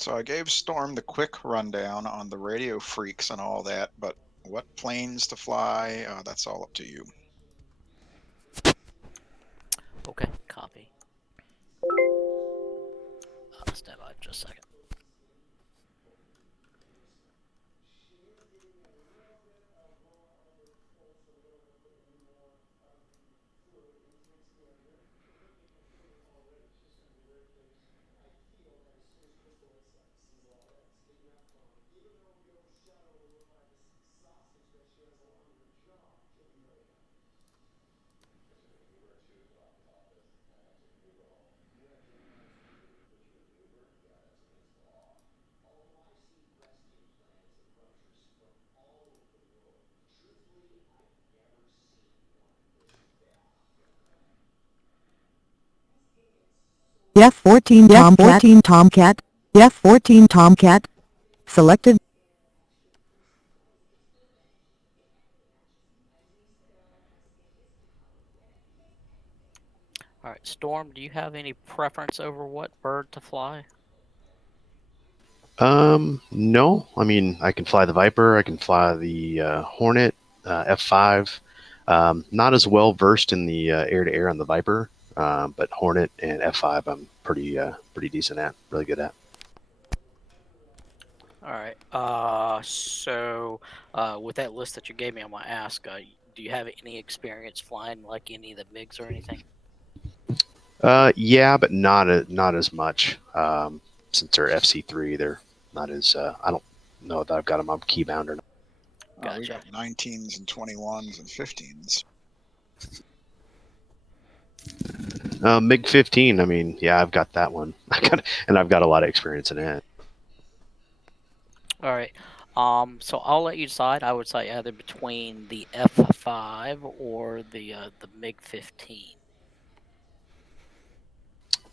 So I gave Storm the quick rundown on the radio freaks and all that, but what planes to fly, that's all up to you. Okay, copy. Stand by just a second. F-14 Tomcat, F-14 Tomcat, selected. All right, Storm, do you have any preference over what bird to fly? No. I mean, I can fly the Viper. I can fly the Hornet, F5. Not as well versed in the air-to-air on the Viper, but Hornet and F5, I'm pretty decent at. Really good at. All right. With that list that you gave me, I'm gonna ask, do you have any experience flying like any of the MiGs or anything? Yeah, but not as much. Since they're FC3, they're not as. I don't know that I've got them on keybound or not. We Gotcha. got 19s and 21s and 15s. MiG 15. I mean, yeah, I've got that one. I've got a lot of experience in it. All right. So I'll let you decide. I would say either between the F5 or the MiG 15.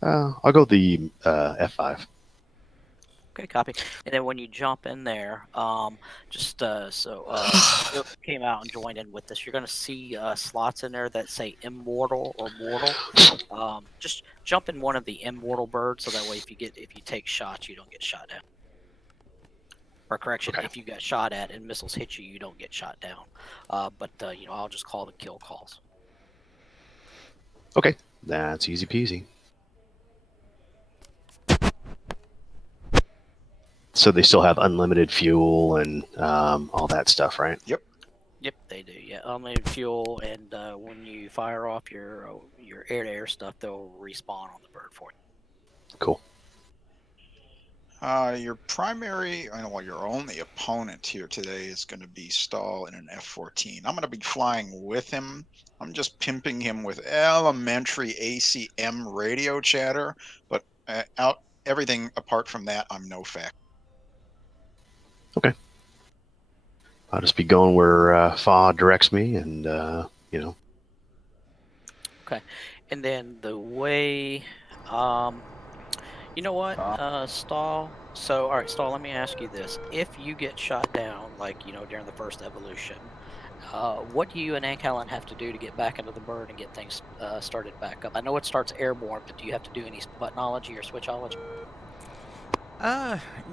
I'll go the F5. Okay, copy. And then when you jump in there, you came out and joined in with this, you're going to see slots in there that say immortal or mortal. Just jump in one of the immortal birds, so that way if you take shots, you don't get shot down. Or correction, Okay. if you got shot at and missiles hit you, you don't get shot down. I'll just call the kill calls. Okay, that's easy peasy. So they still have unlimited fuel and all that stuff, right? Yep. Yep, they do. Yeah, unlimited fuel, and when you fire off your air-to-air stuff, they'll respawn on the bird for you. Cool. Your your only opponent here today is going to be Stahl in an F-14. I'm going to be flying with him. I'm just pimping him with elementary ACM radio chatter, but everything apart from that, I'm no fact. Okay. I'll just be going where FA directs me, and Okay, and then the way, you know what, Stahl. So, all right, Stahl. Let me ask you this: if you get shot down, like during the first evolution, what do you and Ankalen have to do to get back into the bird and get things started back up? I know it starts airborne, but do you have to do any buttonology or switchology?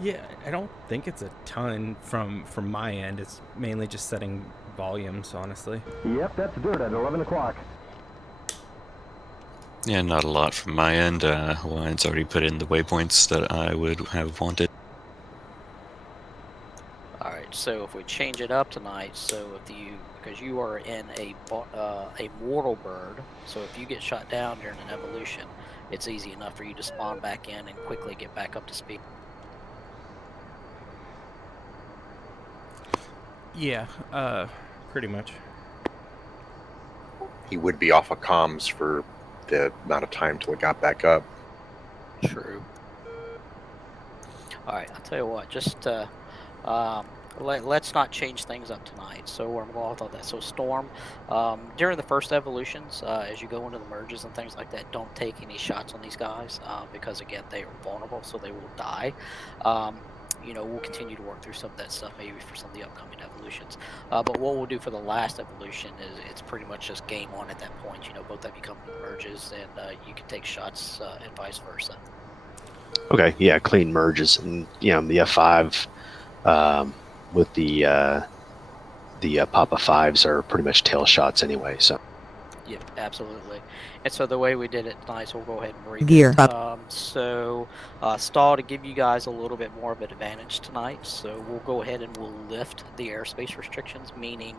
Yeah, I don't think it's a ton from my end. It's mainly just setting volumes, honestly. Yep, that's dirt at 11 o'clock. Yeah, not a lot from my end. Hawaiian's already put in the waypoints that I would have wanted. All right, so if we change it up tonight, so because you are in a mortal bird, so if you get shot down during an evolution, it's easy enough for you to spawn back in and quickly get back up to speed. Yeah, pretty much. He would be off of comms for the amount of time till it got back up. True. All right, I'll tell you what, just let's not change things up tonight. So I'm going off that. So Storm, during the first evolutions, as you go into the merges and things like that, don't take any shots on these guys because again they are vulnerable, so they will die. We'll continue to work through some of that stuff maybe for some of the upcoming evolutions. But what we'll do for the last evolution is it's pretty much just game on at that point. Both of you come to the merges and you can take shots and vice versa. Okay, yeah, clean merges, and the F5 with the Papa 5s are pretty much tail shots anyway. So Yep, absolutely. And so the way we did it tonight, so we'll go ahead and brief Gear it. up. Stall to give you guys a little bit more of an advantage tonight. So we'll go ahead and we'll lift the airspace restrictions, meaning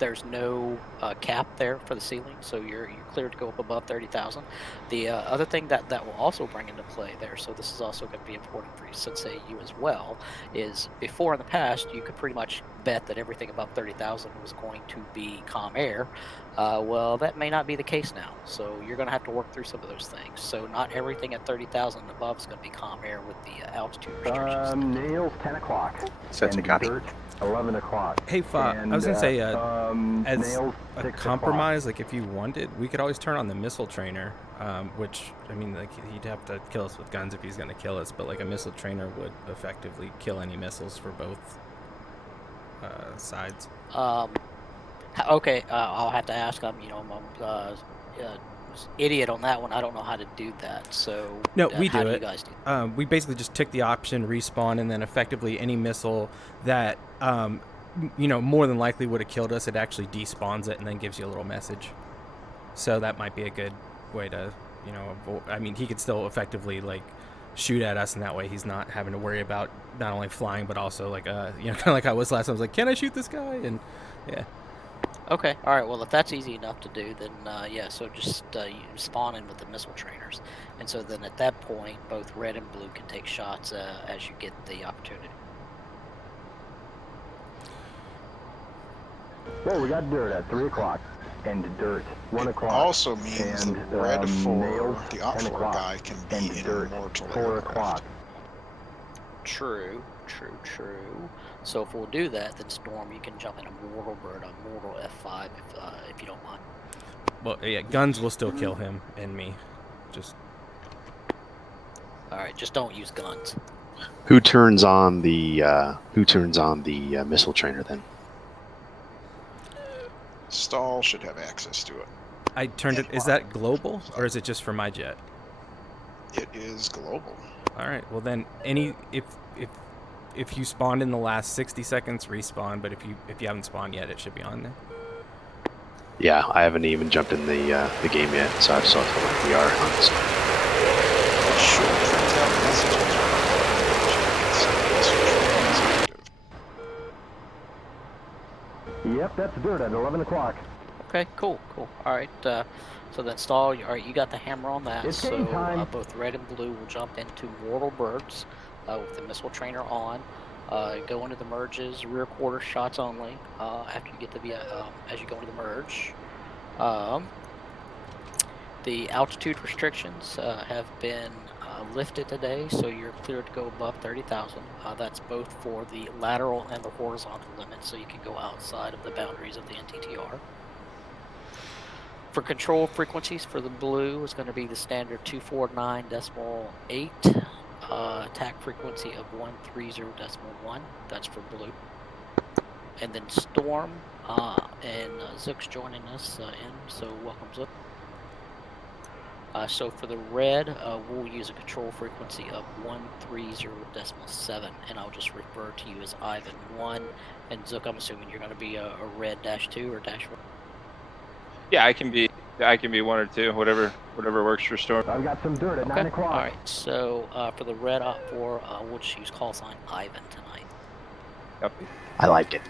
there's no cap there for the ceiling, so you're cleared to go up above 30,000. The other thing that will also bring into play there, so this is also going to be important for Sensei you as well, is before in the past you could pretty much bet that everything above 30,000 was going to be calm air. Well, that may not be the case now, so you're going to have to work through some of those things. So not everything at 30,000 and above is going to be calm air with the altitude restrictions. Nails 10 o'clock. Sensei And copy. dirt 11 o'clock. Hey, I was gonna say, as nails a 6 compromise, like if you wanted, we could always turn on the missile trainer, which, I mean, like he'd have to kill us with guns if he's gonna kill us, but like a missile trainer would effectively kill any missiles for both sides. Okay, I'll have to ask. I'm idiot on that one. I don't know how to do that. So No, we how do you it. guys do? We basically just tick the option respawn, and then effectively any missile that more than likely would have killed us, it actually despawns it and then gives you a little message. So that might be a good way to avoid. I mean, he could still effectively like shoot at us, and that way he's not having to worry about not only flying but also like kind of like I was last time. I was like, can I shoot this guy? And yeah. Okay, all right. Well, if that's easy enough to do, then so just you spawn in with the missile trainers, and so then at that point, both red and blue can take shots as you get the opportunity. Well, we got dirt at 3 o'clock. And dirt 1 o'clock. Also means and, the red 4, nails, the 10 Opfor o'clock. guy can be And in dirt a mortal 4 aircraft. o'clock. True. So if we'll do that, then Storm, you can jump in a mortal bird, a mortal F5 if you don't mind. Well, yeah, guns will still kill him and me. Just. All right, just don't use guns. who turns on the missile trainer then? Stall should have access to it. I turned it. Is that global or is it just for my jet? It is global. All right. Well then, if you spawned in the last 60 seconds, respawn. But if you haven't spawned yet, it should be on there. Yeah, I haven't even jumped in the game yet, so I still feel like we are on this. It should print out messages. Yep, that's dirt at 11 o'clock. Okay, cool. All right, so then Stall, all right, you got the hammer on that. It's So game time. both red and blue will jump into mortal birds with the missile trainer on. Go into the merges, rear quarter shots only. After you get the as you go into the merge, the altitude restrictions have been lifted today, so you're cleared to go above 30,000. That's both for the lateral and the horizontal limits, so you can go outside of the boundaries of the NTTR. For control frequencies for the blue, it's going to be the standard 249.8. Attack frequency of 130.1. That's for blue. And then Storm and Zook's joining us so welcome Zook. So for the red, we'll use a control frequency of 130.7, and I'll just refer to you as Ivan 1. And Zook, I'm assuming you're going to be a red -2 or -1. Yeah, I can be 1 or 2, whatever works for Storm. I've got some dirt at 9 o'clock. All right. So for the red Opfor, we'll just use call sign Ivan tonight. Copy. I like it.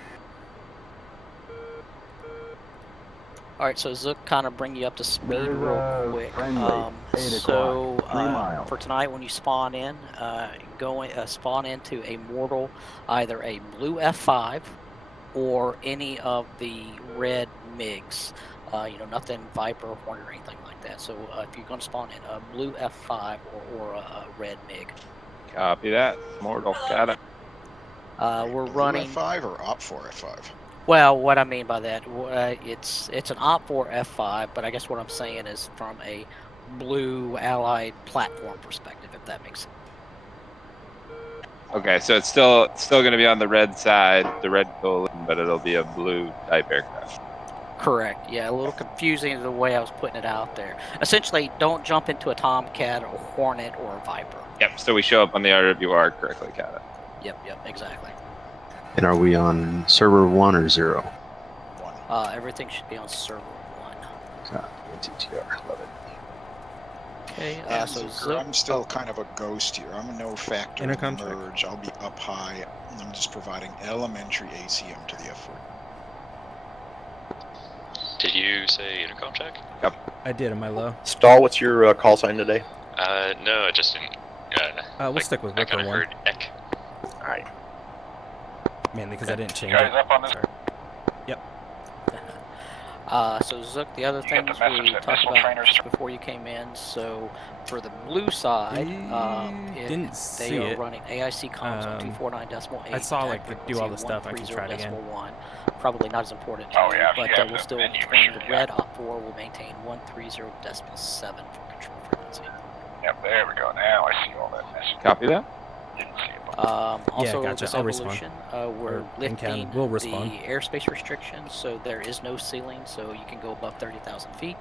All right, so Zook kind of bring you up to speed There's real quick. friendly, 8 So o'clock, 3 miles. for tonight, when you spawn in, spawn into a mortal, either a blue F5 or any of the red MiGs. Nothing Viper, Hornet, or anything like that. So if you're going to spawn in a blue F5 or a red MiG. Copy that. Mortal. Got it. We're running F5 or Opfor F5? Well, what I mean by that, it's an Opfor F5, but I guess what I'm saying is from a blue Allied platform perspective, if that makes sense. Okay, so it's still going to be on the red side, the red coalition, but it'll be a blue type aircraft. Correct. Yeah, a little confusing the way I was putting it out there. Essentially, don't jump into a Tomcat or Hornet or a Viper. Yep. So we show up on the RWR correctly, got it. Yep, exactly. And are we on server 1 or 0? 1. Everything should be on server 1. Copy. NTTR. Love it. Okay, And so Zooker, I'm still kind of a ghost here. I'm a no factor in the Intercom check. merge. I'll be up high. I'm just providing elementary ACM to the F-14. Did you say intercom check? I did. Am I low? Stall, what's your call sign today? No, I just didn't. We'll stick with I Ripper kind of 1. heard Eck. All right. Mainly because I didn't change Guys it. up on this? Sorry. Yep. So Zook, the other You get things the message we that talked missile about trainers- just before you came in. So for the blue side, Didn't they see are it. running AIC comms on 249.8. I saw, like, attack do all the frequency stuff. I can try it again. 130.1. Probably not as important to Oh, you, yeah, if you but have we'll the still menu between the machine, red yeah. Opfor will maintain 130.7 for control frequency. Yep, there we go. Now I see all that message. Copy that. Didn't see it. Also, gotcha. this I'll respond. evolution, we're Or lifting Incan will respond. the airspace restrictions, so there is no ceiling, so you can go above 30,000 feet.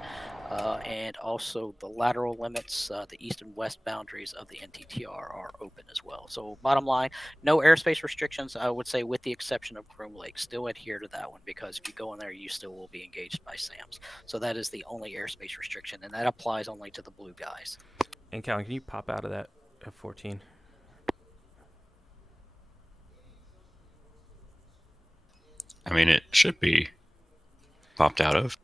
And also the lateral limits, the east and west boundaries of the NTTR are open as well. So bottom line, no airspace restrictions, I would say, with the exception of Groom Lake. Still adhere to that one, because if you go in there, you still will be engaged by SAMs. So that is the only airspace restriction, and that applies only to the blue guys. And Calvin, can you pop out of that F-14? I mean, it should be popped out of.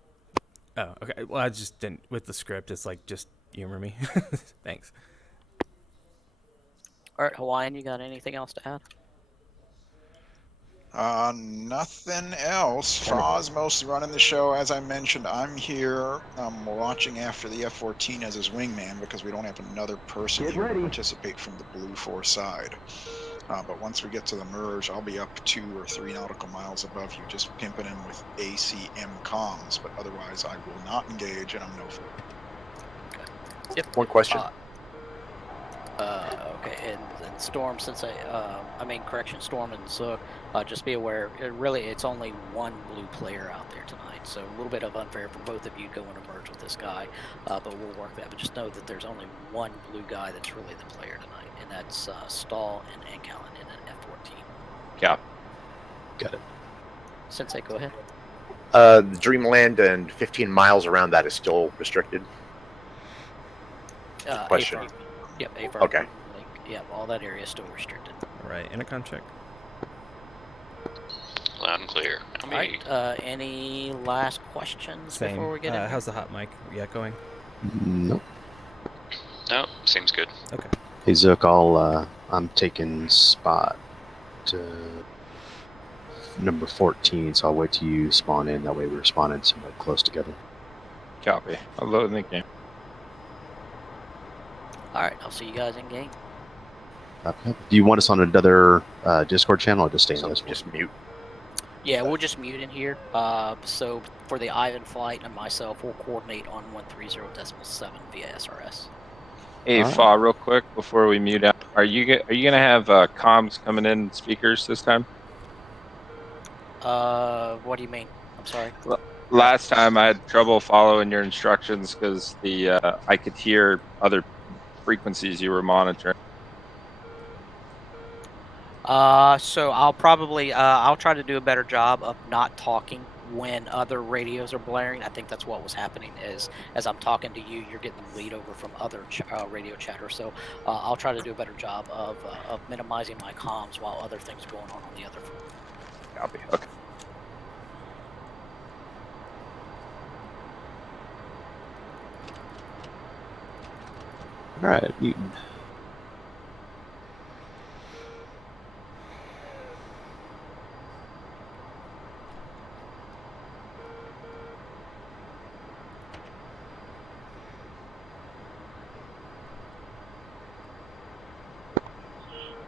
Oh, okay. Well, I just didn't. With the script, it's like, just humor me. Thanks. All right, Hawaiian, you got anything else to add? Nothing else. Foz mostly running the show. As I mentioned, I'm here. I'm watching after the F-14 as his wingman, because we don't have another person Get here ready. to participate from the Blue 4 side. But once we get to the merge, I'll be up 2 or 3 nautical miles above you, just pimping in with ACM comms. But otherwise, I will not engage, and I'm no fool. Yep. One question. Okay, and Storm, since Storm and Zook, just be aware, it's only one blue player out there tonight, so a little bit of unfair for both of you going to merge with this guy, but we'll work that. But just know that there's only one blue guy that's really the player tonight, and that's Stahl and Ancallan in an F-14. Yeah. Got it. Sensei, go ahead. The Dreamland and 15 miles around that is still restricted. Question. A-Farm. Yep, A-Farm. Okay. Yep, all that area is still restricted. All right, intercom check. Loud and clear. All right, any last questions Same. before we get in? How's the hot mic echoing? Nope. No, seems good. Okay. Hey, Zook, I'm taking spot number 14, so I'll wait till you spawn in. That way we're spawning somewhat close together. Copy. I'll load in the game. All right, I'll see you guys in game. Do you want us on another Discord channel, or just stay on this one? Just mute. Yeah, we'll just mute in here. So for the Ivan flight and myself, we'll coordinate on 130.7 via SRS. Hey, Fa, real quick before we mute out, are you gonna have comms coming in speakers this time? What do you mean? I'm sorry. Last time I had trouble following your instructions because I could hear other frequencies you were monitoring. So I'll probably I'll try to do a better job of not talking when other radios are blaring. I think that's what was happening, is as I'm talking to you, you're getting the lead over from other radio chatter. So I'll try to do a better job of minimizing my comms while other things are going on the other. Copy. Okay. All right, Newton.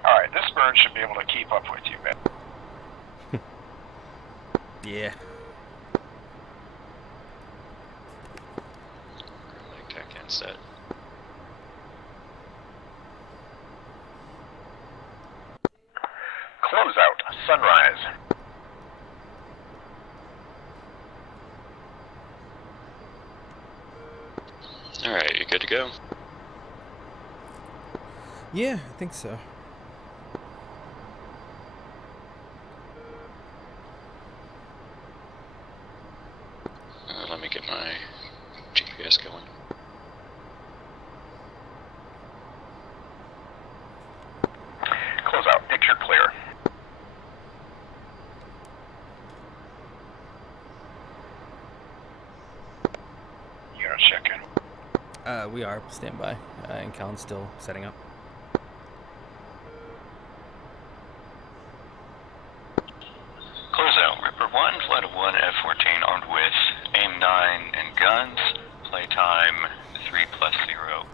Alright, this bird should be able to keep up with you, man. Yeah. Like tech and set. Close out. Sunrise. Alright, you good to go? Yeah, I think so. Let me get my GPS going. Close out. Picture clear. Unit check in. We are standby, and Callan's still setting up. Close out. Ripper 1, flight of 1, F-14 armed with AIM-9 and guns. Playtime 3+0.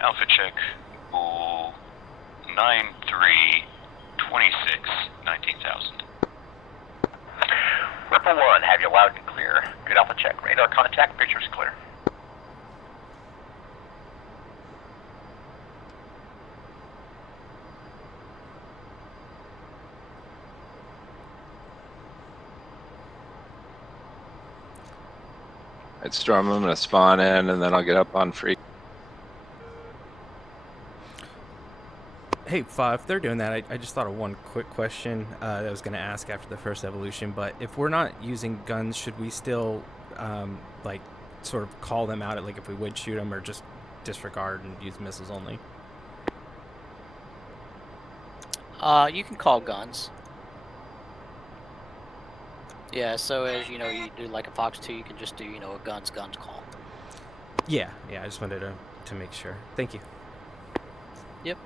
Alpha check, bull 9326, 19,000. Ripper 1, have you loud and clear. Good Alpha check. Radar contact, picture's clear. It's Storm. I'm gonna spawn in, and then I'll get up on free. Hey, Five, they're doing that. I just thought of one quick question that I was going to ask after the first evolution, but if we're not using guns, should we still, like, sort of call them out, like, if we would shoot them, or just disregard and use missiles only? You can call guns. Yeah, so as you know, you do like a Fox 2, you can just do, a guns call. Yeah, I just wanted to make sure. Thank you. Yep.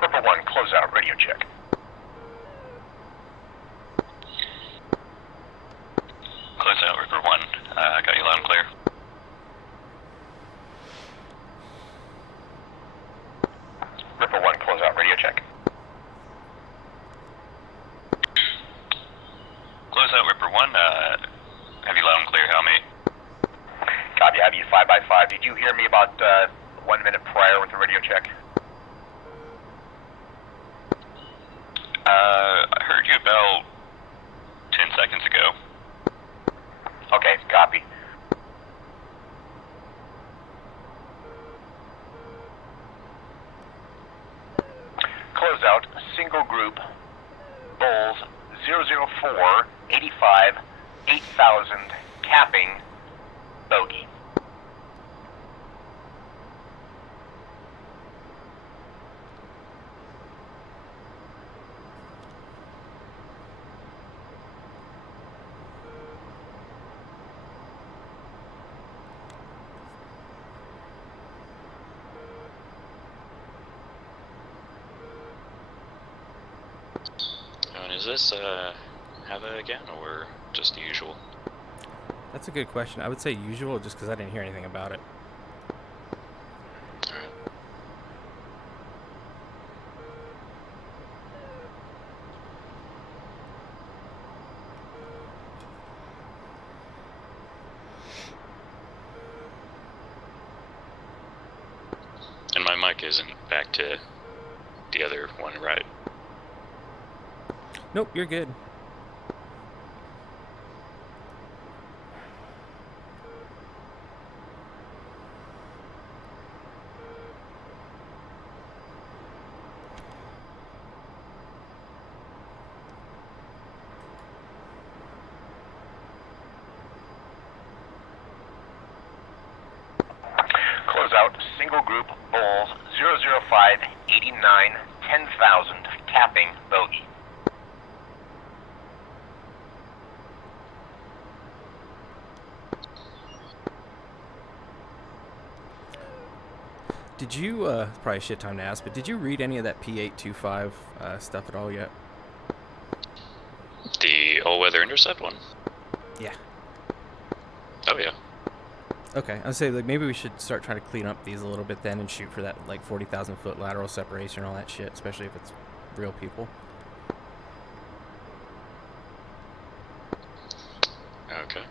Ripper 1, close out. Radio check. Close out, Ripper 1. I got you loud and clear. Ripper 1, close out. Radio check. Close out, Ripper 1. Have you loud and clear? How many? Copy, have you 5x5. Did you hear me about 1 minute prior with the radio check? I heard you about 10 seconds ago. Okay, copy. Close out. Single group. Bulls 004, 85, 8000, capping, bogey. And is this Hava again, or just the usual? That's a good question. I would say usual, just because I didn't hear anything about it. And my mic isn't back to the other one, right? Nope, you're good. Close out. Single group. Bulls 005, 89, 10,000, capping, bogey. Did you, probably a shit time to ask, but did you read any of that P825 stuff at all yet? The all-weather intercept one? Yeah. Oh, yeah. Okay, I'd say like maybe we should start trying to clean up these a little bit then and shoot for that like 40,000 foot lateral separation and all that shit, especially if it's real people. Okay.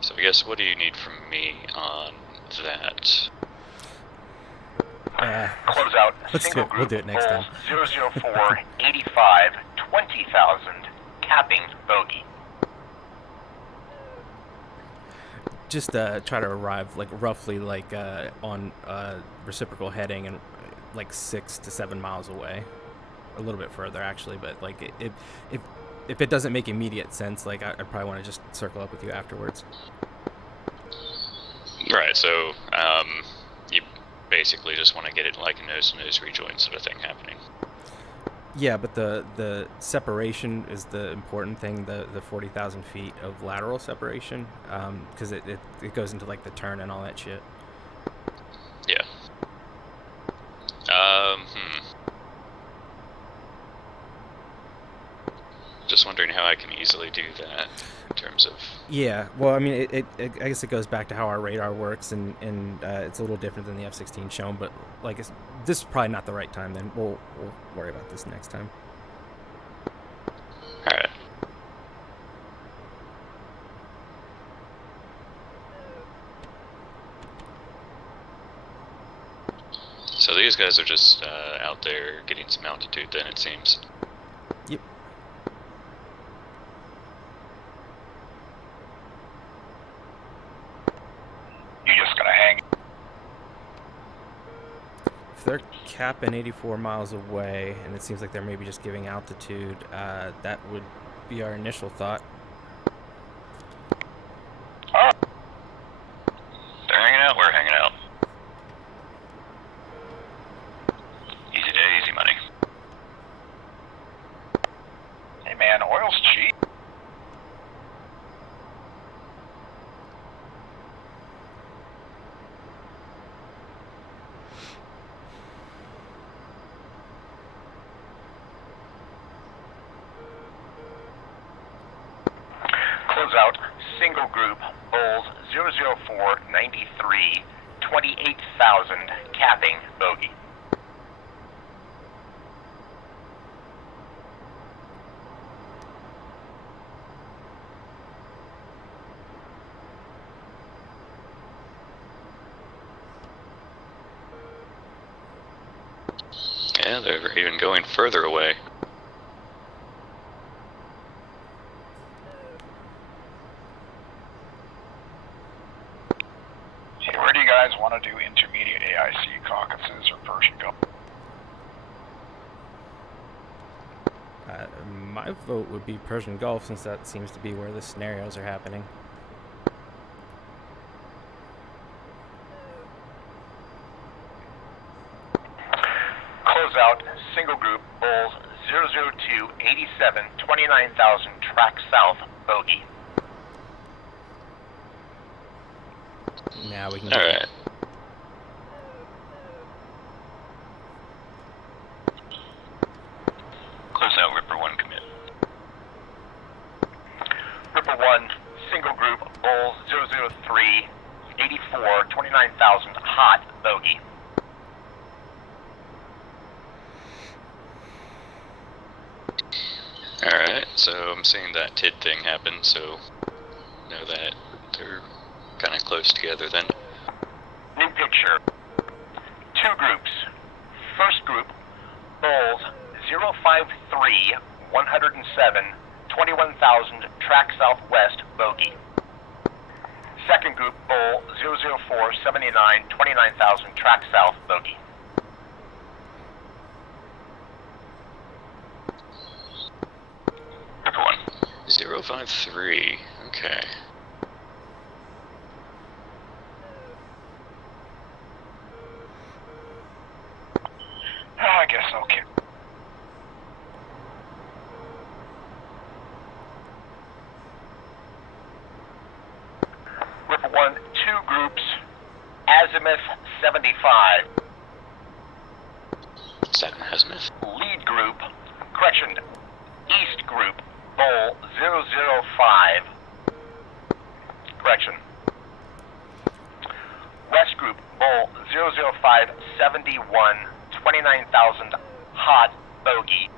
So I guess what do you need from me on that? Close out. Let's do Single it. We'll group. do it next time. Bulls 004, 85, 20,000, capping, bogey. Just try to arrive like roughly like on reciprocal heading and like 6 to 7 miles away, a little bit further actually. But like if it doesn't make immediate sense, like I probably want to just circle up with you afterwards. Right. So you basically just want to get it like a nose-to-nose rejoin sort of thing happening. Yeah, but the separation is the important thing, the 40,000 feet of lateral separation, because it goes into like the turn and all that shit. Yeah. Just wondering how I can easily do that in terms of... Yeah, well, I mean, I guess it goes back to how our radar works, and it's a little different than the F-16 shown, but like this is probably not the right time. Then we'll worry about this next time. All right. So these guys are just out there getting some altitude then, it seems. Yep. You just gonna hang? If they're capping 84 miles away, and it seems like they're maybe just giving altitude, that would be our initial thought. They're hanging out, we're hanging out. Easy day, easy money. Hey man, oil's cheap. Closeout, single group, Bulls 00493, 28,000, capping, bogey. Yeah, they're even going further away. So where do you guys want to do intermediate AIC caucuses or Persian Gulf? My vote would be Persian Gulf, since that seems to be where the scenarios are happening. Closeout, single group, Bulls 00287, 29,000, track south, bogey. Now we can. All right. Close out, Ripper 1, commit. Ripper 1, single group, Bulls 003, 84, 29,000, hot, bogey. Alright, so I'm seeing that TID thing happen, so know that they're kind of close together then. New picture. Two groups. First group, Bulls 053, 107, 21,000, track southwest, bogey. Second group, Bull 004, 79, 29,000, track south, bogey. Ripper 1. 053, okay. I guess okay. Ripper 1, two groups, Azimuth 75. Saturn Azimuth. Lead group, correction, East group, Bull 005. Correction. West group, Bull 005, 71, 29,000, hot, bogey.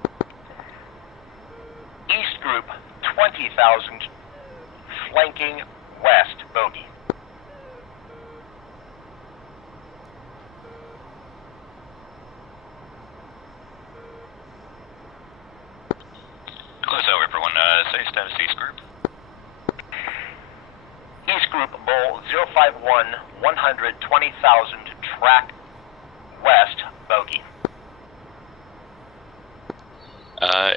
East group, 20,000, flanking west, bogey. Close out, Ripper 1. Say status East group. East group, Group Bull 051, 120,000 track west, bogey.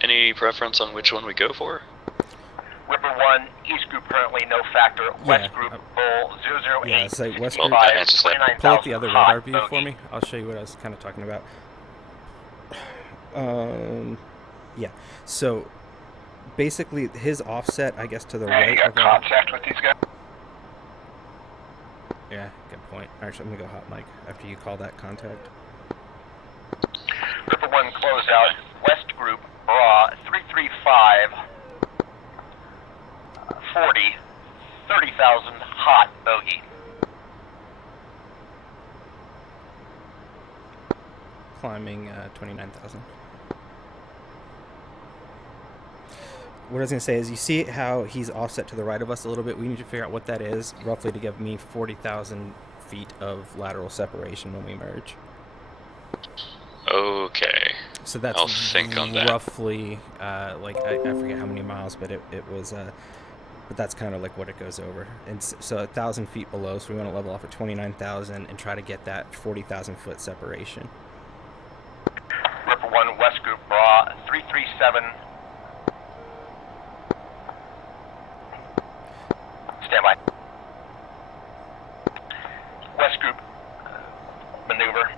Any preference on which one we go for? Ripper 1, East Group currently no factor, West Group Bull 008. Yeah, so West Well, Group. that answers that. Pull up the other radar view bogey. for me. I'll show you what I was kind of talking about. Yeah. So basically, his offset, I guess, to the right. You got of our- contact with these guys? Yeah, good point. Actually, I'm gonna go hot mic after you call that contact. Ripper 1 closed out, West Group, Bra 335, 40, 30,000 hot, bogey. Climbing 29,000. What I was going to say is, you see how he's offset to the right of us a little bit? We need to figure out what that is, roughly, to give me 40,000 feet of lateral separation when we merge. Okay. So that's I'll think on that. roughly, like, I forget how many miles, but it was, but that's kind of like what it goes over. And so 1,000 feet below, so we want to level off at 29,000 and try to get that 40,000 foot separation. Ripper 1, West Group, Bra 337. Stand by. West Group, maneuver.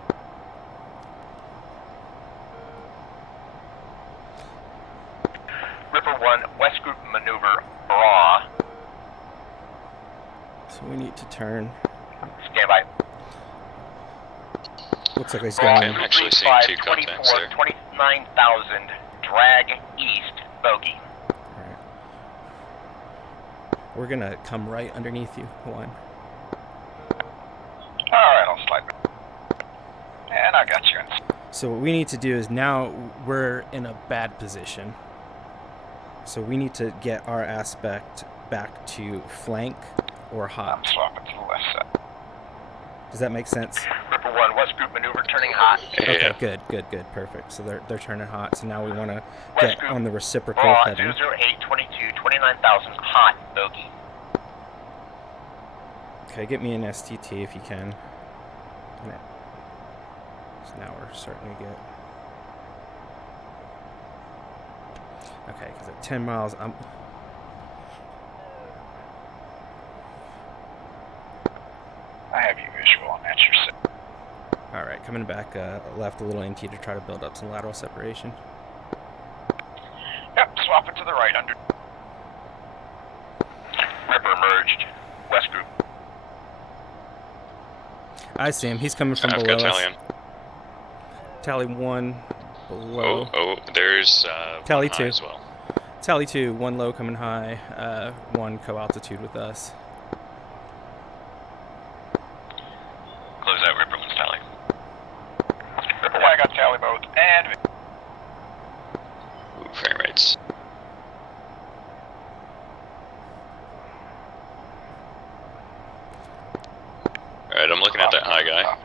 Ripper 1, West Group, maneuver, Bra. So we need to turn. Stand by. Looks like he's Bra going. I'm actually seeing 2 contacts 24, there. 29,000, drag east, bogey. Alright. We're gonna come right underneath you. Hold on. Alright, I'll slide back. And I got you. So what we need to do is, now we're in a bad position. So we need to get our aspect back to flank or hot. I'm swapping to the left side. Does that make sense? Ripper 1, West Group, maneuver, turning hot. Okay, Yeah. good, perfect. So they're turning hot. So now we want to West get Group, on the reciprocal Bra heading. 00822, 29,000, hot, bogey. Okay, get me an STT if you can. Yeah. So now we're starting to get. Okay, because at 10 miles, I'm. I have you visual on that. You're set. All right, coming back left a little NT to try to build up some lateral separation. Yep, swap it to the right under. Ripper merged, West Group. I see him. He's coming from I've below got us. Talion. Tally 1 below. Oh, there's Tally one high 2. as well. Tally 2, 1 low coming high, 1 co-altitude with us. Close out Ripper 1's tally. Ripper 1, I got tally both. And Ooh, frame rates. Alright, I'm looking at that high guy.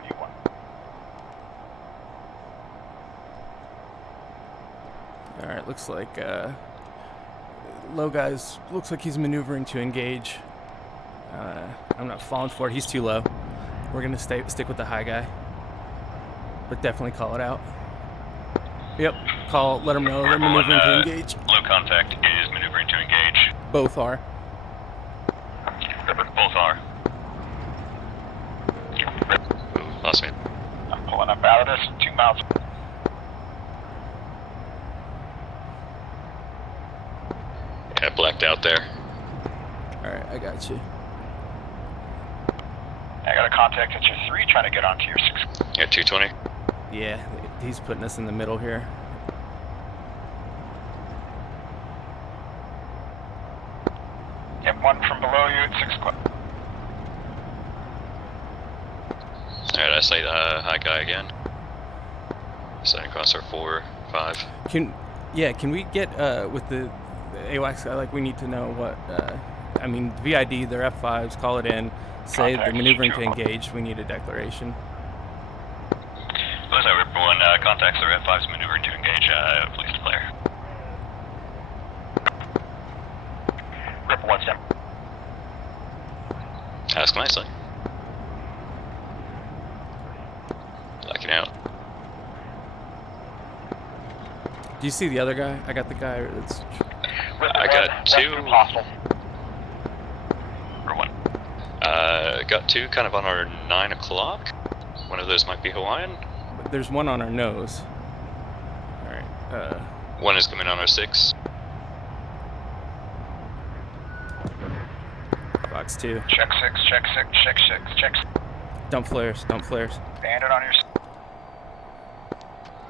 Alright, looks like low guy's, looks like he's maneuvering to engage. I'm not falling for it, he's too low. We're gonna stick with the high guy. But definitely call it out. Yep, let him know they're maneuvering to engage. low contact is maneuvering to engage. Both are. Ripper, both are. Ooh, lost me. I'm pulling up out of this, 2 miles. Yeah, blacked out there. Alright, I got you. I got a contact at your 3 trying to get onto your 6. Yeah, 220. Yeah, he's putting us in the middle here. Yep, 1 from below you at 6 o'clock. Alright, I say high guy again. Sliding across our 4, 5. Can we get with the AWACS guy, like, we need to know what I mean, VID, their F5s, call it in, say they're maneuvering to engage, we need a declaration. Close out Ripper 1, contacts their F5s maneuvering to engage, please declare. Ripper 1, step. Ask nicely. Blacking out. Do you see the other guy? I got the guy that's... I got two. Possible. Got two kind of on our 9 o'clock. One of those might be Hawaiian. There's one on our nose. Alright, One is coming on our 6. Box 2. Check 6, check 6, check 6, check 6. Dump flares, dump flares. Bandit on your...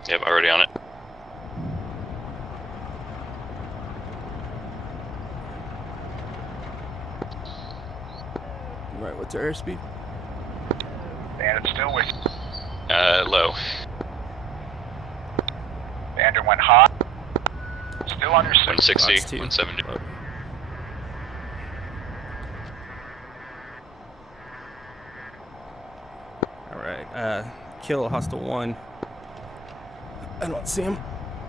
Yep, already on it. Right, what's our airspeed? Bandit still with you. Low. Bandit went hot. Still on your 6. 160, 170. Alright, kill hostile 1. I don't see him.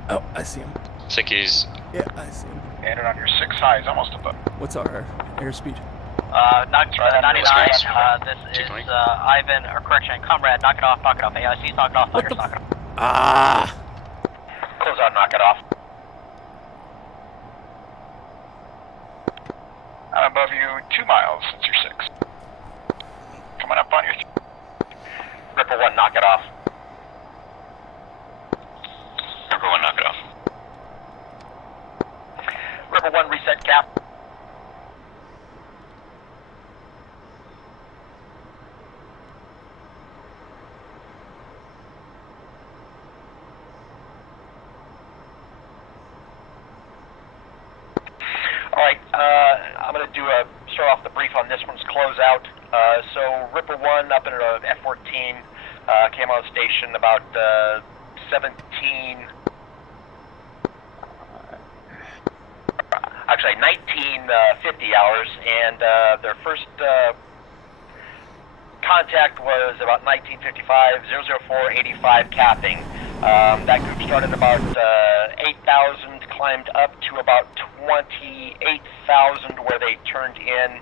Oh, I see him. I think he's... Yeah, I see him. Bandit on your 6 high is almost above. What's our airspeed? 99, this is Ivan, or correction, Comrade, knock it off, AIC, knock it off, knock it off. Ah! Close out, knock it off. I'm above you 2 miles since you're 6. Coming up on your... Ripper 1, knock it off. Ripper 1, knock it off. Ripper 1, reset cap. Alright, I'm going to start off the brief on this one's closeout. So Ripper 1 up in an F-14 came out of station about 1950 hours, and their first contact was about 1955, 00485 capping. That group started about 8,000, climbed up to about 28,000 where they turned in.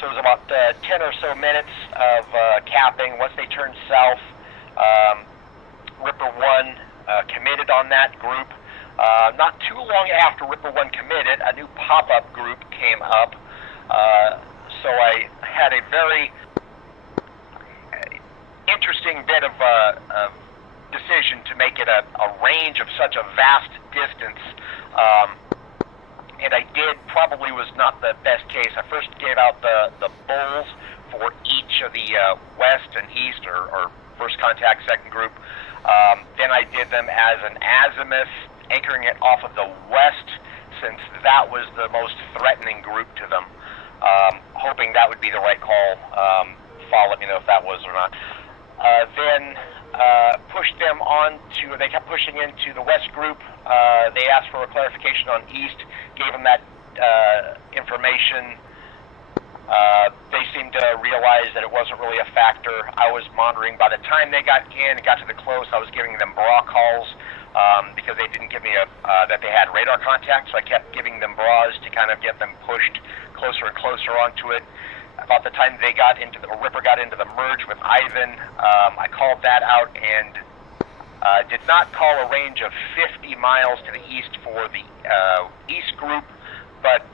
So it was about 10 or so minutes of capping. Once they turned south, Ripper 1 committed on that group. Not too long after Ripper 1 committed, a new pop-up group came up. So I had a very interesting bit of decision to make it a range of such a vast distance. And I did, probably was not the best case. I first gave out the bulls for each of the west and east, or first contact, second group. Then I did them as an azimuth, anchoring it off of the west, since that was the most threatening group to them. Hoping that would be the right call. Let me know if that was or not. Then pushed them on to, they kept pushing into the west group. They asked for a clarification on east, gave them that information. They seemed to realize that it wasn't really a factor. I was monitoring. By the time they got in, it got to the close, I was giving them bra calls because they didn't give me that they had radar contact, so I kept giving them bras to kind of get them pushed closer and closer onto it. About the time they got into Ripper got into the merge with Ivan, I called that out and did not call a range of 50 miles to the east for the east group, but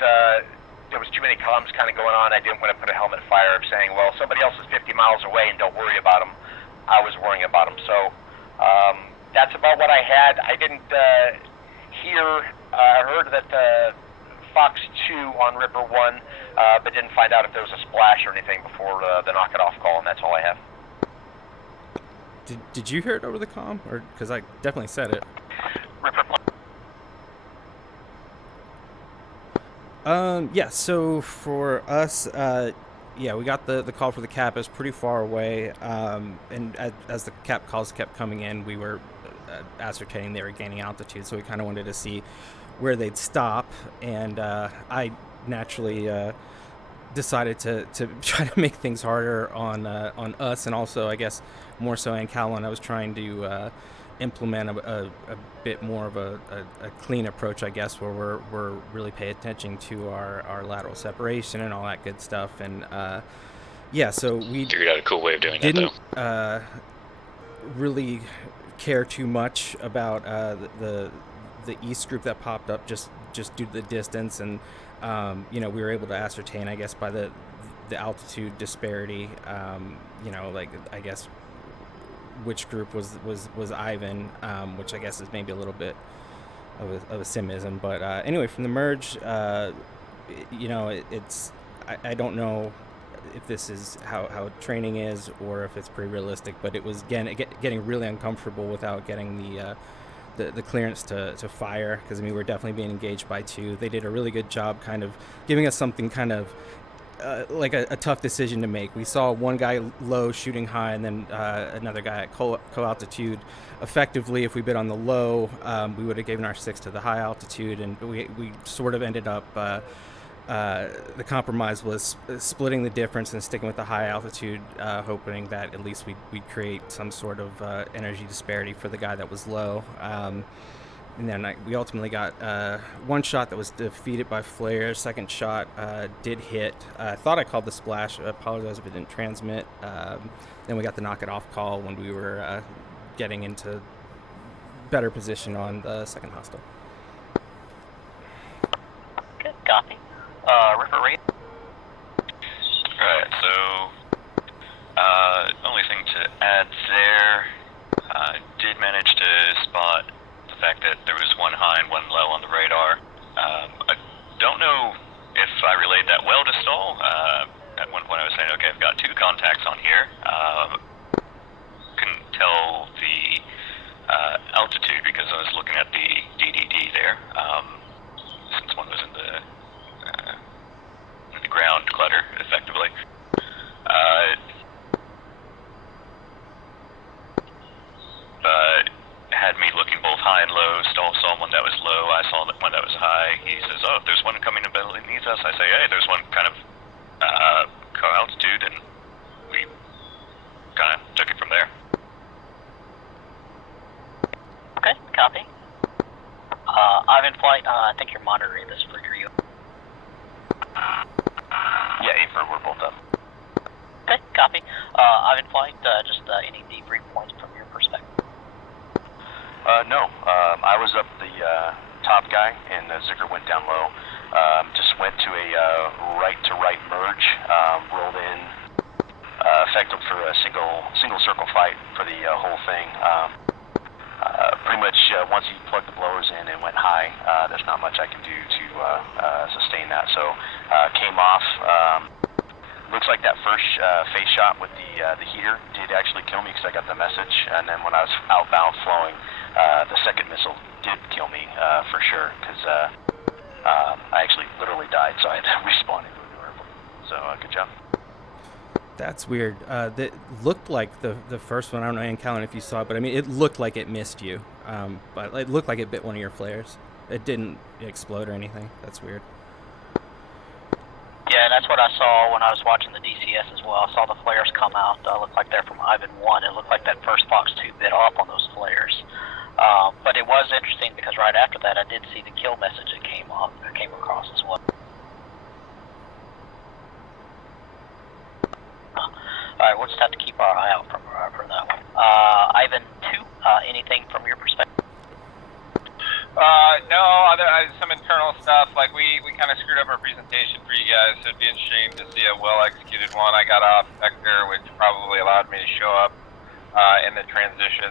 there was too many comms kind of going on. I didn't want to put a helmet fire saying, well, somebody else is 50 miles away and don't worry about them. I was worrying about them. So that's about what I had. I didn't heard that Fox 2 on Ripper 1, but didn't find out if there was a splash or anything before the knock it off call, and that's all I have. Did you hear it over the comm? Or because I definitely said it. Ripper 1. Yeah, so for us, yeah, we got the call for the cap. It was pretty far away, and as the cap calls kept coming in, we were ascertaining they were gaining altitude, so we kind of wanted to see where they'd stop, and I naturally decided to try to make things harder on us, and also I guess more so on Callan. I was trying to implement a bit more of a clean approach, I guess, where we're really pay attention to our lateral separation and all that good stuff. And yeah, so we figured out a cool way of doing didn't that, really care too much about the east group that popped up just due to the distance, and we were able to ascertain, I guess, by the altitude disparity, like, I guess, which group was Ivan, which I guess is maybe a little bit of a simism, but anyway, from the merge, it's I don't know if this is how training is or if it's pretty realistic, but it was getting really uncomfortable without getting the clearance to fire, because we were definitely being engaged by two. They did a really good job kind of giving us something kind of like a tough decision to make. We saw one guy low shooting high, and then another guy at co-altitude. Effectively, if we bid on the low, we would have given our 6 to the high altitude, and we sort of ended up the compromise was splitting the difference and sticking with the high altitude, hoping that at least we'd create some sort of energy disparity for the guy that was low. And then we ultimately got one shot that was defeated by flare. Second shot did hit. I thought I called the splash. I apologize if it didn't transmit. Then we got the knock it off call when we were getting into better position on the second hostile. Good, copy. Ripper rate. Right, so only thing to add there, did manage to spot the fact that there was one high and one low on the radar. I don't know if I relayed that well to Stoll. At one point I was saying, okay, I've got 2 contacts on here. Couldn't tell the altitude because I was looking at the DDD there, since one was in the ground clutter, effectively. But had me looking both high and low. Stoll saw one that was low. I saw one that was high. He says, "Oh, if there's one coming beneath us," I say, "Hey, there's one kind of co-altitude," and we kind of took it from there. Okay, copy. Ivan Flight, I think you're monitoring this for you. Yeah, Afer, we're both up. Okay, copy. Ivan Flight, just any debrief points from your perspective? No. I was up the top guy, and the Zooker went down low. Just went to a right-to-right merge, rolled in, effective for a single circle fight for the whole thing. Pretty much once he plugged the blowers in and went high, there's not much I can do to sustain that. So came off. Looks like that first face shot with the heater did actually kill me because I got the message. And then when I was outbound flowing, the second missile did kill me for sure, because I actually literally died, so I had to respawn into a new airplane. So good job. That's weird. That looked like the first one. I don't know, Ann Callan, if you saw it, but I mean, it looked like it missed you. But it looked like it bit one of your flares. It didn't explode or anything. That's weird. Yeah, and that's what I saw when I was watching the DCS as well. I saw the flares come out. Looked like they're from Ivan 1. It looked like that first Fox 2 bit off on those flares. But it was interesting because right after that, I did see the kill message that came across as well. Alright, we'll just have to keep our eye out for that one. Ivan 2, anything from your perspective? No, some internal stuff. Like we kind of screwed up our presentation for you guys, so it'd be interesting to see a well-executed one. I got off vector, which probably allowed me to show up in the transition.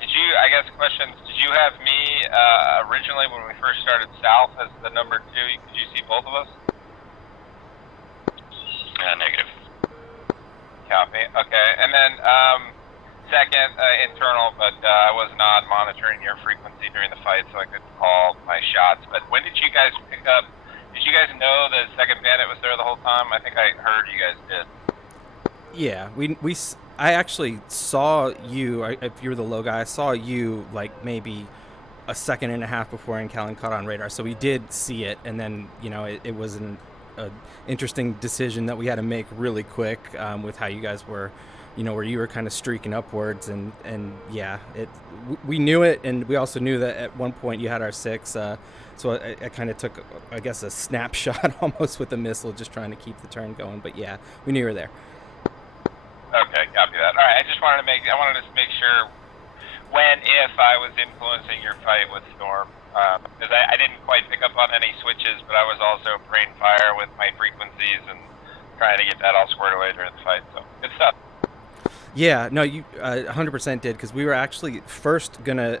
Did you have me originally when we first started south as the number 2? Could you see both of us? Negative. Copy. Okay, and then second, internal, but I was not monitoring your frequency during the fight, so I couldn't call my shots. But when did you guys pick up? Did you guys know the second bandit was there the whole time? I think I heard you guys did. Yeah, I actually saw you. If you were the low guy, I saw you like maybe a second and a half before Ann Callan caught on radar. So we did see it, and then it was an interesting decision that we had to make really quick with how you guys were where you were kind of streaking upwards, and yeah, we knew it, and we also knew that at one point you had our 6. So I kind of took, I guess, a snapshot almost with the missile, just trying to keep the turn going. But yeah, we knew you were there. Okay, copy that. All right, I wanted to make sure if I was influencing your fight with Storm, because I didn't quite pick up on any switches, but I was also brain fire with my frequencies and trying to get that all squared away during the fight. So good stuff. Yeah, no, you 100% did, because we were actually first gonna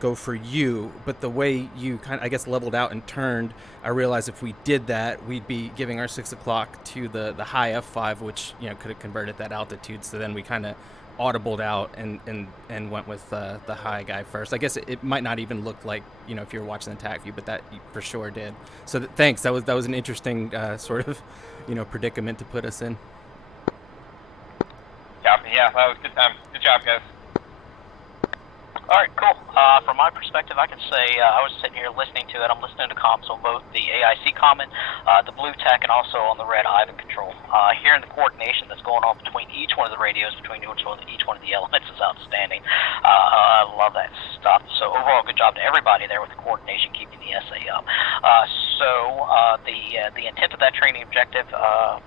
go for you, but the way you kind of, I guess, leveled out and turned, I realized if we did that, we'd be giving our 6 o'clock to the high F5, which could have converted that altitude. So then we kind of audibled out and went with the high guy first. I guess it might not even look like if you were watching the TAC view, but that for sure did. So thanks. That was an interesting sort of predicament to put us in. Yeah, that was a good time. Good job, guys. All right, cool. From my perspective, I can say I was sitting here listening to it. I'm listening to comms on both the AIC comment, the blue tech, and also on the red Ivan control. Hearing the coordination that's going on between each one of the radios, between each one of the elements is outstanding. I love that stuff. So overall, good job to everybody there with the coordination, keeping the SA up. The intent of that training objective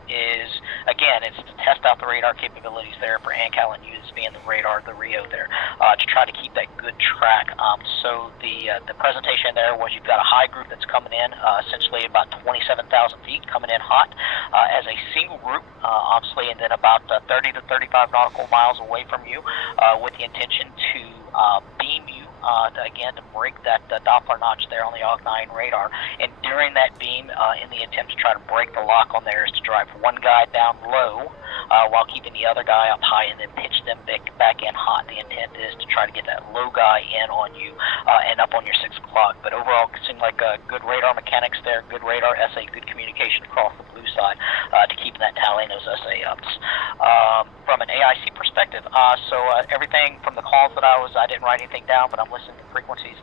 is, again, it's to test out the radar capabilities there for ANCAL and UNIS being the radar, the RIO there, to try to keep that good track. So the presentation there was you've got a high group that's coming in, essentially about 27,000 feet, coming in hot as a single group, obviously, and then about 30 to 35 nautical miles away from you, with the intention to beam you again to break that Doppler notch there on the AUG-9 radar. And during that beam, in the attempt to try to break the lock on there, is to drive one guy down low while keeping the other guy up high, and then pitch them back in hot. The intent is to try to get that low guy in on you and up on your 6 o'clock. But overall, it seemed like good radar mechanics there, good radar SA, good communication across the blue side to keep that tally in those SA ups. From an AIC perspective, everything from the calls that I didn't write anything down, but I'm listening to frequencies.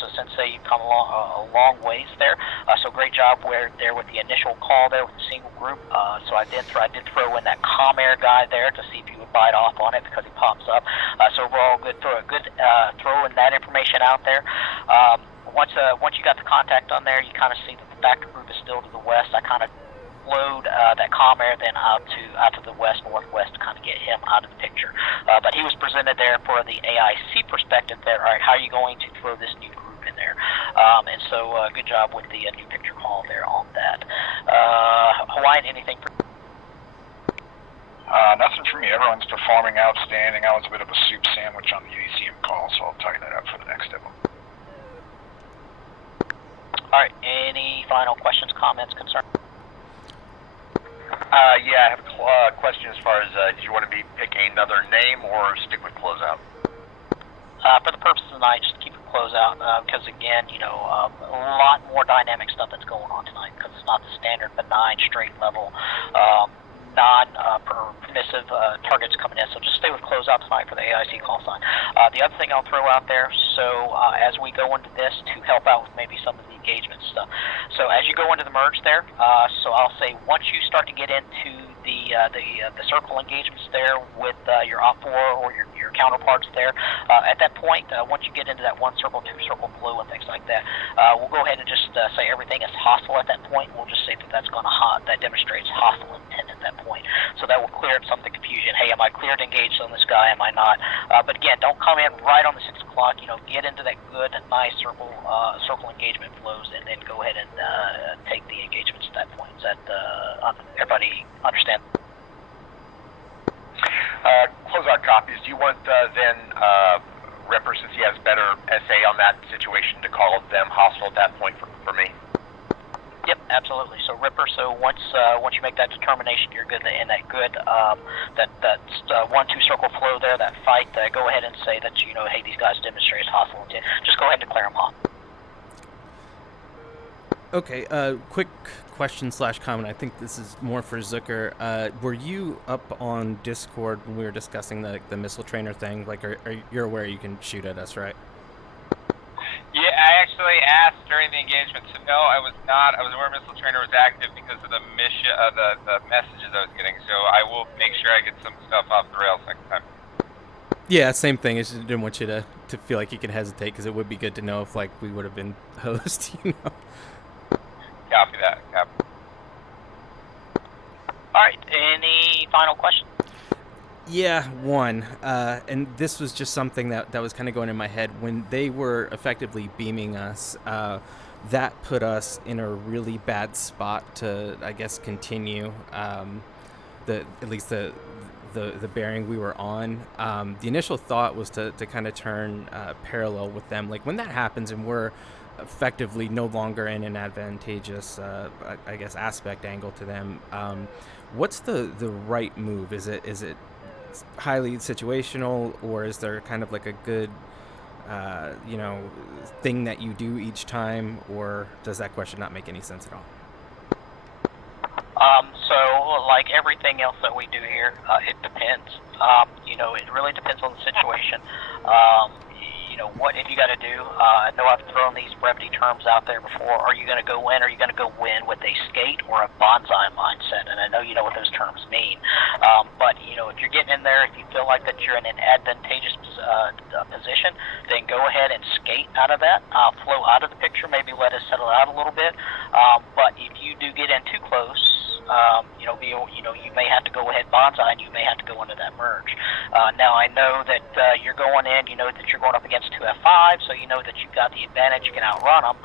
So Sensei, you've come a long ways there. So great job there with the initial call there with the single group. So I did throw in that Comair guy there to see if you would bite off on it because he pops up. So overall, good throwing that information out there. Once you got the contact on there, you kind of see that the factor group is still to the west. I kind of flowed that Comair then out to the northwest to kind of get him out of the picture. But he was presented there for the AIC perspective there. All right, how are you going to throw this new group in there? And so good job with the new picture call there on that. Hawaiian, anything for? Nothing for me. Everyone's performing outstanding. I was a bit of a soup sandwich on the UECM call, so I'll tighten that up for the next demo. All right, any final questions, comments, concerns? Yeah, I have a question as far as, do you want to be picking another name or stick with closeout? For the purposes of tonight, just keep it closeout, because again, a lot more dynamic stuff that's going on tonight, because it's not the standard benign, straight level, non-permissive targets coming in. So just stay with closeout tonight for the AIC call sign. The other thing I'll throw out there, so as we go into this to help out with maybe some of the engagement stuff. So as you go into the merge there, so I'll say once you start to get into the circle engagements there with your Opfor or your counterparts there, at that point, once you get into that 1 circle, 2 circle flow and things like that, we'll go ahead and just say everything is hostile at that point. We'll just say that that demonstrates hostile intent at that point. So that will clear up some of the confusion. Hey, am I cleared to engage on this guy? Am I not? But again, don't come in right on the 6 o'clock. Get into that good and nice circle engagement flows, and then go ahead and take the engagements at that point. Is that everybody understand? Closeout copies. Do you want then Ripper, since he has better SA on that situation, to call them hostile at that point for me? Yep, absolutely. So Ripper, once you make that determination, you're good in that good that 1-2 circle flow there, that fight. Go ahead and say that hey, these guys demonstrate hostile intent. Just go ahead and declare them hot. Okay, quick question / comment. I think this is more for Zooker. Were you up on Discord when we were discussing the missile trainer thing? Like, are you're aware you can shoot at us, right? Yeah, I actually asked during the engagement, so no, I was not. I was aware missile trainer was active because of the mission, the messages I was getting. So I will make sure I get some stuff off the rails next time. Yeah, same thing. I just didn't want you to feel like you could hesitate, because it would be good to know if, like, we would have been hosed, you know. Copy that. Copy. All right. Any final questions? Yeah, one. And this was just something that was kind of going in my head. When they were effectively beaming us, that put us in a really bad spot to, I guess, continue at least the bearing we were on. The initial thought was to kind of turn parallel with them. Like, when that happens and we're effectively no longer in an advantageous, I guess, aspect angle to them, what's the right move? Is it highly situational, or is there kind of like a good thing that you do each time, or does that question not make any sense at all? So, like everything else that we do here, it depends. It really depends on the situation. What have you got to do? I know I've thrown these brevity terms out there before. Are you going to go in, or are you going to go win with a skate or a bonsai mindset? And I know you know what those terms mean. But, if you're getting in there, if you feel like that you're in an advantageous position, then go ahead and skate out of that, flow out of the picture, maybe let it settle out a little bit. But if you do get in too close, you may have to go ahead bonsai, and you may have to go into that merge. Now, I know that you're going in, you know that you're going up against two F5, so you know that you've got the advantage, you can outrun them.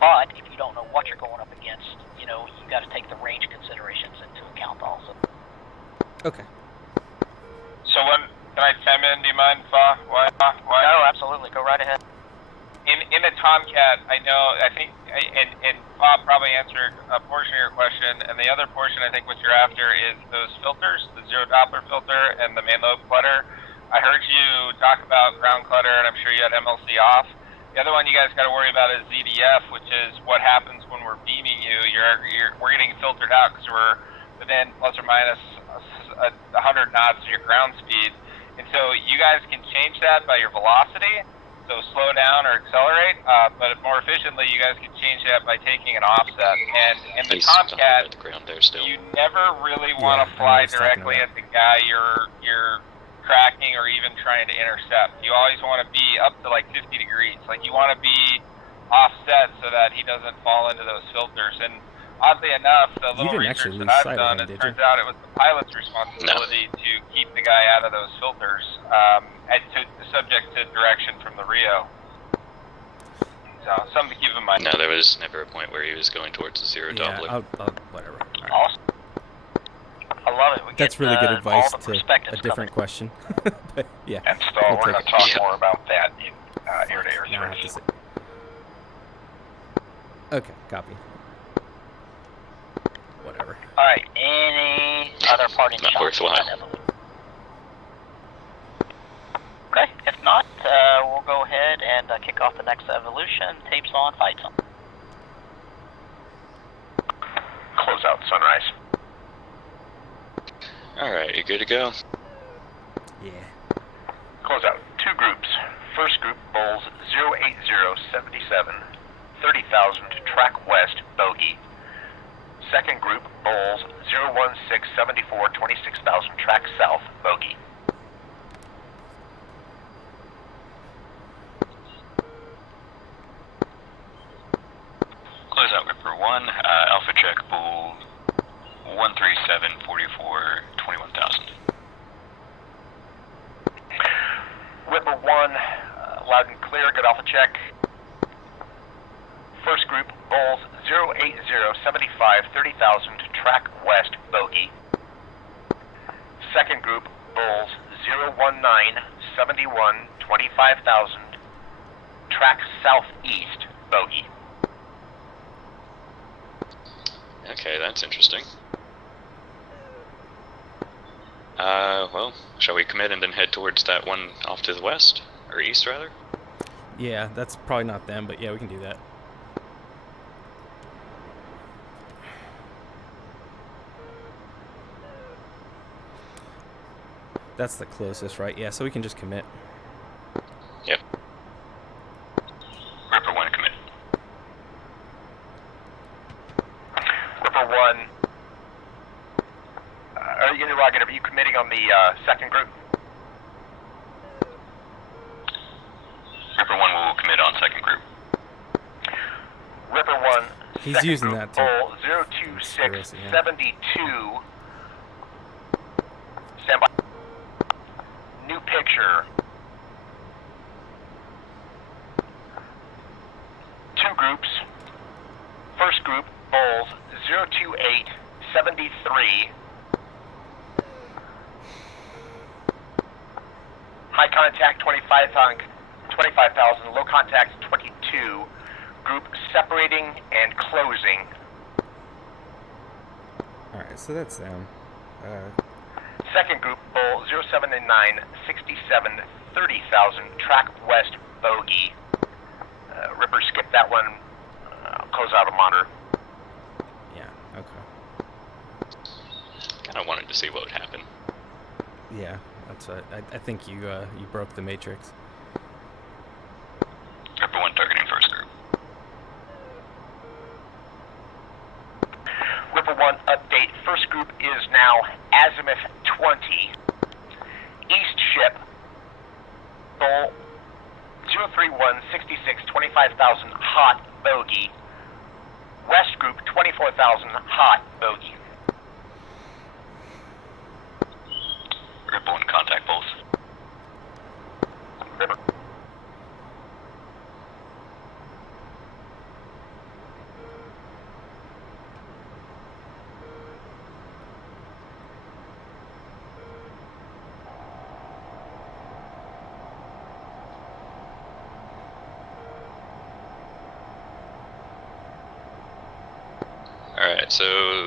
But if you don't know what you're going up against, you've got to take the range considerations into account also. Okay. So can I chime in? Do you mind, Fa? Why? No, absolutely. Go right ahead. In the Tomcat, I think, and Bob probably answered a portion of your question, and the other portion, I think what you're after is those filters, the zero Doppler filter and the main lobe clutter. I heard you talk about ground clutter, and I'm sure you had MLC off. The other one you guys got to worry about is ZDF, which is what happens when we're beaming you. We're getting filtered out because we're within plus or minus 100 knots of your ground speed, and so you guys can change that by your velocity. So slow down or accelerate, but more efficiently, you guys can change that by taking an offset. And in the Tomcat, you never really want to fly directly at the guy you're tracking or even trying to intercept. You always want to be up to like 50 degrees. Like, you want to be offset so that he doesn't fall into those filters. And oddly enough, the little research that I've done, it turns out it was the pilot's responsibility to keep the guy out of those filters, subject to direction from the Rio. So, something to keep in mind. No, there was never a point where he was going towards the zero Doppler. Whatever. Right. Awesome. I love it. That's really good advice to a different question. But, yeah. And Stahl, we're going to talk more about that in air-to-air service. Okay, copy. Whatever. All right. Any other parting shots? Not worthwhile. Okay. If not, we'll go ahead and kick off the next evolution. Tapes on, fights on. Close out Sunrise. Alright, you good to go? Yeah. Close out. 2 groups. First group, Bulls 08077, 30,000 track west, bogey. Second group, Bulls 01674, 26,000 track south, bogey. Close out Ripper 1, Alpha check, Bull 13744, 21,000. Ripper 1, loud and clear, good Alpha check. First group, Bulls 08075, 30,000 track west, bogey. Second group, Bulls 01971, 25,000 track southeast, bogey. Okay, that's interesting. Well, shall we commit and then head towards that one off to the west? Or east, rather? Yeah, that's probably not them, but yeah, we can do that. That's the closest, right? Yeah, so we can just commit. Yep. Ripper 1 interrogative, are you committing on the second group? Ripper 1 will commit on second group. Ripper 1, He's second using group, that to Bull 02672. Stand by. New picture. 2 groups. First group, Bulls 02873. High contact 25,000, low contact 22. Group separating and closing. Alright, so that's them. Second group, Bull 079 67 30,000, track west bogey. Ripper, skip that one. Close out a monitor. Yeah, okay. Kind of wanted to see what would happen. Yeah, that's what I think you broke the matrix. Ripper 1 targeting first group. Ripper 1 update. First group is now azimuth 20. East ship, Bull 031 66 25,000, hot bogey. West group 24,000, hot bogey. Ripper 1 contact both. Ripper. Alright, so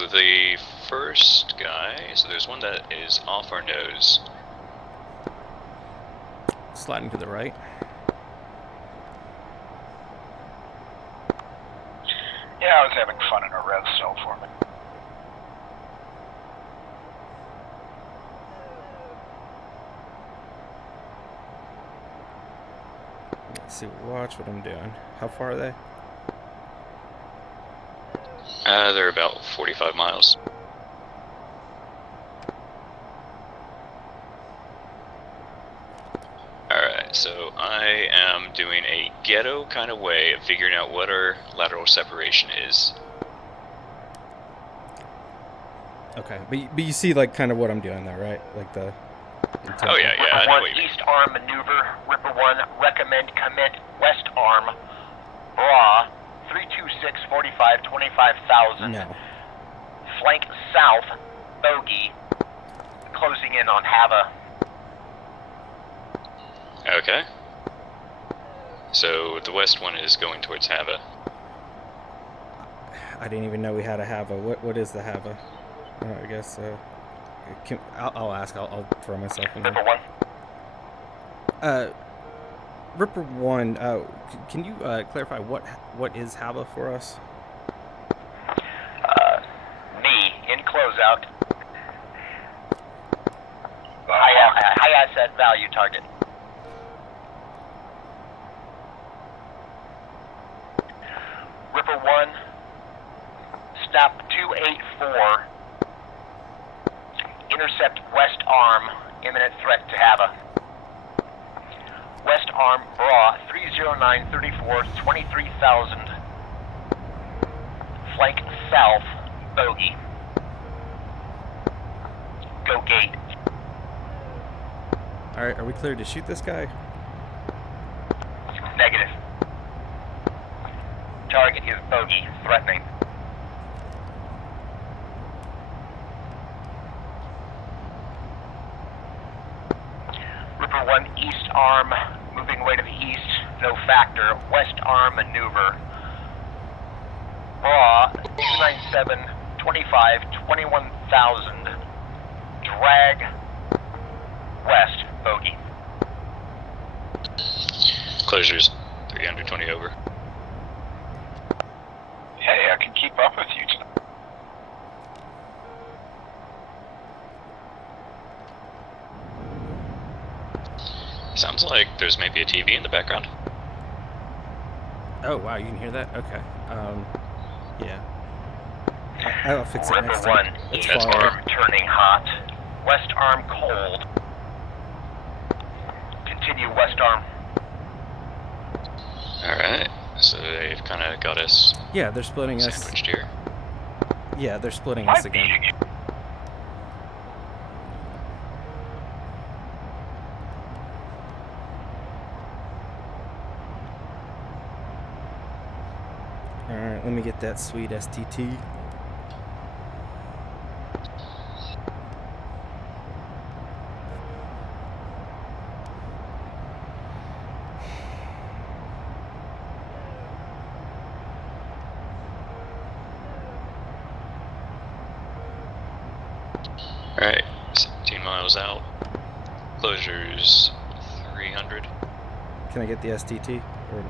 the first guy, so there's one that is off our nose. Sliding to the right. Yeah, I was having fun in a red cell for me. Let's see, watch what I'm doing. How far are they? They're about 45 miles. Alright, so I am doing a ghetto kind of way of figuring out what our lateral separation is. Okay, but you see like kind of what I'm doing there, right? Like the... Oh yeah, yeah, I Ripper know 1 what you mean. east arm maneuver. Ripper 1 recommend commit west arm. Bra 326 45 25,000. No. Flank south bogey. Closing in on Hava. Okay. So the west one is going towards Hava. I didn't even know we had a Hava. What is the Hava? I guess I'll ask. I'll throw myself in there. Ripper 1. Ripper 1, can you clarify what is Hava for us? Me in closeout. High asset value target. Ripper 1, stop 284. Intercept west arm, imminent threat to Hava. West arm, Bra 30934, 23,000. Flank south, bogey. Go gate. Alright, are we cleared to shoot this guy? Negative. Target is bogey, threatening. Ripper 1 east arm, moving away to the east, no factor. West arm maneuver. Bra 297 25 21,000. Drag west bogey. Closures 320 over. Hey, I can keep up with you tonight. Sounds like there's maybe a TV in the background. Oh wow, you can hear that? Okay. Yeah. I'll fix it Ripper next 1 time. It's east far arm turning hot. West arm cold. Continue west arm. Alright, so they've kind of got us Yeah, they're splitting us. sandwiched here. Yeah, they're splitting us again. Alright, let me get that sweet STT. Alright, 17 miles out. Closure's 300. Can I get the STT? Or...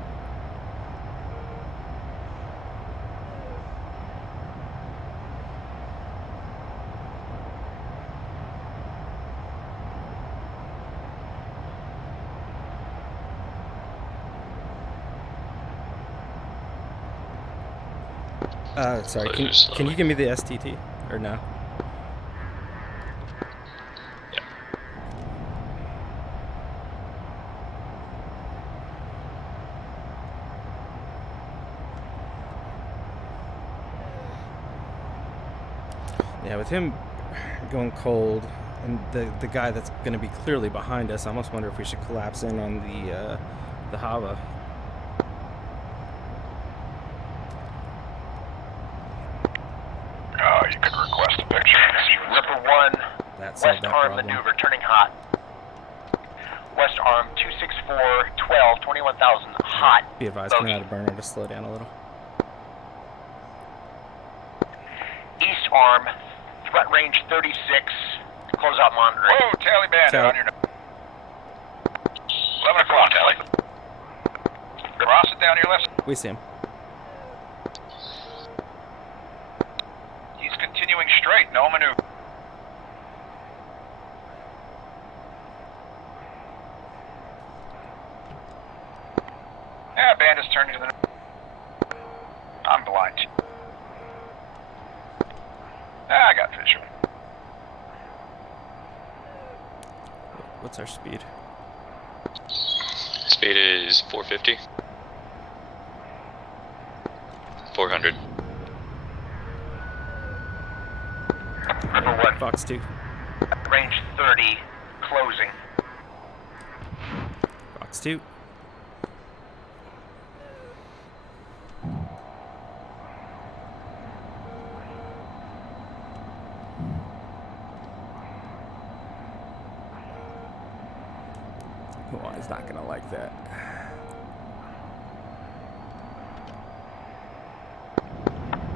sorry, can you give me the STT? Or no? Yeah, with him going cold and the guy that's going to be clearly behind us, I almost wonder if we should collapse in on the Hava. Oh, you could request a picture. Ripper 1, That's west that arm problem. maneuver, turning hot. West arm 264, 12, 21,000, hot. Be advised, coming out of burner to slow down a little. East arm, threat range 36, close out monitoring. Whoa, Tally Bandit on your 11 o'clock, Tally. Cross it down your left. We see him. He's continuing straight, no maneuver. Yeah, Bandit's turning to the... I'm blind. I got visual. What's our speed? Speed is 450. 400. Ripper 1, Fox 2. range 30, closing. Fox 2. Oh, he's not gonna like that.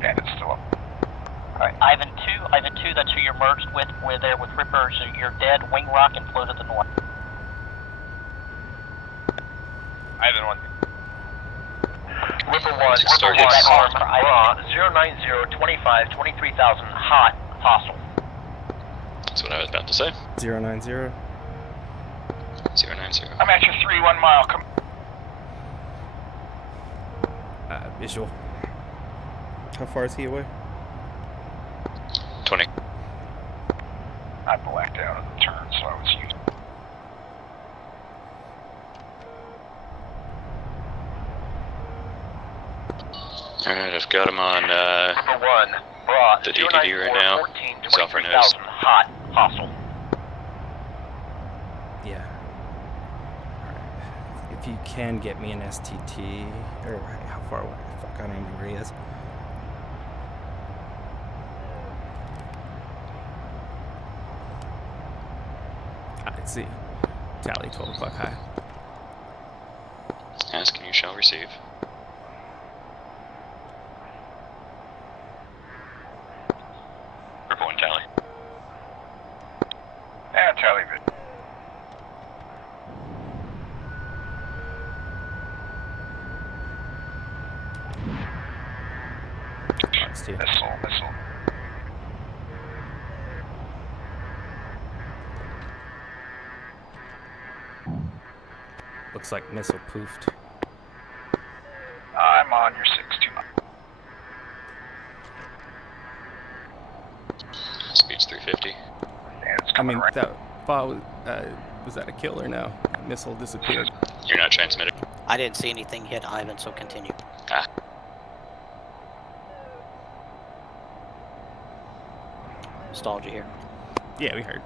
Bandit's still up. Ivan 2, that's who you're merged with. We're there with Ripper, so you're dead. Wing rock and flow to the north. Ivan 1. Ripper 1, Six Ripper 1, targets. arm, raw, 090, 25, 23,000, hot, hostile. That's what I was about to say. 090. 090. I'm at your 3-1 mile. Come. Visual. How far is he away? 20. I blacked out at the turn, so I was using. Alright, I've got him on Ripper 1, raw, the DDD right now. 14, He's off our nose. 23,000, hot, hostile. Yeah. Alright. If you can get me an STT, or how far away? Fuck, I don't even know where he is. I see. Tally 12 o'clock high. Ask and you shall receive. Ripper 1 Tally. Yeah, Tally vid. Fox 2. Missile. Looks like missile poofed. I'm on your 6-2 mile. Speed's 350. And it's I mean, that fall, was that a kill or no? Missile disappeared. You're not transmitting. I didn't see anything hit Ivan, so continue. Ah. Stalled you here. Yeah, we heard.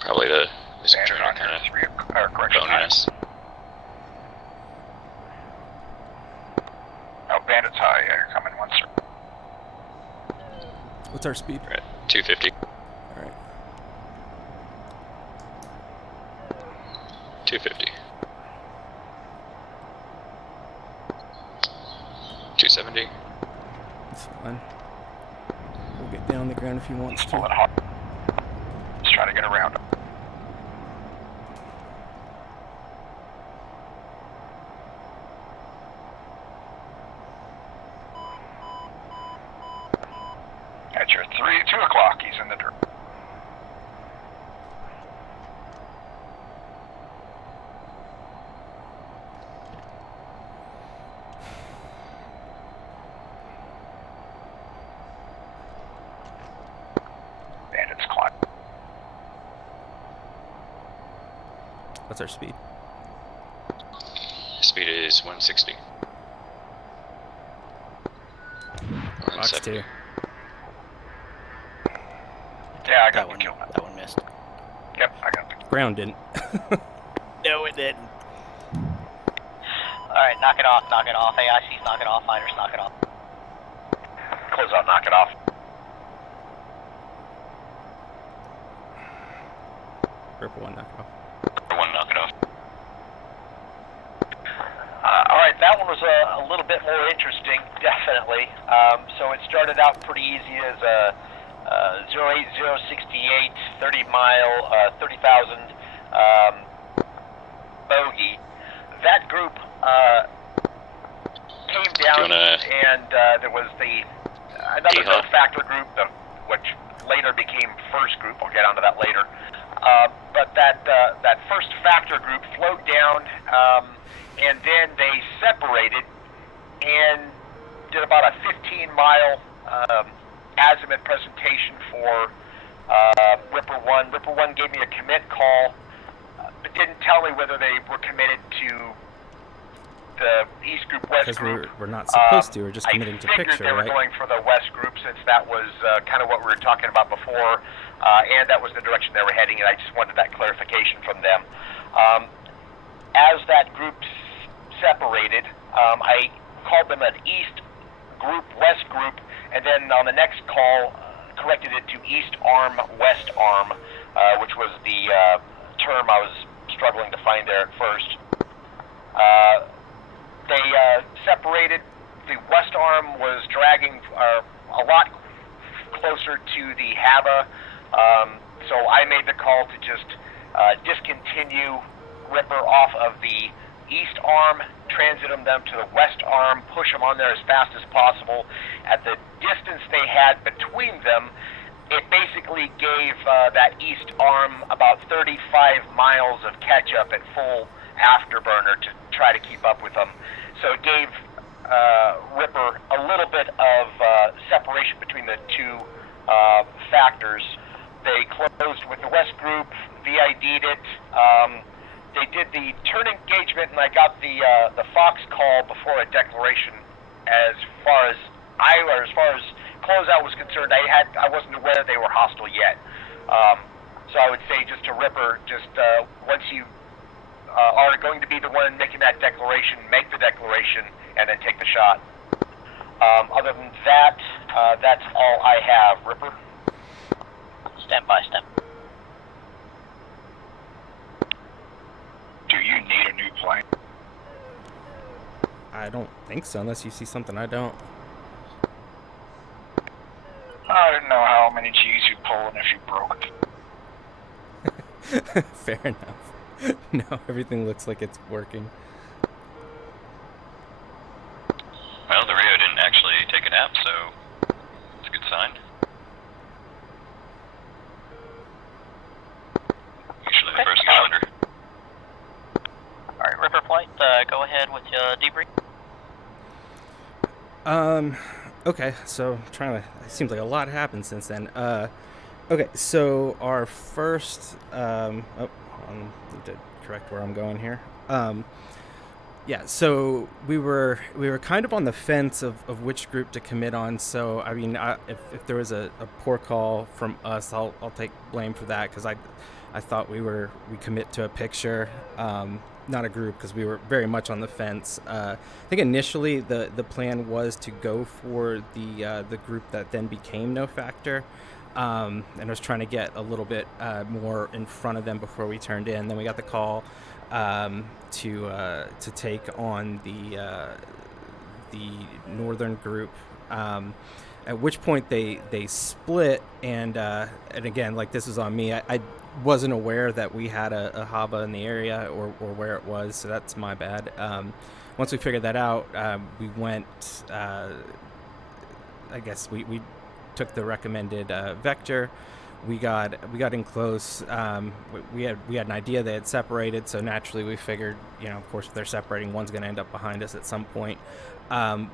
Probably the Bandit drone on kind of here, correction. boning us. Oh, Bandit's high. Yeah, you're coming once, sir. What's our speed? We're at 250. All right. 250. 270. That's fine. We'll get down on the ground if he wants He's pulling to. hard. He's trying to get around him. At your 2 o'clock, he's in the dirt. Bandit's climb. What's our speed? Speed is 160. Box 2. Yeah, I got That the one. kill. That one missed. Yep, I got the Ground didn't. No, it didn't. Alright, knock it off, AIC's knock it off, fighters knock it off. close out, knock it off. Ripper 1, knock it off. Ripper 1, knock it off. Alright, that one was a little bit more interesting, definitely. So it started out pretty easy as a 08068, 30 mile, 30,000 bogey. That group came down and there was another third factor group, which later became first group. I'll get onto that later. But that first factor group flowed down, and then they separated and did about a 15-mile azimuth presentation for Ripper 1. Ripper 1 gave me a commit call, but didn't tell me whether they were committed to the East Group, West Group. Because we're not supposed to. We're just committing to I figured picture, they were right? going for the West Group since that was kind of what we were talking about before, and that was the direction they were heading, and I just wanted that clarification from them. As that group separated, I called them an East Group, West Group, and then on the next call corrected it to East Arm, West Arm, which was the term I was struggling to find there at first. They separated. The West Arm was dragging a lot closer to the Hava, so I made the call to just discontinue Ripper off of the East Arm, transit them to the West Arm, push them on there as fast as possible. At the distance they had between them, it basically gave that East Arm about 35 miles of catch-up at full afterburner to try to keep up with them. So it gave Ripper a little bit of separation between the two factors. They closed with the West Group, VID'd it. They did the turn engagement, and I got the Fox call before a declaration. As far as closeout was concerned, I wasn't aware they were hostile yet. So I would say just to Ripper, once you are going to be the one making that declaration, make the declaration, and then take the shot. Other than that, that's all I have. Ripper? Stand by, stand. Do you need a new plane? I don't think so, unless you see something I don't. I didn't know how many G's you pull and if you broke it. Fair enough. No, everything looks like it's working. Well, the Rio didn't actually take a nap, so it's a good sign. Usually the first calendar. Alright, Ripper Flight, go ahead with debrief. Okay, so it seems like a lot happened since then. Okay, so our first, I need to correct where I'm going here. Yeah, so we were kind of on the fence of which group to commit on. So I mean, if there was a poor call from us, I'll take blame for that, because I thought we commit to a picture, not a group, because we were very much on the fence. I think initially the plan was to go for the group that then became no factor. And I was trying to get a little bit more in front of them before we turned in. Then we got the call to take on the northern group. At which point they split, and again, like, this is on me. I wasn't aware that we had a HVAA in the area, or where it was, so that's my bad. Once we figured that out, we went. I guess we took the recommended vector. We got in close. We had an idea they had separated, so naturally we figured, of course, if they're separating, one's going to end up behind us at some point.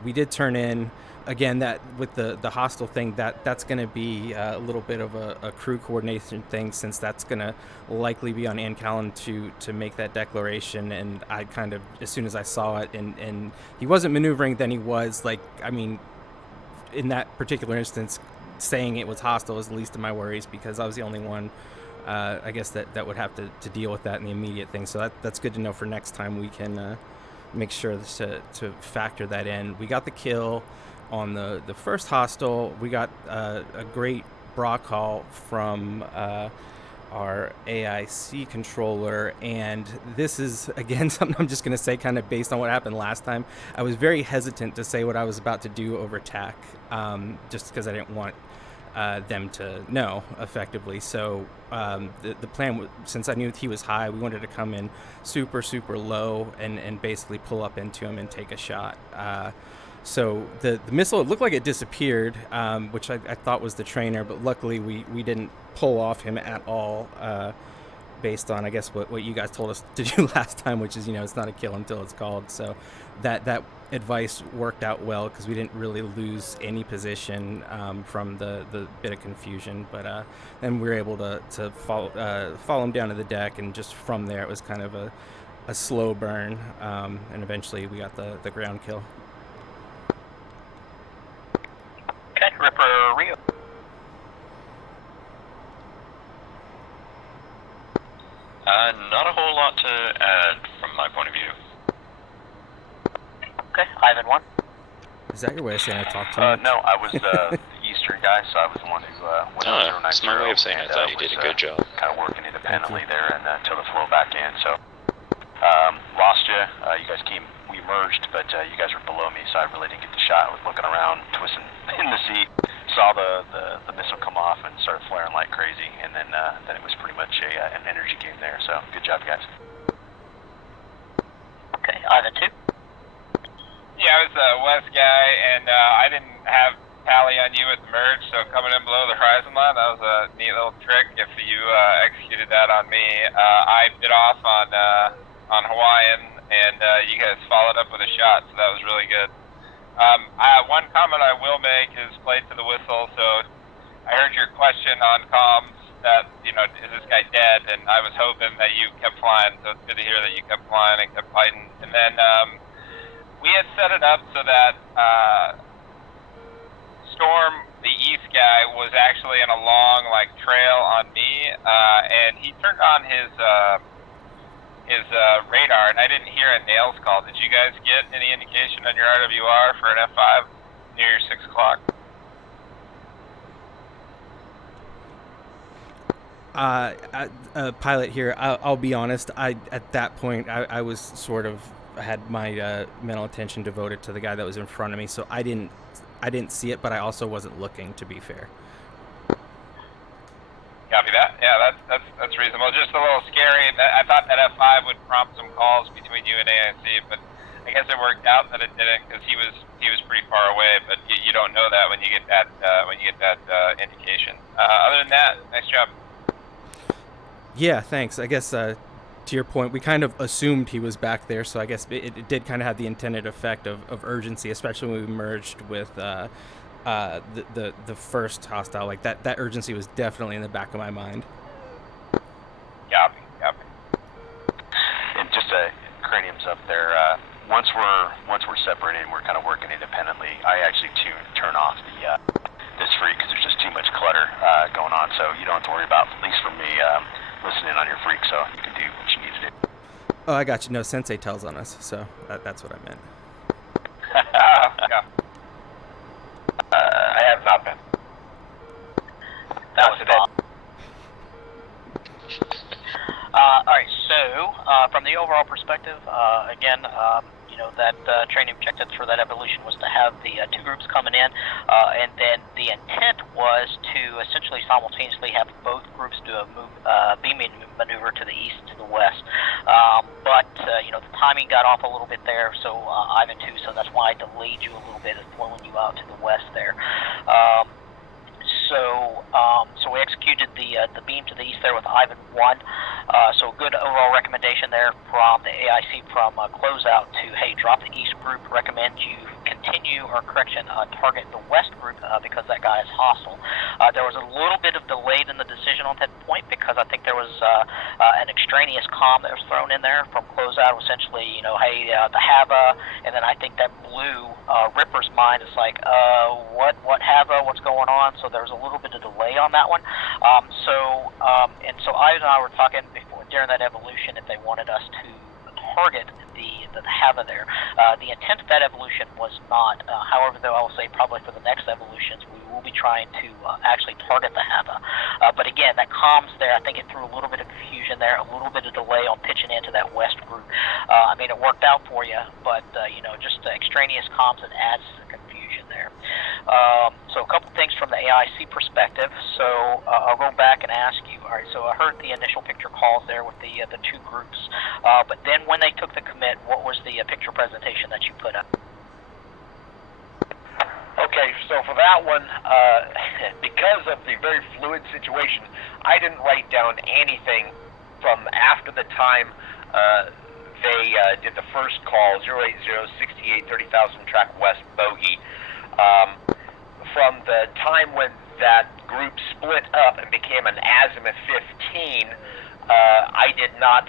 We did turn in, again, that with the hostile thing, that's going to be a little bit of a crew coordination thing, since that's going to likely be on Ann Callan to make that declaration. And I kind of, as soon as I saw it, and he wasn't maneuvering, then he was, like, I mean, in that particular instance, saying it was hostile is the least of my worries, because I was the only one, I guess, that would have to deal with that in the immediate thing. So that's good to know for next time. We can make sure to factor that in. We got the kill on the first hostile. We got a great bra call from our AIC controller, and this is, again, something I'm just going to say kind of based on what happened last time. I was very hesitant to say what I was about to do over TAC, just because I didn't want them to know, effectively. So the plan, since I knew he was high, we wanted to come in super, super low and basically pull up into him and take a shot. So the missile, it looked like it disappeared, which I thought was the trainer, but luckily we didn't pull off him at all, based on, I guess, what you guys told us to do last time, which is, it's not a kill until it's called. So that advice worked out well, because we didn't really lose any position from the bit of confusion. But then we were able to follow him down to the deck, and just from there it was kind of a slow burn, and eventually we got the ground kill. Okay, Ripper Rio. Not a whole lot to add from my point of view. Okay, Ivan 1. Is that your way of saying I talked to you? No, I was the Eastern guy, so I was the one who went on 090. That's my way of saying I thought you did a good job. Kind of working independently there and until the flow back in. So lost you. You guys we merged, but you guys were below me, so I really didn't get the shot. I was looking around, twisting in the seat, saw the missile come off and started flaring like crazy, and then it was pretty much an energy game there. So good job, guys. Okay, Ivan 2. Yeah, I was the west guy, and I didn't have tally on you at the merge, so coming in below the horizon line, that was a neat little trick if you executed that on me. I bit off on Hawaiian, and you guys followed up with a shot, so that was really good. One comment I will make is play to the whistle. So I heard your question on comms that, is this guy dead? And I was hoping that you kept flying, so it's good to hear that you kept flying and kept fighting. And then we had set it up so that Storm, the east guy, was actually in a long trail on me, and he turned on his radar, and I didn't hear a nails call. Did you guys get any indication on your RWR for an F5 near 6 o'clock? Pilot here, I'll be honest, at that point I was sort of had my mental attention devoted to the guy that was in front of me, so I didn't see it, but I also wasn't looking, to be fair. Copy that. Yeah, that's reasonable. Just a little scary. I thought that F5 would prompt some calls between you and AIC, but I guess it worked out that it didn't, because he was pretty far away. But you don't know that when you get that indication. Other than that, nice job. Yeah, thanks. I guess to your point, we kind of assumed he was back there, so I guess it did kind of have the intended effect of urgency, especially when we merged with the first hostile. Like that urgency was definitely in the back of my mind. Copy. And just craniums up there. Once we're separated and we're kind of working independently, I actually turn off this freak because there's just too much clutter going on. So you don't have to worry about, at least for me, listening on your freak. So you can do what you need to do. Oh, I got you. No, Sensei tells on us, so that's what I meant. Yeah. I have not been. That was today. Alright, so, from the overall perspective, again, that training objectives for that evolution was to have the two groups coming in, and then the intent was to essentially simultaneously have both groups do a beaming maneuver to the east to the west. But the timing got off a little bit there, so Ivan 2, so that's why I delayed you a little bit of flowing you out to the west there. So we executed the beam to the east there with Ivan 1. So good overall recommendation there from the AIC from closeout to, hey, drop the east group, recommend you continue, or correction, target the west group because that guy is hostile. There was a little bit of delay in the decision on that point because I think there was an extraneous comm that was thrown in there from closeout, essentially, hey, the Hava, and then I think that blew Ripper's mind. It's like, what Hava, what's going on? So there was a little bit of delay on that one. So I and I were talking before during that evolution if they wanted us to target the Hava there. The intent of that evolution was not. However, though, I will say probably for the next evolutions we will be trying to actually target the Hava. But again, that comms there, I think it threw a little bit of confusion there, a little bit of delay on pitching into that west group. I mean, it worked out for you, but just extraneous comms, it adds to the confusion there. So a couple things from the AIC perspective. So I'll go back and ask you. All right. So I heard the initial picture calls there with the two groups, but then when they took the commit, what was the picture presentation that you put up? Okay, so for that one, because of the very fluid situation, I didn't write down anything from after the time they did the first call, 08068 30,000 track west bogey. From the time when that group split up and became an azimuth 15, I did not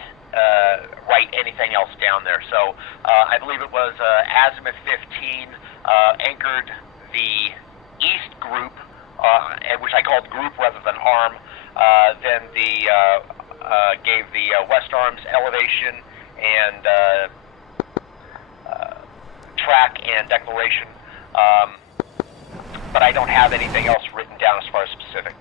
write anything else down there. So I believe it was azimuth 15 anchored the east group, which I called group rather than arm. Then gave the west arms elevation and track and declaration. But I don't have anything else written down as far as specific.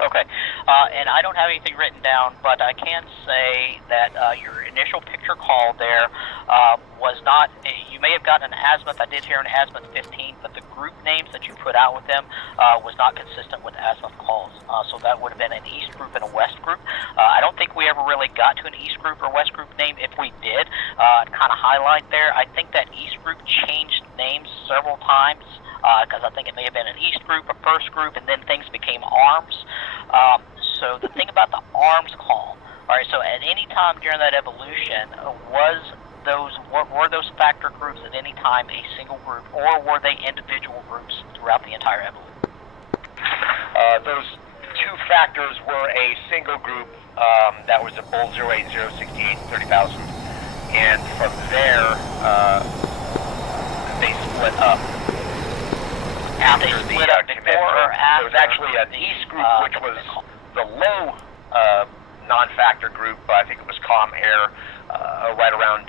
Okay, and I don't have anything written down, but I can say that your initial picture call there was not, you may have gotten an azimuth, I did hear an azimuth 15, but the group names that you put out with them was not consistent with azimuth calls. So that would have been an east group and a west group. I don't think we ever really got to an east group or west group name. If we did, kind of highlight there, I think that east group changed names several times. Because I think it may have been an east group, a first group, and then things became arms. So the thing about the arms call, all right, so at any time during that evolution, were those factor groups at any time a single group, or were they individual groups throughout the entire evolution? Those two factors were a single group that was a bull 08068 30,000, and from there they split up. After the commit, there was actually an east group, which was the low non-factor group. I think it was Comm Air, right around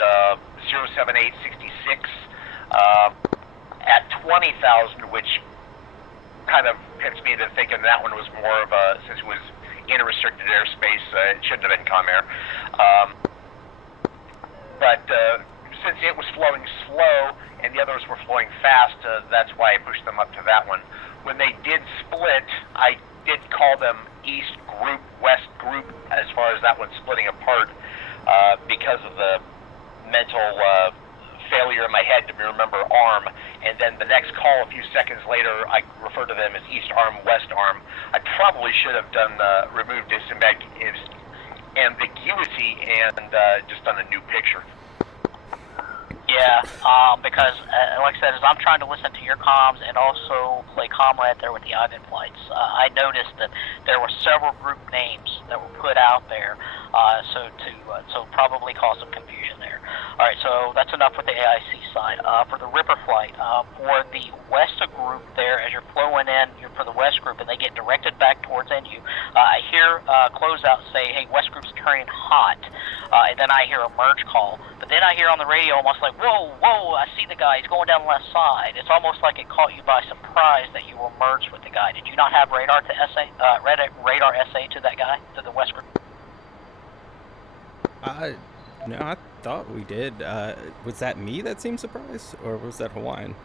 07866 at 20,000, which kind of hits me into thinking that one was more of a, since it was in a restricted airspace, it shouldn't have been Comm Air. But since it was flowing slow and the others were flowing fast, that's why I pushed them up to that one. When they did split, I did call them east group, west group, as far as that one splitting apart, because of the mental failure in my head to remember arm. And then the next call a few seconds later, I referred to them as east arm, west arm. I probably should have done removed this ambiguity and just done a new picture. Yeah, because, like I said, as I'm trying to listen to your comms and also play comrade there with the Ivan flights, I noticed that there were several group names that were put out there, so probably cause some confusion there. All right, so that's enough with the AIC side. For the Ripper flight, for the West group there, as you're flowing in, you're for the West group, and they get directed back towards NU, I hear closeout say, hey, West group's turning hot, and then I hear a merge call, but then I hear on the radio almost like, whoa, I see the guy, he's going down the left side. It's almost like it caught you by surprise that you were merged with the guy. Did you not have radar to radar SA to that guy, to the West group? No, I thought we did. Was that me that seemed surprised, or was that Hawaiian?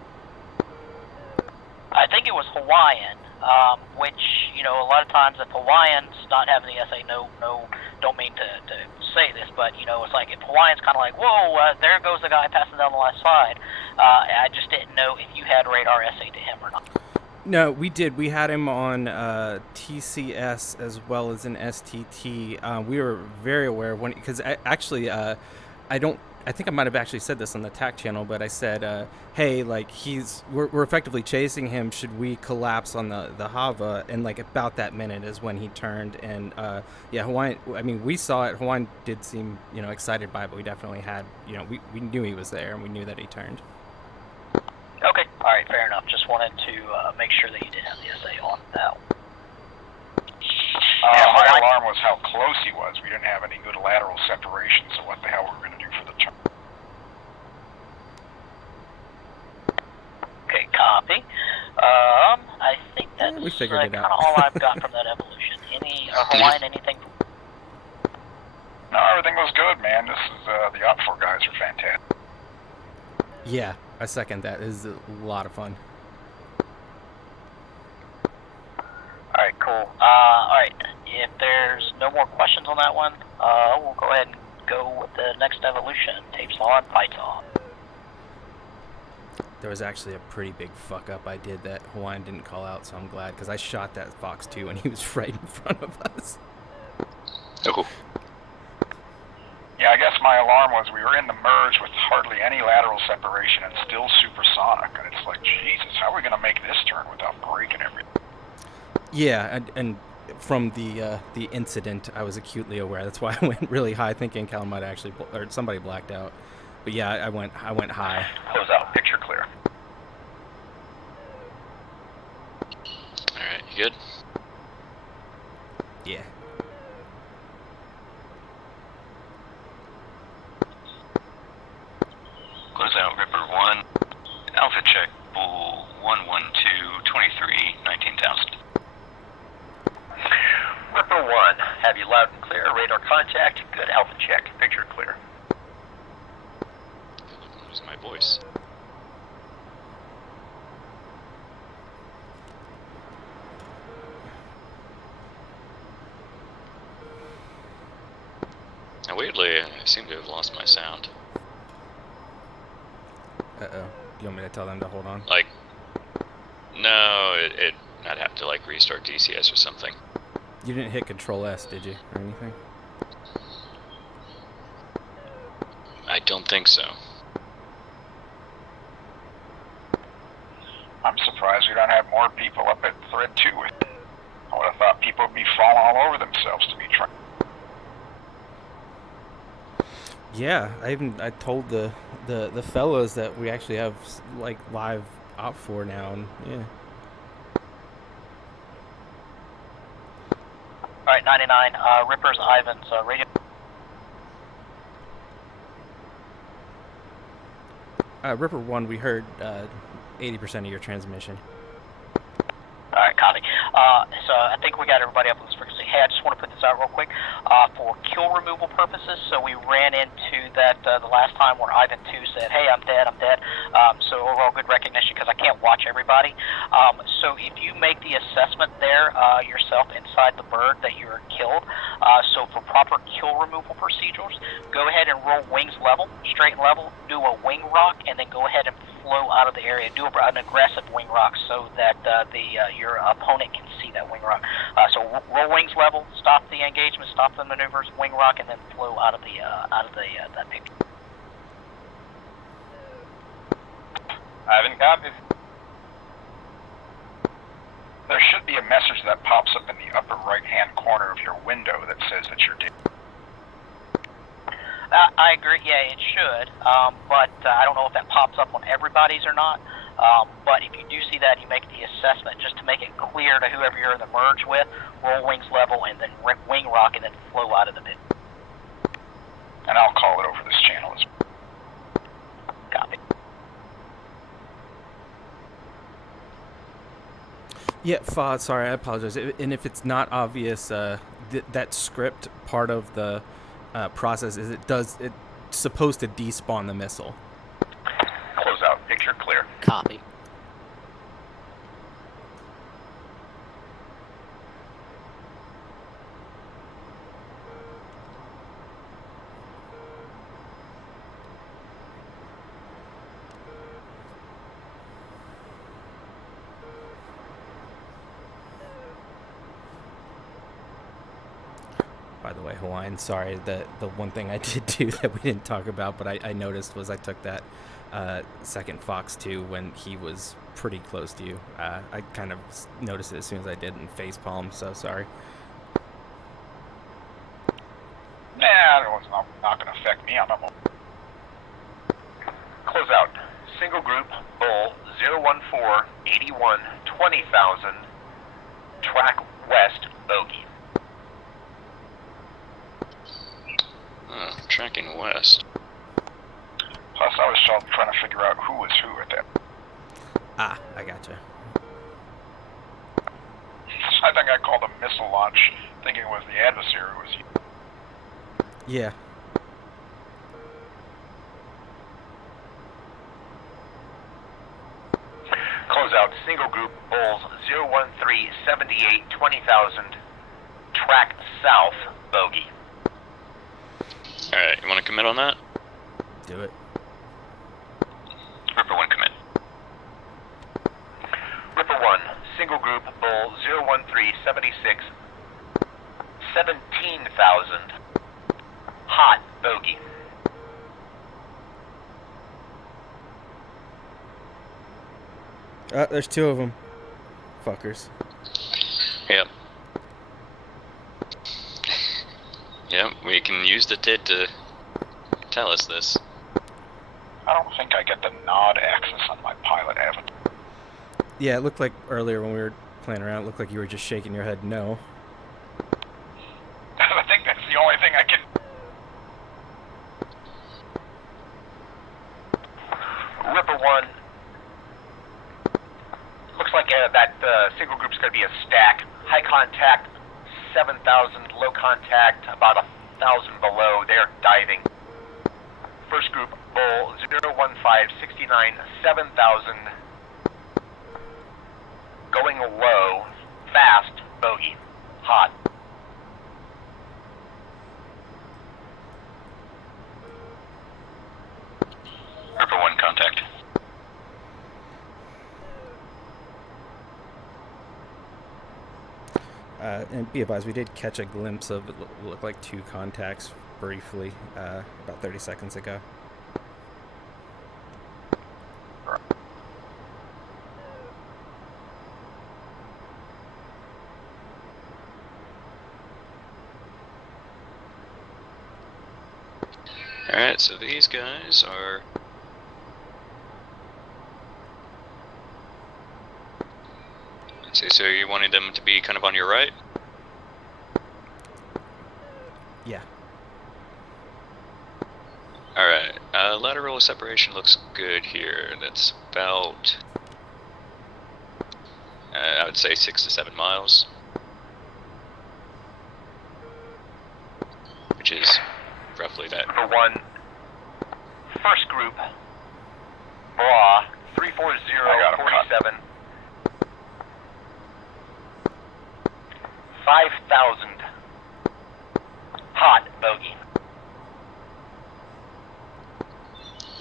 I think it was Hawaiian, which, you know, a lot of times if Hawaiian's not having the SA, don't mean to say this, but, you know, it's like if Hawaiian's kind of like, whoa, there goes the guy passing down the left side, I just didn't know if you had radar SA to him or not. No, we did. We had him on TCS as well as an STT. We were very aware of when, because actually, I think I might have actually said this on the TAC channel, but I said, hey, like we're effectively chasing him. Should we collapse on the Hava? And like about that minute is when he turned. And yeah, Hawaiian. I mean, we saw it. Hawaiian did seem, you know, excited by it, but we definitely had, you know, we knew he was there and we knew that he turned. Okay, all right, fair enough. Just wanted to make sure that you did have the SA on that one. My alarm was how close he was. We didn't have any good lateral separation, so what the hell were we going to do for the turn? Okay, copy. I think that's we figured it kind out. of all I've got from that evolution. Hawaiian, anything? No, everything was good, man. This is, the Opfor guys are fantastic. Yeah, I second that. It is a lot of fun. Alright, cool. Alright, if there's no more questions on that one, we'll go ahead and go with the next evolution. Tapes on, fights on. There was actually a pretty big fuck up I did that Hawaiian didn't call out, so I'm glad, because I shot that Fox 2 and he was right in front of us. Oh. Yeah, I guess my alarm was we were in the merge with hardly any lateral separation and still supersonic, and it's like, Jesus, how are we going to make this turn without breaking everything? Yeah, and from the incident, I was acutely aware. That's why I went really high, thinking Callum might actually, or somebody blacked out. But yeah, I went high. Close out, picture clear. All right, you good? Yeah. Close out Ripper 1. Alpha check, Bull 112, 23, 19,000. Ripper 1, have you loud and clear, radar contact, good alpha check, picture clear. Lose my voice. Now weirdly, I seem to have lost my sound. Uh-oh. You want me to tell them to hold on? Like, no, I'd have to like restart DCS or something. You didn't hit Control S, did you, or anything? I don't think so. I'm surprised we don't have more people up at Thread 2 with it. I would have thought people would be falling all over themselves to be trying. Yeah, I told the fellows that we actually have like live Opfor now, and yeah. Alright, 99, Rippers, Ivans, radio. Ripper 1, we heard 80% of your transmission. Alright, copy. So I think we got everybody up on this frequency. Hey, I just want to put this out real quick. For kill removal purposes, so we ran into that the last time where Ivan 2 said, hey, I'm dead. So overall good recognition because I can't watch everybody. So if you make the assessment there yourself inside the bird that you're killed, so for proper kill removal procedures, go ahead and roll wings level, straight and level, do a wing rock, and then go ahead and flow out of the area. Do an aggressive wing rock so that your opponent can see that wing rock. So roll wings level, stop the engagement, stop the maneuvers, wing rock, and then flow out of that picture. Ivan copies. There should be a message that pops up in the upper right-hand corner of your window that says that you're dead. I agree, yeah, it should, but I don't know if that pops up on everybody's or not. But if you do see that, you make the assessment just to make it clear to whoever you're in the merge with, roll wings level, and then wing rock, and then flow out of the bit. And I'll call it over this channel as well. Copy. Yeah, Fa, sorry, I apologize. And if it's not obvious, that script part of the process is it's supposed to despawn the missile. Close out. Picture clear. Copy. By the way, Hawaiian, sorry, the one thing I did do that we didn't talk about, but I noticed was I took that second Fox 2 when he was pretty close to you. I kind of noticed it as soon as I did and facepalm, so sorry. Nah, it's not going to affect me. I'm a... Close out. Single group, Bull 014 81 20,000, track west, bogey. Tracking west. Plus, I was trying to figure out who was who at that. Ah, I gotcha. I think I called a missile launch thinking it was the adversary who was you. Yeah. Close out. Single group, Bulls 013 78 20,000, track south, bogey. Alright, you want to commit on that? Do it. Ripper 1 commit. Ripper 1, single group, Bull 013 76 17,000, hot, bogey. There's two of them. Fuckers. Yep. Yep, we can use the TID to tell us this. I don't think I get the nod access on my pilot avatar. Yeah, it looked like earlier when we were playing around, it looked like you were just shaking your head no. I think that's the only thing I can... Ripper 1, looks like that single group's going to be a stack. High contact, 7,000, low contact, about 1,000 below. They're diving. First group, Bull 015 69 7,000, going low, fast, bogey, hot. Ripper 1 contact. And be advised, we did catch a glimpse of it looked like two contacts briefly about 30 seconds ago. Alright, so these guys are... Let's see, so you wanted them to be kind of on your right? Yeah. Alright, lateral separation looks good here. That's about, I would say 6 to 7 miles. Which is roughly that. Number 1, first group, Bra 340 47, 5,000, hot, bogey.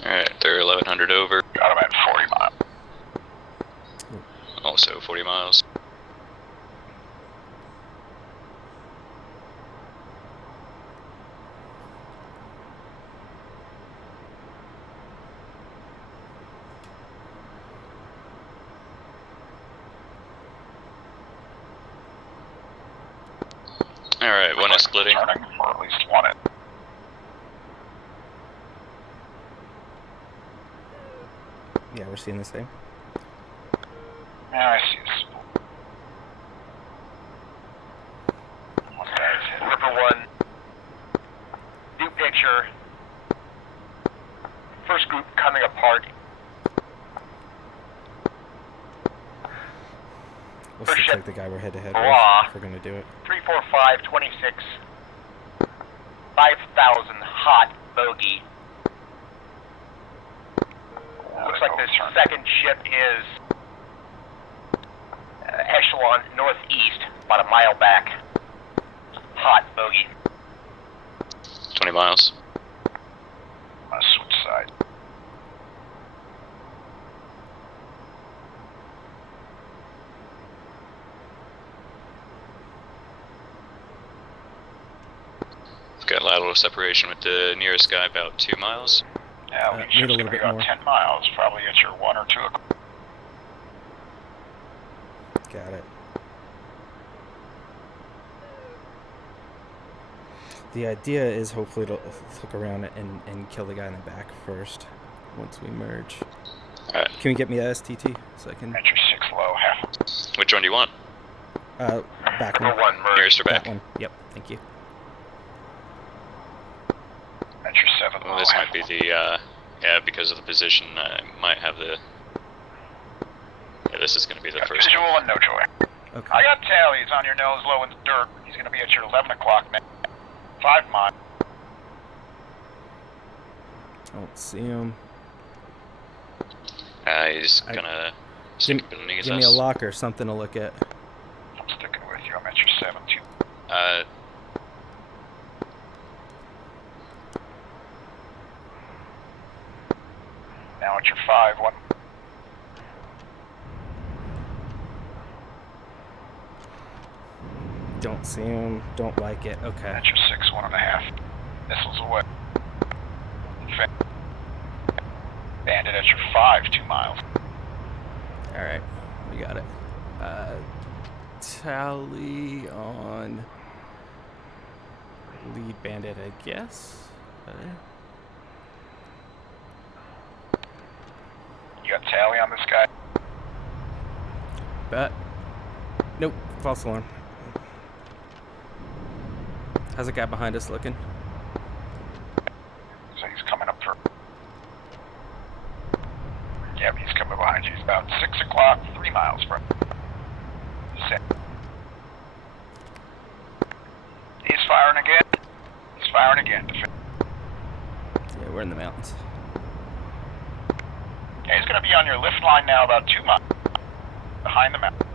Alright, they're 1,100 over. Got them at 40 miles. Also 40 miles. Alright, one is splitting. Turning, or at least one it. Yeah, we're seeing the same. Yeah, I see this. One guy's hit. Ripper 1. New picture. First group coming apart. Let's just take the guy we're head-to-head with Blah. if we're going to do it. 345, 26. 5,000 hot bogey. Looks like the second ship is echelon northeast, about a mile back. Hot bogey. 20 miles. I'm gonna switch side. Got lateral separation with the nearest guy about 2 miles. Yeah, we should be about 10 miles, probably at your 1 or 2 o'clock. Got it. The idea is hopefully to look around and kill the guy in the back first once we merge. Alright. Can we get me a STT so I can... At your 6 low, half. Which one do you want? Back one. Nearest or back? That one. Yep, thank you. At your 7 Well, low, this half. might be the, yeah, because of the position, I might have the... Yeah, this is going to be the first Visual one. and no joy. Okay. I got Tally. He's on your nose low in the dirt. He's going to be at your 11 o'clock now. 5 miles. Don't see him. He's gonna stick beneath Give me a locker, something to look at. I'm sticking with you. I'm at your 7 too. Now at your 5, 1. Don't see him. Don't like it. Okay. At your 6, 1.5. Missiles away. Bandit at your 5, 2 miles. Alright. We got it. Tally on lead bandit, I guess. You got Tally on this guy? Bet. Nope. False alarm. How's the guy behind us looking? So he's coming up for... Yep, he's coming behind you. He's about 6 o'clock, 3 miles from... Set. He's firing again. He's firing again. Yeah, we're in the mountains. Yeah, he's going to be on your lift line now about 2 miles. Behind the mountain.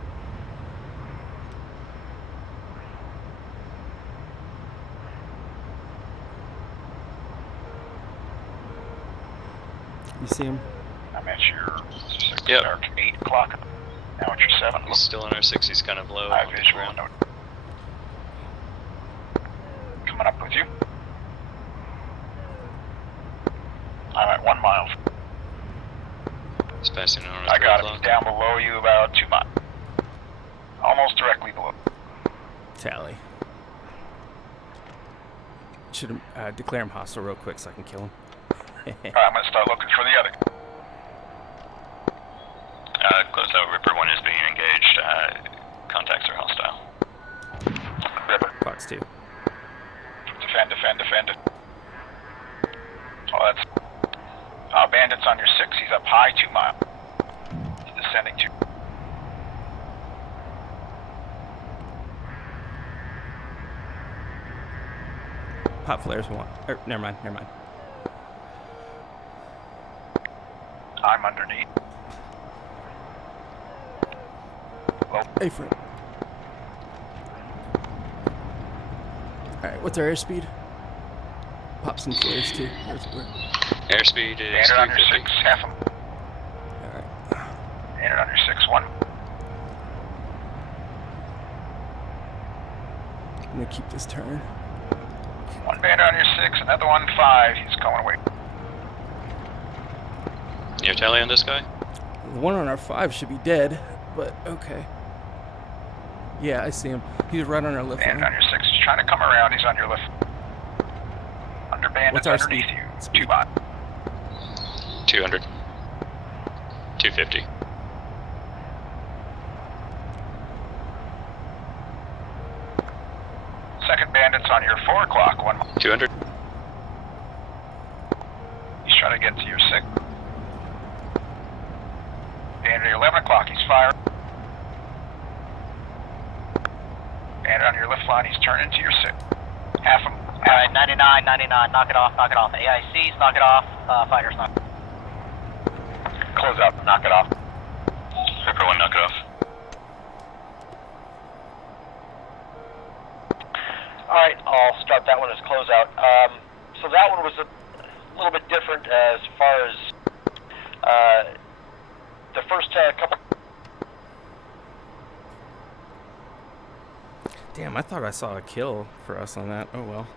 You see him? I'm at your 6 Yep. dark, 8 o'clock. Now at your 7. He's still on our 6, he's kind of low. High on the visual. ground. No. Coming up with you. I'm at 1 mile. He's passing on I got 3 him o'clock. down below you about 2 miles. Almost directly below. Tally. Should declare him hostile real quick so I can kill him. Alright, I'm gonna start looking for the other. Close out, Ripper 1 is being engaged. Contacts are hostile. Ripper. Fox 2. Defend, defend, defend. Oh, that's... Bandit's on your 6. He's up high 2 miles. He's descending 2. Pop flares 1. Never mind, never mind. I'm underneath. Hey, friend. Alright, what's our airspeed? Pop some flares too. Airspeed is Bandit on your 350. 6, half him. Alright. Bandit on your 6, 1. I'm gonna keep this turn. 1 bandit on your 6, another one 5. He's going away. You have tally on this guy? The one on our 5 should be dead, but okay. Yeah, I see him. He's right on our lift Bandit line. on your 6. He's trying to come around. He's on your left. Under bandits What's our underneath speed? you. Speed. 2 bot. 200. 250. Second bandit's on your 4 o'clock. 1 mile. 200. He's trying to get to your 6. Bandit at your 11 o'clock. He's firing. Bandit on your left line. He's turning to your 6. Half him. Alright, 99, 99. Knock it off, knock it off. AICs, knock it off. Fighters, knock it off. Close out, knock it off. Ripper 1, knock it off. Alright, I'll start that one as closeout. So that one was a little bit different as far as the first couple. Damn, I thought I saw a kill for us on that. Oh well.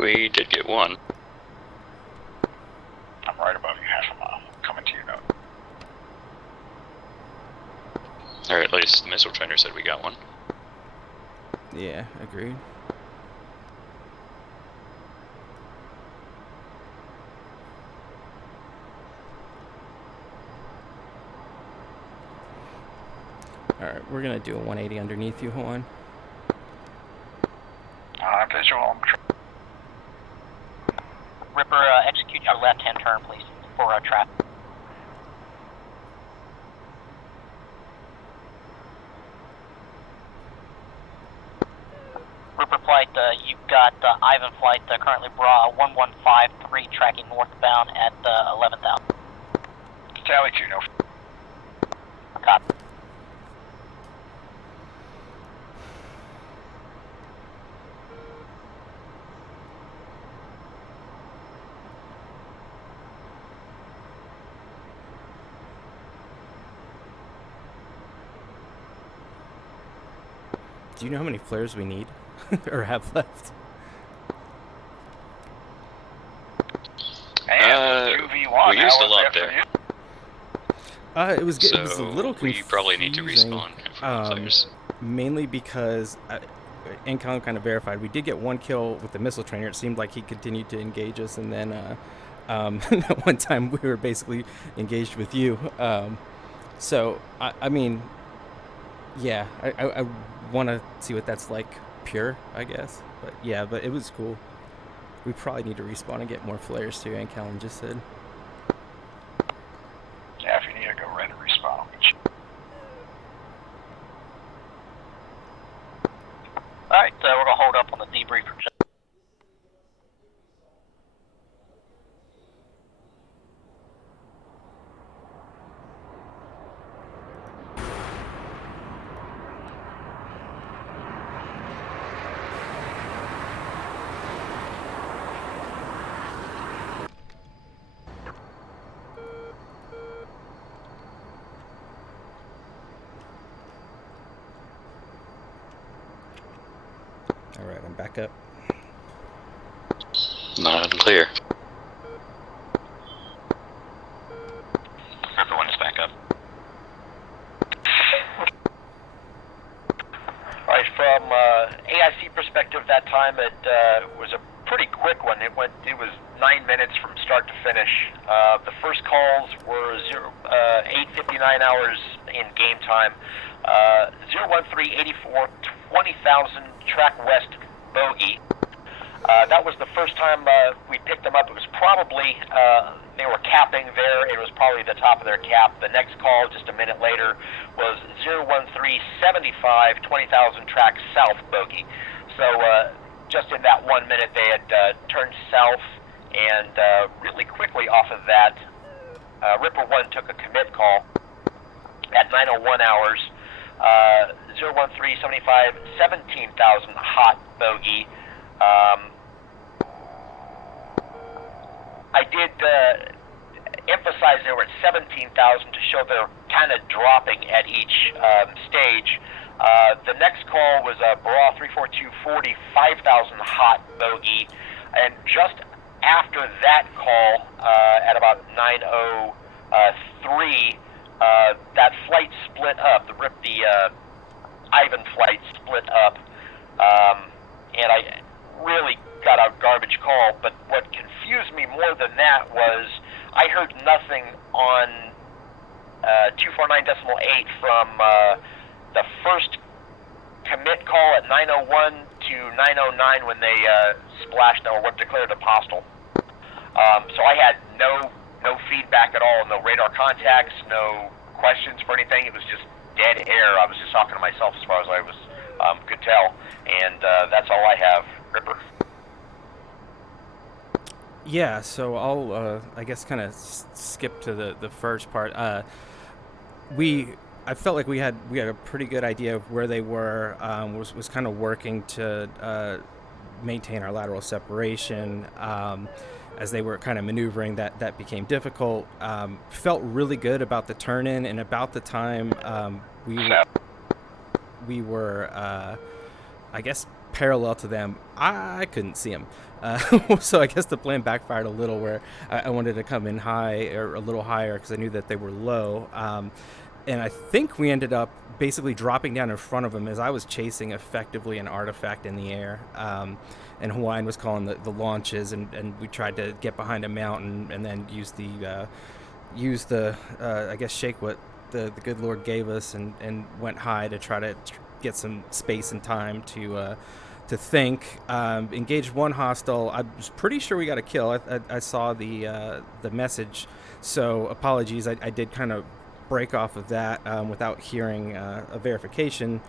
We did get one. I'm right above you, half a mile. Coming to you now. Or at least the missile trainer said we got one. Yeah, agreed. Alright, we're gonna do a 180 underneath you, hold on. Visual. Ripper, execute your left-hand turn, please, for trap. Ripper flight, you've got Ivan flight, currently bra 1153, tracking northbound at 11,000. Tally 2, no. Copy. Do you know how many flares we need? Or have left? We used a lot there. It was a little confusing. We probably need to respawn for flares. Mainly because, Encom kind of verified, we did get one kill with the missile trainer. It seemed like he continued to engage us, and then that one time we were basically engaged with you. So, I mean, yeah, I want to see what that's like pure, I guess. But yeah, but it was cool. We probably need to respawn and get more flares too, and Callan just said. Yeah, if you need to go right to respawn. Alright, we're going to hold up on the debrief for just. Alright, I'm back up. Loud and clear. Everyone is back up. Alright, from AIC perspective, that time it was a pretty quick one. It was 9 minutes from start to finish. The first calls were 8:59 hours in game time. 01384, 20,000 track west bogey. That was the first time we picked them up. It was probably, they were capping there. It was probably the top of their cap. The next call, just a minute later, was 01375, 20,000 track south bogey. So just in that 1 minute, they had turned south, and really quickly off of that, Ripper 1 took a commit call at 9:01 hours. 01375, 17,000 hot bogey. I did emphasize they were at 17,000 to show they're kind of dropping at each stage. The next call was Bra 34240, 5,000 hot bogey, and just after that call, at about 9:03, that flight split up. The Ivan flight split up, and I really got a garbage call. But what confused me more than that was I heard nothing on 249.8 from the first commit call at 9:01 to 9:09 when they splashed or were declared apostle. So I had no feedback at all, no radar contacts, no questions for anything. It was just dead air. I was just talking to myself as far as I was could tell, and that's all I have. Ripper. Yeah, so I'll I guess kind of skip to the first part. I felt like we had a pretty good idea of where they were. Was kind of working to maintain our lateral separation. As they were kind of maneuvering, that became difficult. Felt really good about the turn-in, and about the time we were, I guess, parallel to them. I couldn't see them. So I guess the plan backfired a little, where I wanted to come in high or a little higher because I knew that they were low. And I think we ended up basically dropping down in front of them as I was chasing effectively an artifact in the air. And Hawaiian was calling the launches, and we tried to get behind a mountain and then use the I guess shake what the good Lord gave us, and went high to try to get some space and time to think. Engaged one hostile. I was pretty sure we got a kill. I saw the message, so apologies. I did kind of break off of that without hearing a verification,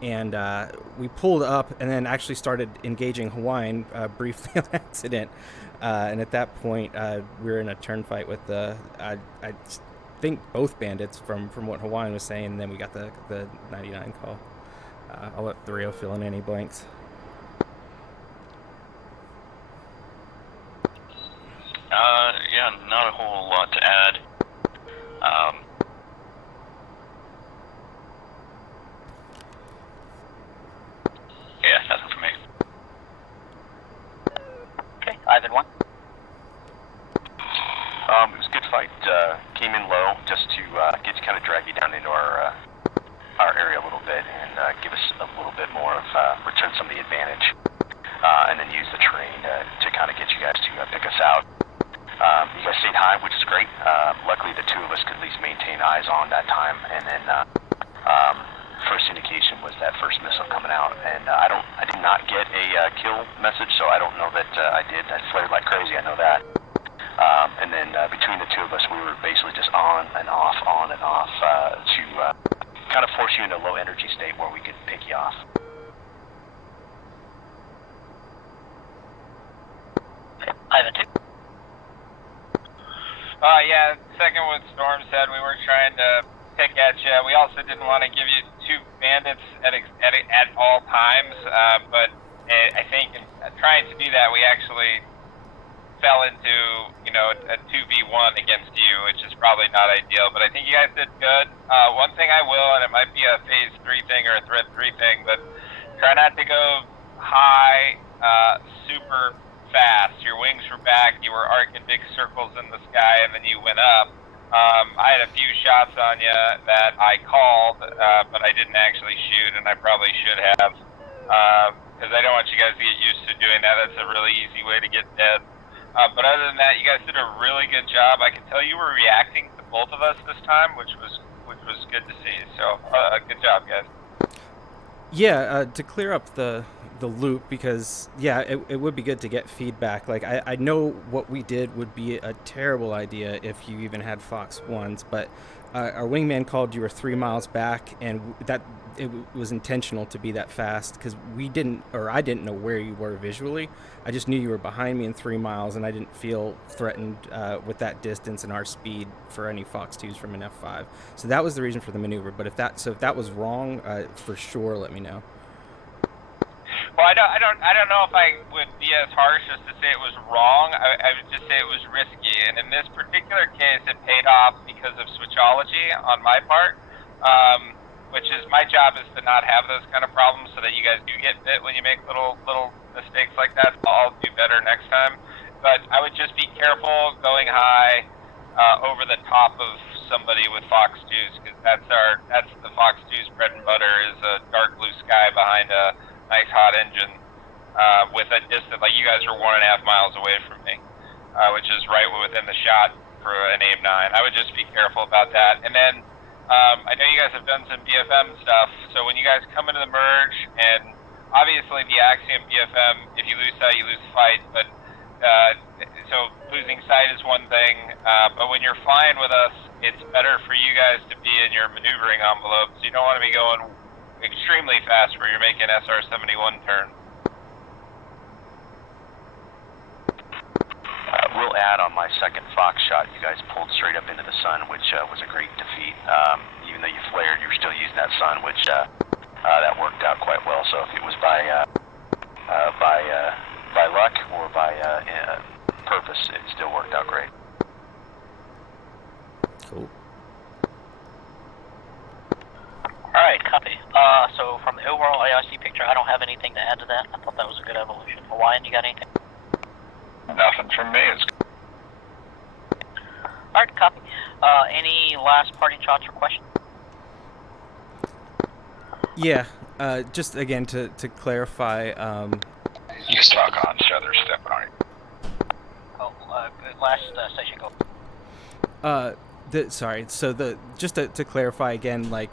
and we pulled up and then actually started engaging Hawaiian briefly on accident, and at that point we were in a turn fight with I think both bandits from what Hawaiian was saying, and then we got the 99 call. I'll let Theo fill in any blanks. Yeah, not a whole lot to add. Yeah, nothing for me. Okay, Ivan 1. It was a good fight. Came in low just to get to kind of drag you down into our area a little bit and give us a little bit more of return some of the advantage, and then use the terrain to kind of get you guys to pick us out. You guys stayed high, which is great. Luckily, the two of us could at least maintain eyes on that time, and then first indication was that first missile coming out, and I did not get a kill message, so I don't know that I did. I flared like crazy, I know that. And then between the two of us, we were basically just on and off to kind of force you into a low energy state where we could pick you off. Ivan 2. Yeah, second what Storm said, we were trying to pick at you. We also didn't want to give you two bandits at all times, but I think in trying to do that, we actually fell into, a 2v1 against you, which is probably not ideal, but I think you guys did good. One thing I will, and it might be a phase 3 thing or a threat 3 thing, but try not to go high, super fast. Your wings were back, you were arcing big circles in the sky, and then you went up. I had a few shots on you that I called, but I didn't actually shoot, and I probably should have, because I don't want you guys to get used to doing that. That's a really easy way to get dead. But other than that, you guys did a really good job. I can tell you were reacting to both of us this time, which was good to see. So, good job, guys. Yeah, to clear up the loop, because it would be good to get feedback. Like I know what we did would be a terrible idea if you even had Fox 1s, but our wingman called you were 3 miles back, and that it was intentional to be that fast because I didn't know where you were visually. I just knew you were behind me in 3 miles, and I didn't feel threatened with that distance and our speed for any Fox 2s from an F5. So that was the reason for the maneuver. But if that was wrong, for sure let me know. Well, I don't know if I would be as harsh as to say it was wrong. I would just say it was risky, and in this particular case, it paid off because of switchology on my part, which is my job is to not have those kind of problems, so that you guys do get bit when you make little mistakes like that. I'll do better next time, but I would just be careful going high over the top of somebody with Fox 2s, because that's the Fox 2's bread and butter is a dark blue sky behind a nice hot engine with a distance, like you guys are 1.5 miles away from me, which is right within the shot for an AIM-9. I would just be careful about that. And then I know you guys have done some BFM stuff, so when you guys come into the merge, and obviously the Axiom BFM, if you lose sight, you lose the fight, but so losing sight is one thing, but when you're flying with us, it's better for you guys to be in your maneuvering envelope, so you don't want to be going extremely fast where you're making SR-71 turns. We'll add on my second Fox shot, you guys pulled straight up into the sun, which was a great defeat. Even though you flared, you were still using that sun, which that worked out quite well. So if it was by luck or by purpose, it still worked out great. Cool. Alright, copy. So from the overall AIC picture, I don't have anything to add to that. I thought that was a good evolution. Hawaiian, you got anything? Nothing from me. It's Alright, copy. Any last parting shots or questions? Yeah, just again to clarify. you stuck on Feather stepping on it. Oh, last station go. Sorry. So just to clarify again, like,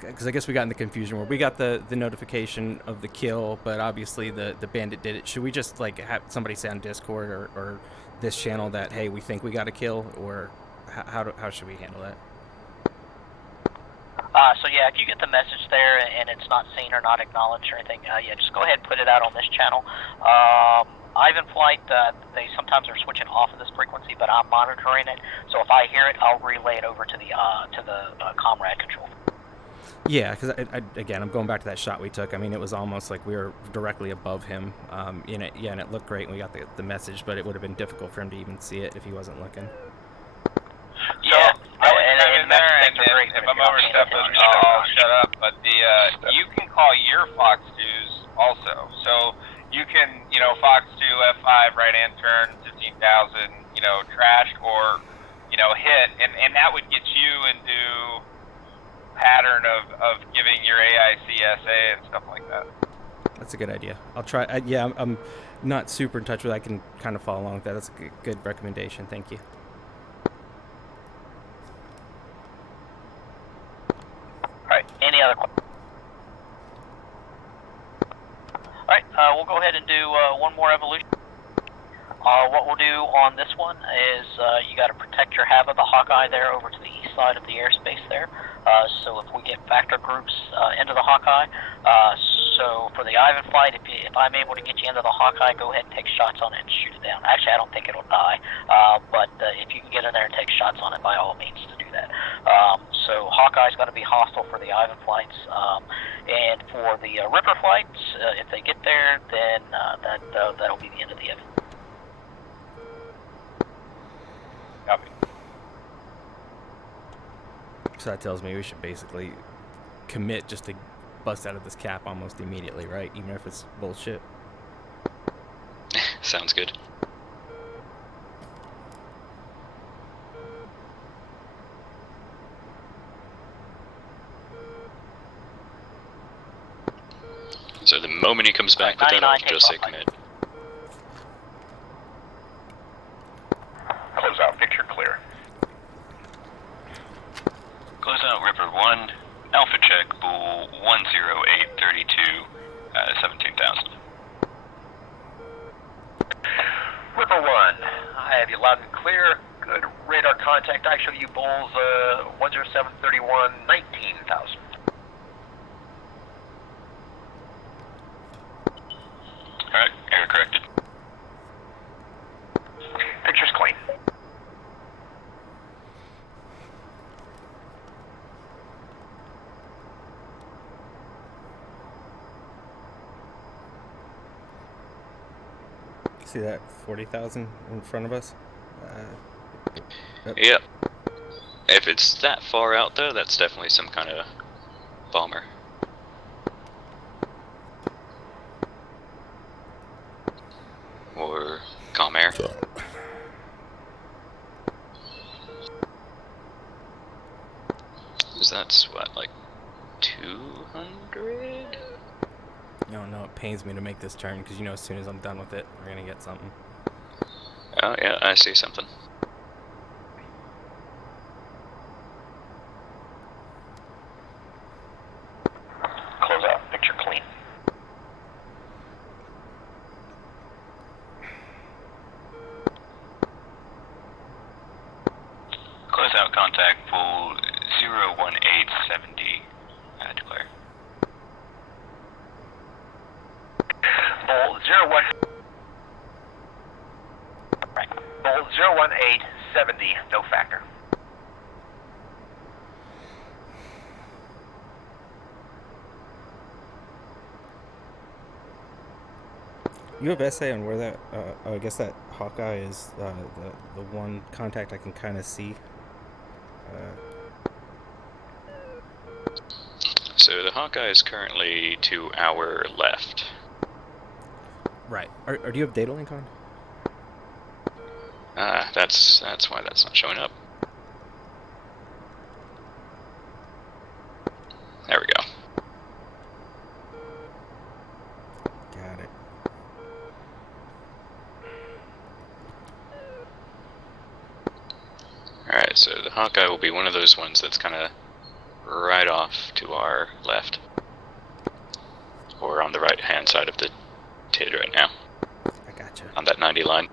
because I guess we got in the confusion where we got the notification of the kill, but obviously the bandit did it. Should we just like have somebody say on Discord or this channel that, hey, we think we got a kill, or how should we handle that? So yeah, if you get the message there and it's not seen or not acknowledged or anything, yeah, just go ahead and put it out on this channel. Ivan Flight, they sometimes are switching off of this frequency, but I'm monitoring it. So if I hear it, I'll relay it over to the comrade control. Yeah, because again, I'm going back to that shot we took. I mean, it was almost like we were directly above him. And it looked great when we got the message, but it would have been difficult for him to even see it if he wasn't looking. Yeah, I would come in there, and if I'm overstepping, I'll shut up. But you can call your Fox 2s also. So you can, Fox 2, F5, right-hand turn, 15,000, trashed or, hit, and that would get you into pattern of giving your AICSA and stuff like that. That's a good idea. I'll try. I'm not super in touch with it. I can kind of follow along with that. That's a good recommendation. Thank you. Alright, any other questions? Alright, we'll go ahead and do one more evolution. What we'll do on this one is you got to protect your Hava, the Hawkeye there, over to the east side of the airspace there. So if we get factor groups into the Hawkeye, so for the Ivan flight, if I'm able to get you into the Hawkeye, go ahead and take shots on it and shoot it down. Actually, I don't think it'll die, but if you can get in there and take shots on it, by all means to do that. So Hawkeye's going to be hostile for the Ivan flights, and for the Ripper flights, if they get there, then that'll be the end of the event. Copy. So that tells me we should basically commit just to bust out of this cap almost immediately, right? Even if it's bullshit. Sounds good. So the moment he comes back with that, I'll just say commit. Close out, picture clear. Close out Ripper 1, Alpha check, Bull 10832, 17,000. Ripper 1, I have you loud and clear. Good radar contact. I show you Bulls 10731, 19,000. Alright, error corrected. Picture's clean. See that 40,000 in front of us? Yep. If it's that far out though, that's definitely some kind of bomber. Or Comair. Because that's what, like No, it pains me to make this turn because as soon as I'm done with it, we're gonna get something. Oh yeah, I see something. Close out. Picture clean. Close out contact full 01870. Declare. Bull 01870, no factor. You have SA on where that? I guess that Hawkeye is the one contact I can kind of see. So the Hawkeye is currently to our left. Right. Do you have data link on? That's why that's not showing up. There we go. Got it. Alright, so the Hawkeye will be one of those ones that's kind of right off to our left. Or on the right hand side of the TID right now. I gotcha. On that 90 line.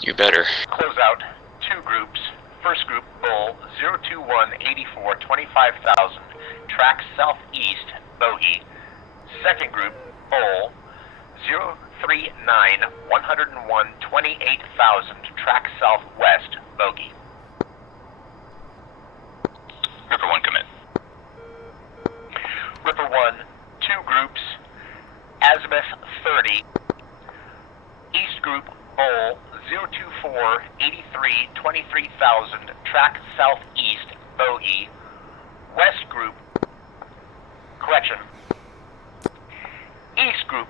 You better. Close out. 2 groups. First group, Bull 02184, 25,000. Track southeast, bogey. Second group, Bull 039 101, 28,000. Track southwest, bogey. Ripper 1 commit. Ripper 1, 2 groups, azimuth 30. East group, Bull 024 83, 23,000. Track southeast, bogey. West group, correction. East group,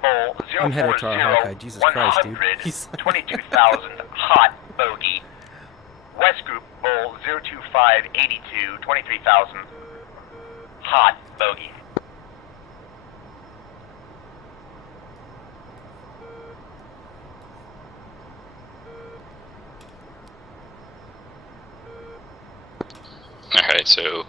Bull 040 I'm headed to our Hawkeye. Jesus Christ, dude. 100, 22,000. Hot, bogey. West group, Bull 025 82, 23,000. Hot, bogey. Alright, so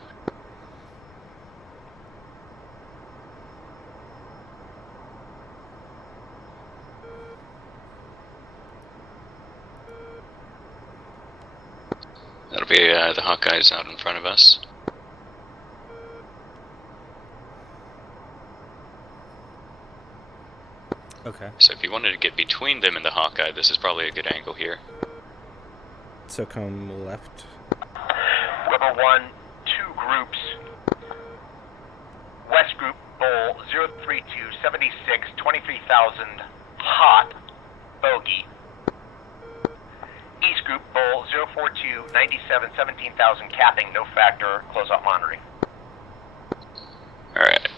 that'll be the Hawkeyes out in front of us. Okay. So if you wanted to get between them and the Hawkeye, this is probably a good angle here. So come left. Ripper 1, 2 groups. West group, Bull 032 76, 23,000. Hot, bogey. East group, Bull 042 97, 17,000. Capping, no factor. Close out monitoring. Alright.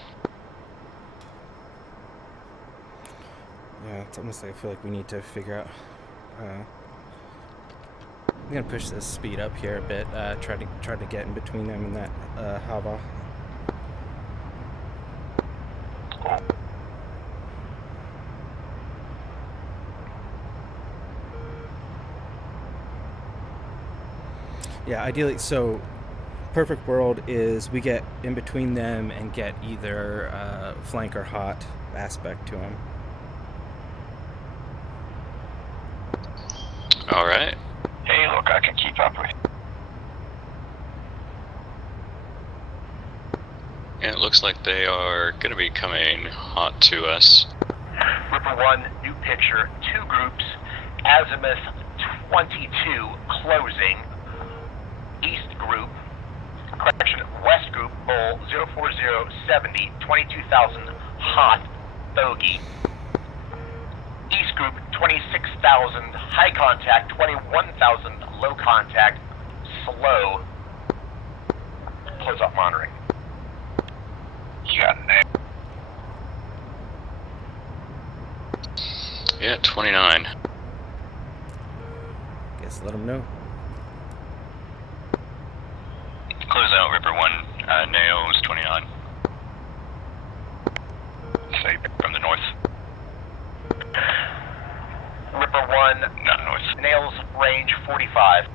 Yeah, it's almost like I feel like we need to figure out. I'm gonna push this speed up here a bit. Try to get in between them and that Hava. Yeah, ideally, so perfect world is we get in between them and get either flank or hot aspect to them. Alright. Hey, look, I can keep up with you. Yeah, it looks like they are going to be coming hot to us. Ripper 1, new picture. 2 groups. Azimuth 22, closing. East group. Correction, West group, Bull 040 70, 22,000. Hot, bogey. East group, 26,000. High contact, 21,000. Low contact, slow. Close up monitoring. You got an Yeah, 29. Guess let them know. Close out Ripper 1, nails 29. 45.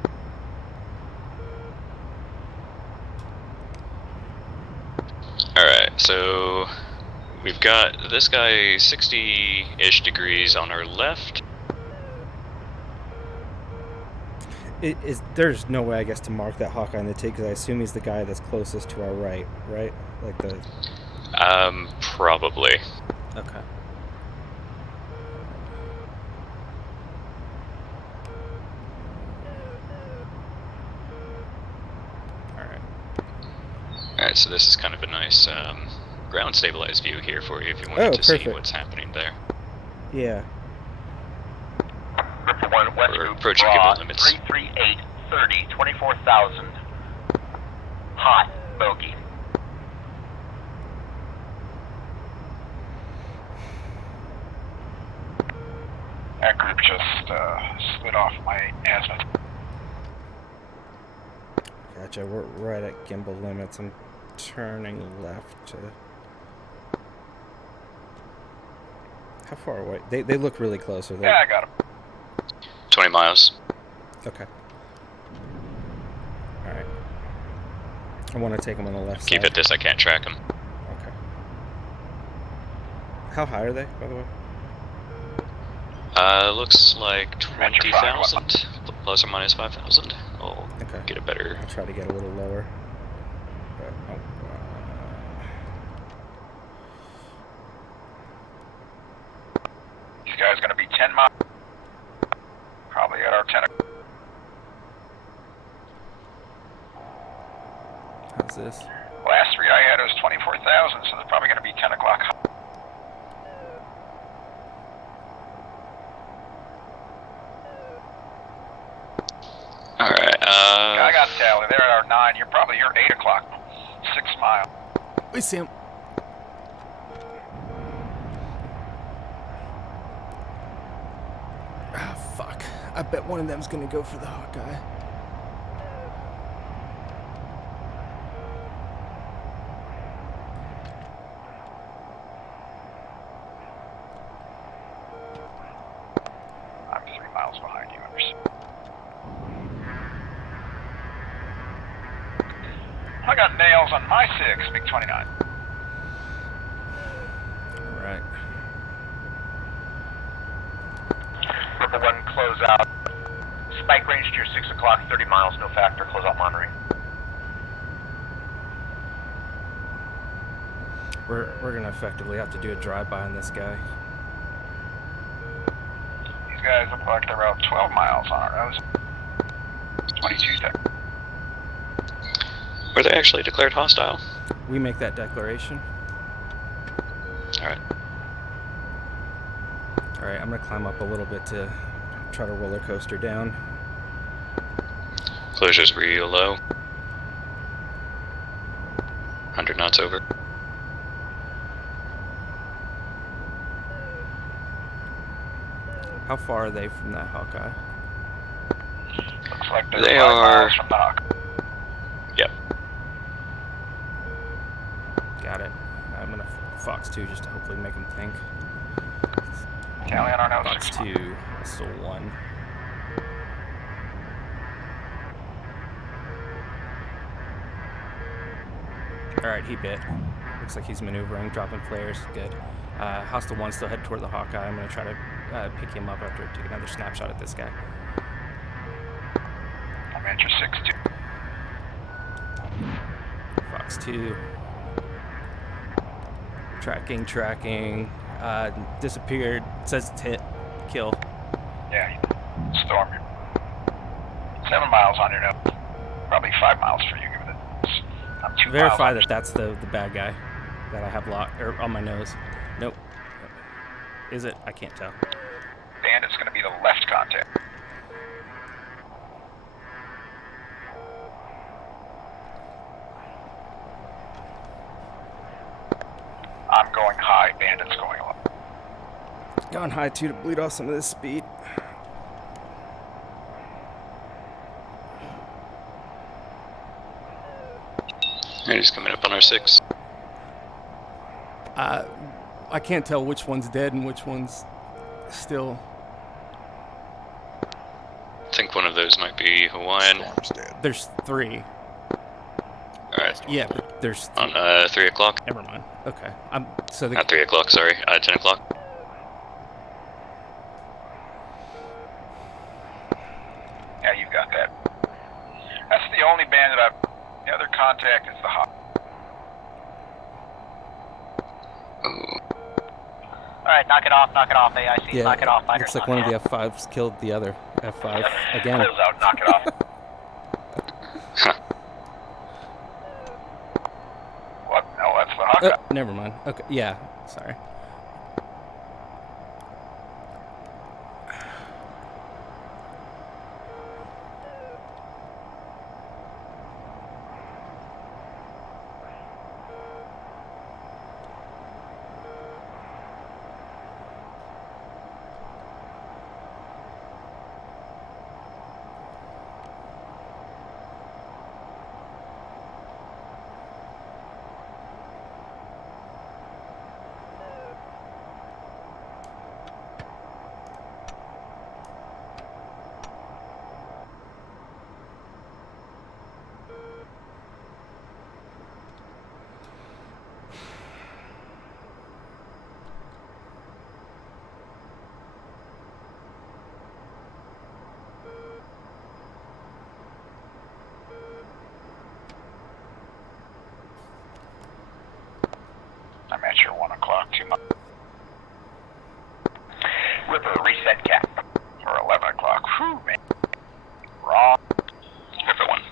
Alright, so we've got this guy 60-ish degrees on our left. There's no way, I guess, to mark that Hawkeye in the TIG, because I assume he's the guy that's closest to our right? Like the... Probably. Okay. Alright, so this is kind of a nice ground stabilized view here for you if you wanted to see what's happening there. Yeah. Ripper 1, West We're Group, approaching raw, gimbal limits. 338, 30, 24,000. Hot, bogey. That group just slid off my azimuth. Gotcha, we're right at gimbal limits. I'm turning left to... How far away? They look really close. Are they? Yeah, I got him. 20 miles. Okay. Alright. I want to take them on the left Keep side. at this, I can't track them. Okay. How high are they, by the way? Looks like 20,000 plus or minus 5,000. I'll get a better. I'll try to get a little lower. But, These guys gonna be 10 miles. Probably at our 10 o'clock. How's this? Last three I had was 24,000, so they're probably gonna be 10 o'clock. Alright, I got tally. They're at our 9. You're probably your 8 o'clock. 6 miles. We see him. Ah, fuck. I bet one of them's gonna go for the Hawkeye. I'm 3 miles behind you, understand? I got nails on my 6, MiG-29. Alright. Ripper 1, close out. Spike range to your 6 o'clock, 30 miles, no factor, close out monitoring. We're gonna effectively have to do a drive-by on this guy. These guys look like they're about 12 miles on our nose. 22 seconds. Were they actually declared hostile? We make that declaration. Alright. Alright, I'm gonna climb up a little bit to try to roller coaster down. Closure's real low. 100 knots over. How far are they from that Hawkeye? Looks like they're They 5 are- miles from the Hawk. Yep. Got it. I'm gonna Fox 2 just to hopefully make them think. Tally on our nose. Fox 2, still 1. Alright, he bit. Looks like he's maneuvering, dropping flares. Good. Hostile 1 still head toward the Hawkeye. I'm gonna try to pick him up after I take another snapshot at this guy. I'm at your 6-2. Fox 2. Tracking. Disappeared. Says it's hit. Kill. Yeah, Storm. 7 miles on your nose. Probably 5 miles for you, given it. I'm 2 Verify miles. that that's the bad guy that I have locked or on my nose. Nope. Is it? I can't tell. Bandit's gonna be the left contact. I'm going high, Bandit's going low. Gone high too to bleed off some of this speed. Alright, he's coming up on our 6. I can't tell which one's dead and which one's still. think one of those might be Hawaiian. Storm's dead. There's 3. Alright. Yeah, but there's On 3 o'clock? Never mind. Okay. So Not 3 o'clock, sorry. 10 o'clock. Yeah, you've got that. That's the only bandit I've... The other contact is the hot. Alright, knock it off, AIC, yeah, knock it off. looks like one of the F5s killed the other F5 again. Close out, knock it off. What? No, that's the Hawkeye. Never mind. Okay, yeah, sorry. I'm at your 1 o'clock, 2 months. Ripper, reset cap. Or 11 o'clock. Whew, man. Wrong. Ripper 1.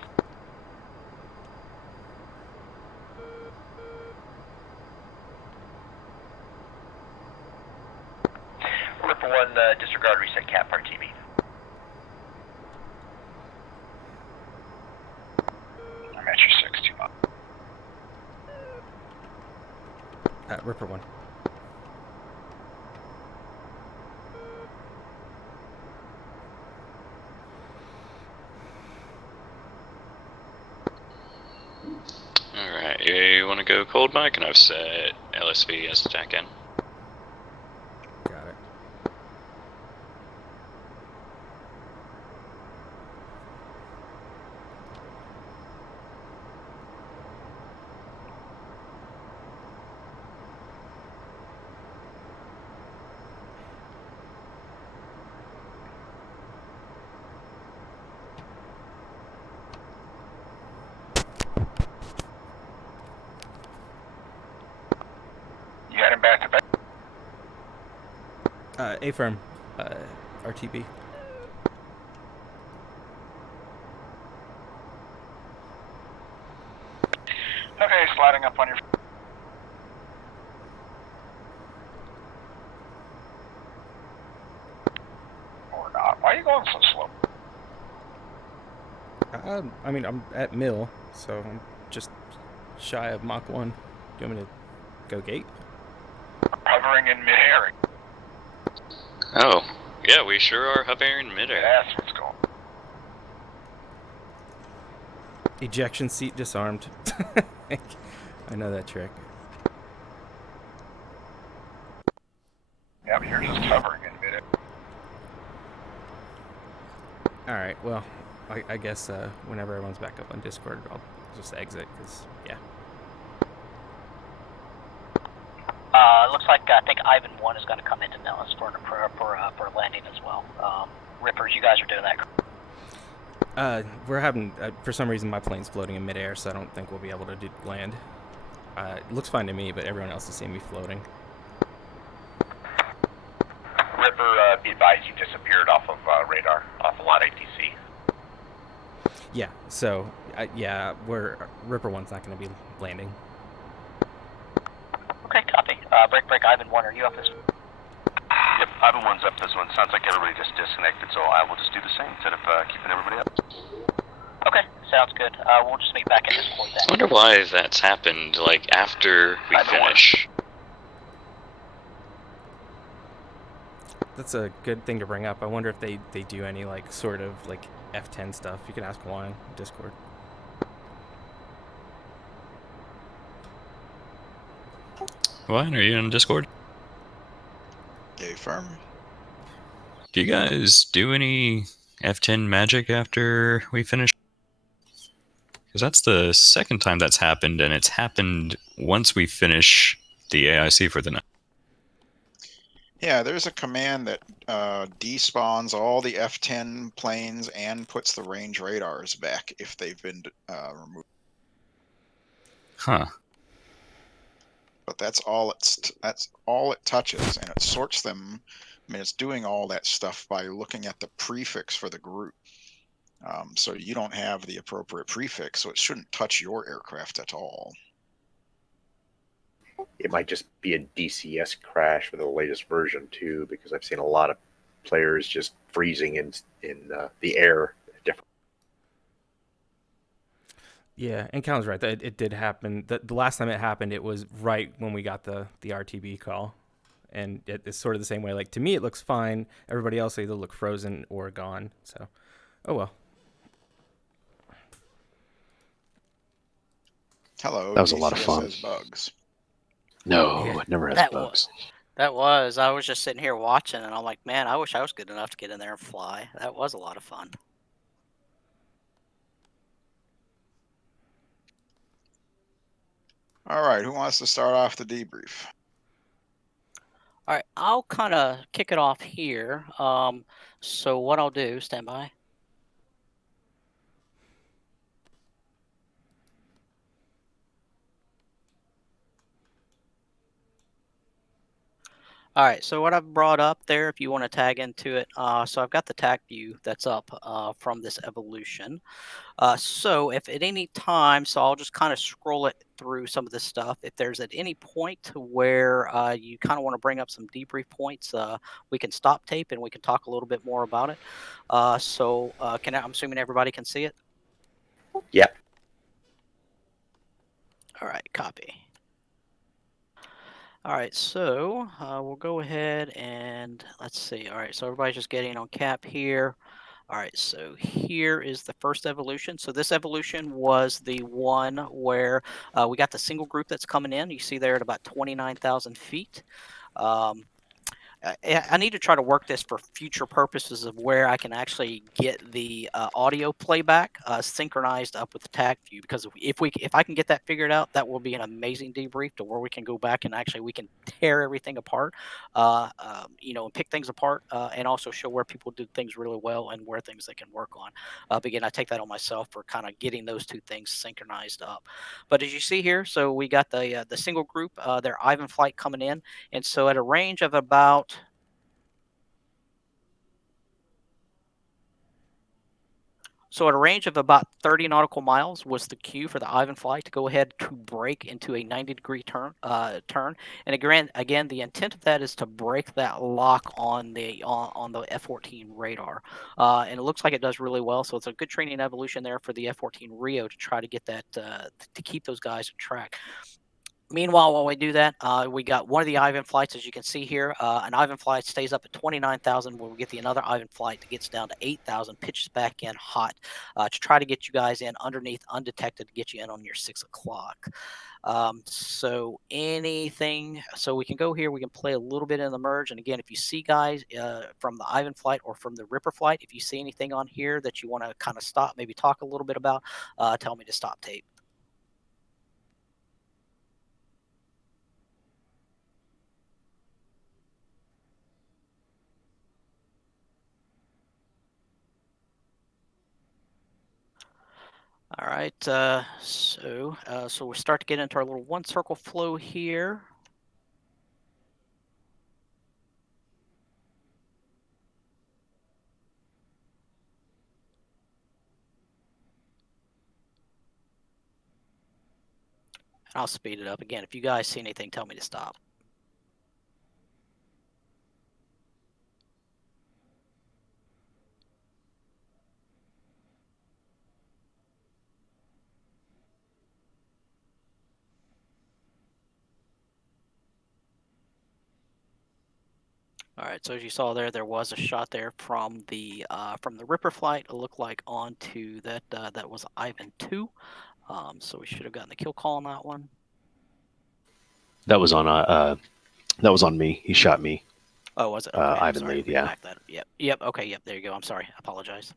Ripper 1, disregard reset cap, RTV. I'm at your 6, 2 months. Ripper 1. Alright, you want to go cold, Mike? And I've set LSV as attack in. Got it. You got him back to back? A-firm, RTB. Okay, sliding up on your... Or not. Why are you going so slow? I mean, I'm at mill, so I'm just shy of Mach 1. Do you want me to go gate? Hovering in midair. Oh, yeah, we sure are hovering in midair. That's what's going on. Ejection seat disarmed. I know that trick. Yeah, but you're just hovering in midair. Alright, well, I guess whenever everyone's back up on Discord, I'll just exit, because, yeah. Looks like I think Ivan 1 is going to come into Nellis for a landing as well. Rippers, you guys are doing that. We're having, for some reason, my plane's floating in midair, so I don't think we'll be able to land. It looks fine to me, but everyone else is seeing me floating. Ripper, be advised you disappeared off of radar, off of lot ATC. Yeah, so, yeah, Ripper 1's not going to be landing. Okay, copy. Break, Ivan 1, are you up this one? Yep, Ivan 1's up this one. Sounds like everybody just disconnected, so I will just do the same instead of keeping everybody up. Okay, sounds good. We'll just meet back in Discord then. I wonder why that's happened, like, after we finish. That's a good thing to bring up. I wonder if they do any, like, sort of, like, F10 stuff. You can ask Hawaiian Discord. Hawaiian, are you in Discord? A-firm. Do you guys do any F10 magic after we finish? Because that's the second time that's happened, and it's happened once we finish the AIC for the night. Yeah, there's a command that despawns all the F10 planes and puts the range radars back if they've been removed. Huh. But that's all it touches, and it sorts them. I mean, it's doing all that stuff by looking at the prefix for the group. So you don't have the appropriate prefix, so it shouldn't touch your aircraft at all. It might just be a DCS crash for the latest version too, because I've seen a lot of players just freezing in the air. Yeah, and Callan's right. It did happen. The last time it happened, it was right when we got the RTB call, and it's sort of the same way. Like, to me, it looks fine. Everybody else either look frozen or gone. So, oh well. Hello. That was a lot of fun. Has bugs. No, Yeah, it never has that bugs. That was. I was just sitting here watching, and I'm like, man, I wish I was good enough to get in there and fly. That was a lot of fun. All right, who wants to start off the debrief? All right, I'll kind of kick it off here. So what I'll do, stand by. All right, so what I've brought up there, if you want to tag into it, so I've got the tag view that's up from this evolution. So if at any time, so I'll just kind of scroll it through some of this stuff. If there's at any point to where you kind of want to bring up some debrief points, we can stop tape and we can talk a little bit more about it. I'm assuming everybody can see it? Yep. All right, copy. All right, so we'll go ahead and let's see. All right, so everybody's just getting on cap here. All right, so here is the first evolution. So this evolution was the one where we got the single group that's coming in. You see there at about 29,000 feet. I need to try to work this for future purposes of where I can actually get the audio playback synchronized up with the tag view, because if I can get that figured out, that will be an amazing debrief to where we can go back and actually we can tear everything apart, and pick things apart, and also show where people did things really well and where things they can work on. But again, I take that on myself for kind of getting those two things synchronized up. But as you see here, so we got the single group, their Ivan flight coming in, and so at a range of about So at a range of about 30 nautical miles was the cue for the Ivan flight to go ahead to break into a 90-degree turn. And again, the intent of that is to break that lock on the F-14 radar. And it looks like it does really well. So it's a good training evolution there for the F-14 Rio to try to get that to keep those guys on track. Meanwhile, while we do that, we got one of the Ivan flights, as you can see here. An Ivan flight stays up at 29,000, where we get another Ivan flight that gets down to 8,000, pitches back in hot to try to get you guys in underneath undetected to get you in on your 6 o'clock. So we can go here, we can play a little bit in the merge. And again, if you see guys from the Ivan flight or from the Ripper flight, if you see anything on here that you want to kind of stop, maybe talk a little bit about, tell me to stop tape. All right, so we start to get into our little one circle flow here. And I'll speed it up again. If you guys see anything, tell me to stop. All right, so as you saw there was a shot there from the Ripper flight. It looked like onto that was Ivan 2. So we should have gotten the kill call on that one. That was on me. He shot me. Oh, was it? Okay, I'm Ivan sorry. Lee, yeah. Back that. Yep. Okay. Yep. There you go. I'm sorry. I apologize.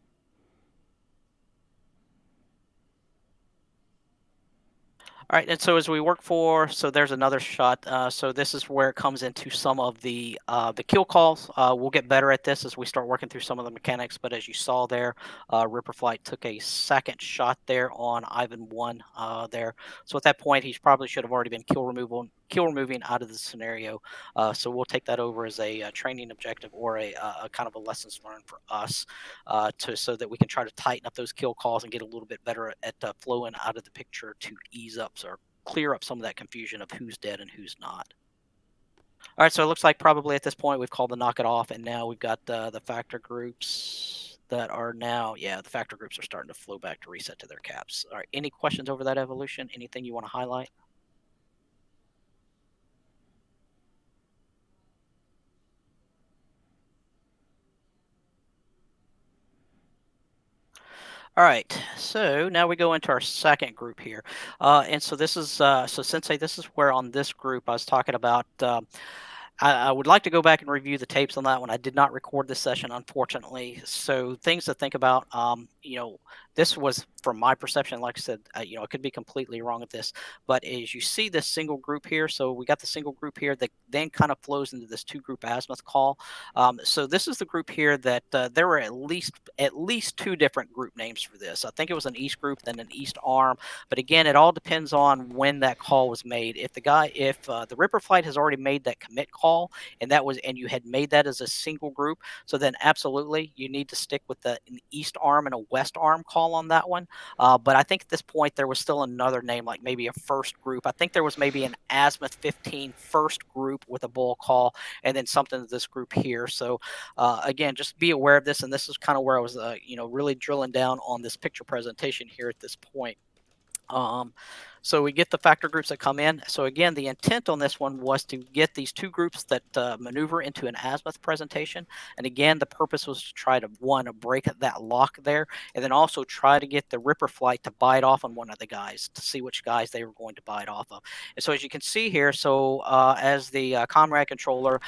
All right, and so as we work so there's another shot. So this is where it comes into some of the kill calls. We'll get better at this as we start working through some of the mechanics. But as you saw there, Ripper Flight took a second shot there on Ivan 1 there. So at that point, he probably should have already been kill removing out of the scenario. So we'll take that over as a training objective or a kind of a lessons learned for us so that we can try to tighten up those kill calls and get a little bit better at flowing out of the picture to ease up or clear up some of that confusion of who's dead and who's not. All right, so it looks like probably at this point we've called the knock it off, and now we've got the factor groups that are now, the factor groups are starting to flow back to reset to their caps. All right, any questions over that evolution? Anything you want to highlight? All right, so now we go into our second group here. And so this is, so Sensei, this is where on this group I was talking about, I would like to go back and review the tapes on that one. I did not record this session, unfortunately. So things to think about, this was from my perception, like I said, I could be completely wrong with this, but as you see this single group here, so we got the single group here that then kind of flows into this two group azimuth call. So this is the group here that there were at least two different group names for this. I think it was an east group, then an east arm, but again, it all depends on when that call was made. If the Ripper Flight has already made that commit call, and you had made that as a single group, so then absolutely you need to stick with an east arm and a west arm call on that one. But I think at this point there was still another name, like maybe a first group. I think there was maybe an azimuth 15 first group with a bull call, and then something to this group here. So again, just be aware of this, and this is kind of where I was really drilling down on this picture presentation here at this point. So we get the factor groups that come in. So again, the intent on this one was to get these two groups that maneuver into an azimuth presentation. And again, the purpose was to try to, break that lock there, and then also try to get the Ripper Flight to bite off on one of the guys to see which guys they were going to bite off of. And so as you can see here, so as the comrade controller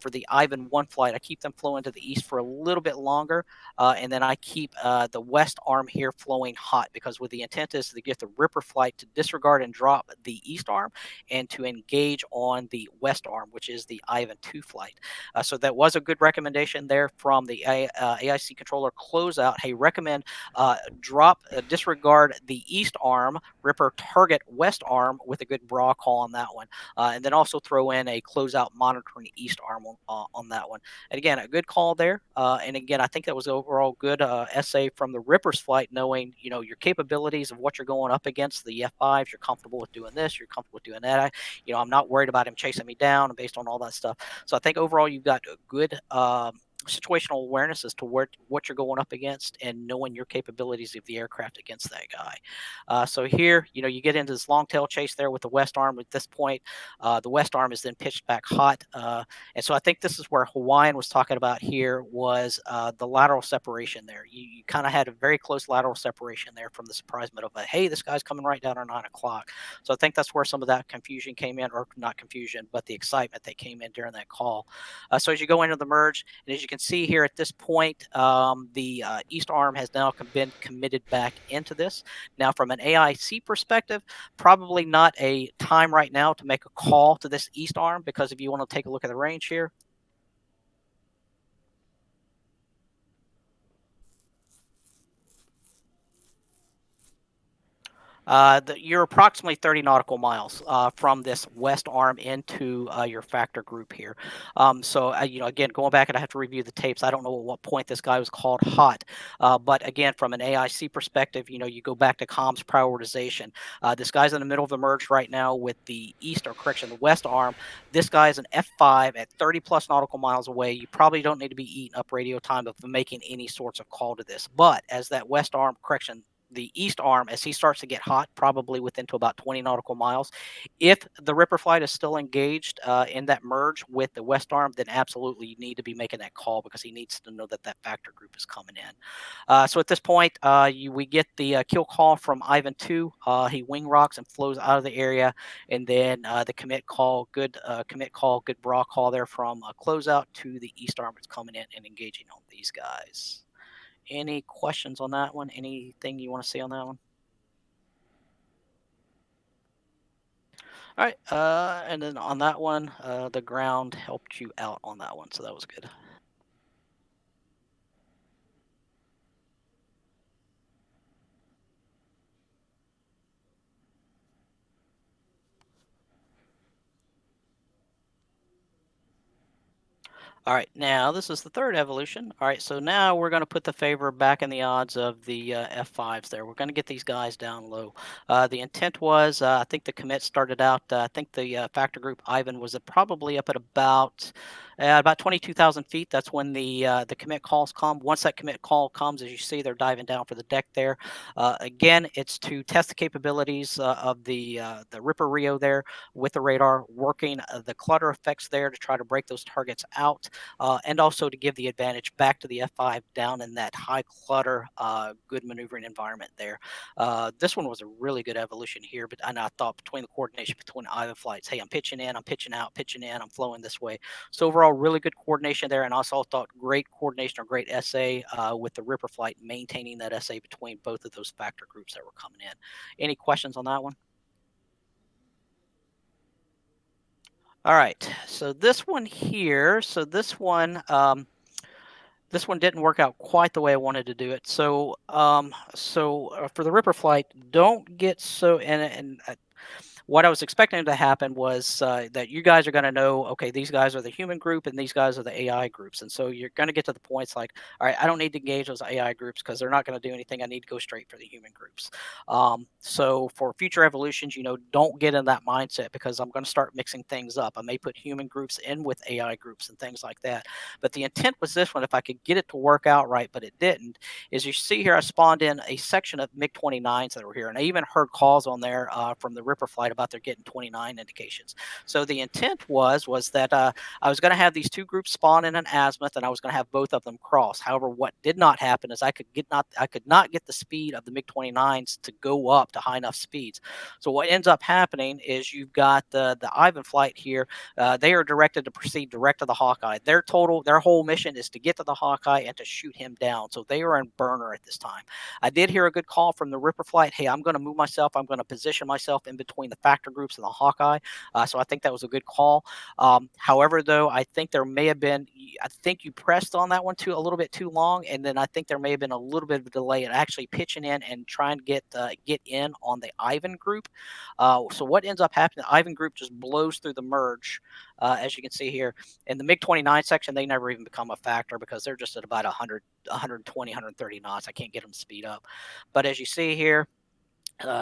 for the Ivan 1 flight, I keep them flowing to the east for a little bit longer. And then I keep the west arm here flowing hot, because what the intent is to get the Ripper Flight to disregard and drop the east arm and to engage on the west arm, which is the Ivan 2 flight. So that was a good recommendation there from the AIC controller closeout. Hey, recommend disregard the east arm, Ripper target west arm with a good bra call on that one. And then also throw in a closeout monitoring east arm on that one. And again, a good call there. And again, I think that was overall good essay from the Ripper's flight, knowing, your capabilities of what you're going up against, the F5s, you're comfortable with doing this, you're comfortable with doing that. I'm not worried about him chasing me down based on all that stuff. So I think overall you've got a good situational awareness as to what you're going up against and knowing your capabilities of the aircraft against that guy. So here, you get into this long tail chase there with the west arm. At this point, the west arm is then pitched back hot. And so I think this is where Hawaiian was talking about here was the lateral separation there. You kind of had a very close lateral separation there from the surprisement of, hey, this guy's coming right down our 9 o'clock. So I think that's where some of that confusion came in, or not confusion, but the excitement that came in during that call. So as you go into the merge, and as you can see here at this point, the east arm has now been committed back into this. Now, from an AIC perspective, probably not a time right now to make a call to this east arm, because if you want to take a look at the range here, you're approximately 30 nautical miles from this west arm into your factor group here. So, again, going back, and I have to review the tapes. I don't know at what point this guy was called hot. But again, from an AIC perspective, you go back to comms prioritization. This guy's in the middle of the merge right now with the the west arm. This guy is an F5 at 30 plus nautical miles away. You probably don't need to be eating up radio time of making any sorts of call to this. But as that west arm, the east arm as he starts to get hot, probably within to about 20 nautical miles. If the Ripper flight is still engaged in that merge with the west arm, then absolutely you need to be making that call because he needs to know that that factor group is coming in. So at this point, we get the kill call from Ivan 2. He wing rocks and flows out of the area, and then the commit call, good bra call there from closeout to the east arm is coming in and engaging on these guys. Any questions on that one? Anything you want to see on that one? All right, and then on that one, the ground helped you out on that one, so that was good. All right, now this is the third evolution. All right, so now we're going to put the favor back in the odds of the F5s there. We're going to get these guys down low. The intent was, I think the commit started out, I think the factor group Ivan was probably up at about 22,000 feet. That's when the commit calls come. Once that commit call comes, as you see, they're diving down for the deck there. Again, it's to test the capabilities of the Ripper Rio there with the radar, working the clutter effects there to try to break those targets out. And also to give the advantage back to the F5 down in that high clutter, good maneuvering environment there. This one was a really good evolution here, but I thought between the coordination between Ivan flights, hey, I'm pitching in, I'm pitching out, pitching in, I'm flowing this way. So overall, really good coordination there, and also thought great coordination or great SA with the Ripper flight, maintaining that SA between both of those factor groups that were coming in. Any questions on that one? All right, so this one here, this one didn't work out quite the way I wanted to do it. So, for the Ripper flight, don't get so what I was expecting to happen was that you guys are going to know, okay, these guys are the human group and these guys are the AI groups. And so you're going to get to the points like, all right, I don't need to engage those AI groups because they're not going to do anything. I need to go straight for the human groups. So for future evolutions, don't get in that mindset because I'm going to start mixing things up. I may put human groups in with AI groups and things like that. But the intent was this one, if I could get it to work out right, but it didn't, is you see here, I spawned in a section of MiG-29s that were here. And I even heard calls on there from the Ripper flight about they're getting 29 indications. So the intent was that I was going to have these two groups spawn in an azimuth, and I was going to have both of them cross. However, what did not happen is I could not get the speed of the MiG-29s to go up to high enough speeds. So what ends up happening is you've got the Ivan flight here. They are directed to proceed direct to the Hawkeye. Their whole mission is to get to the Hawkeye and to shoot him down. So they are in burner at this time. I did hear a good call from the Ripper flight. Hey, I'm going to move myself. I'm going to position myself in between the factor groups and the Hawkeye. So I think that was a good call. However, though, I think there may have been, I think you pressed on that one a little bit too long. And then I think there may have been a little bit of a delay in actually pitching in and trying to get in on the Ivan group. So what ends up happening, the Ivan group just blows through the merge. As you can see here in the MiG-29 section, they never even become a factor because they're just at about 100, 120, 130 knots. I can't get them to speed up. But as you see here,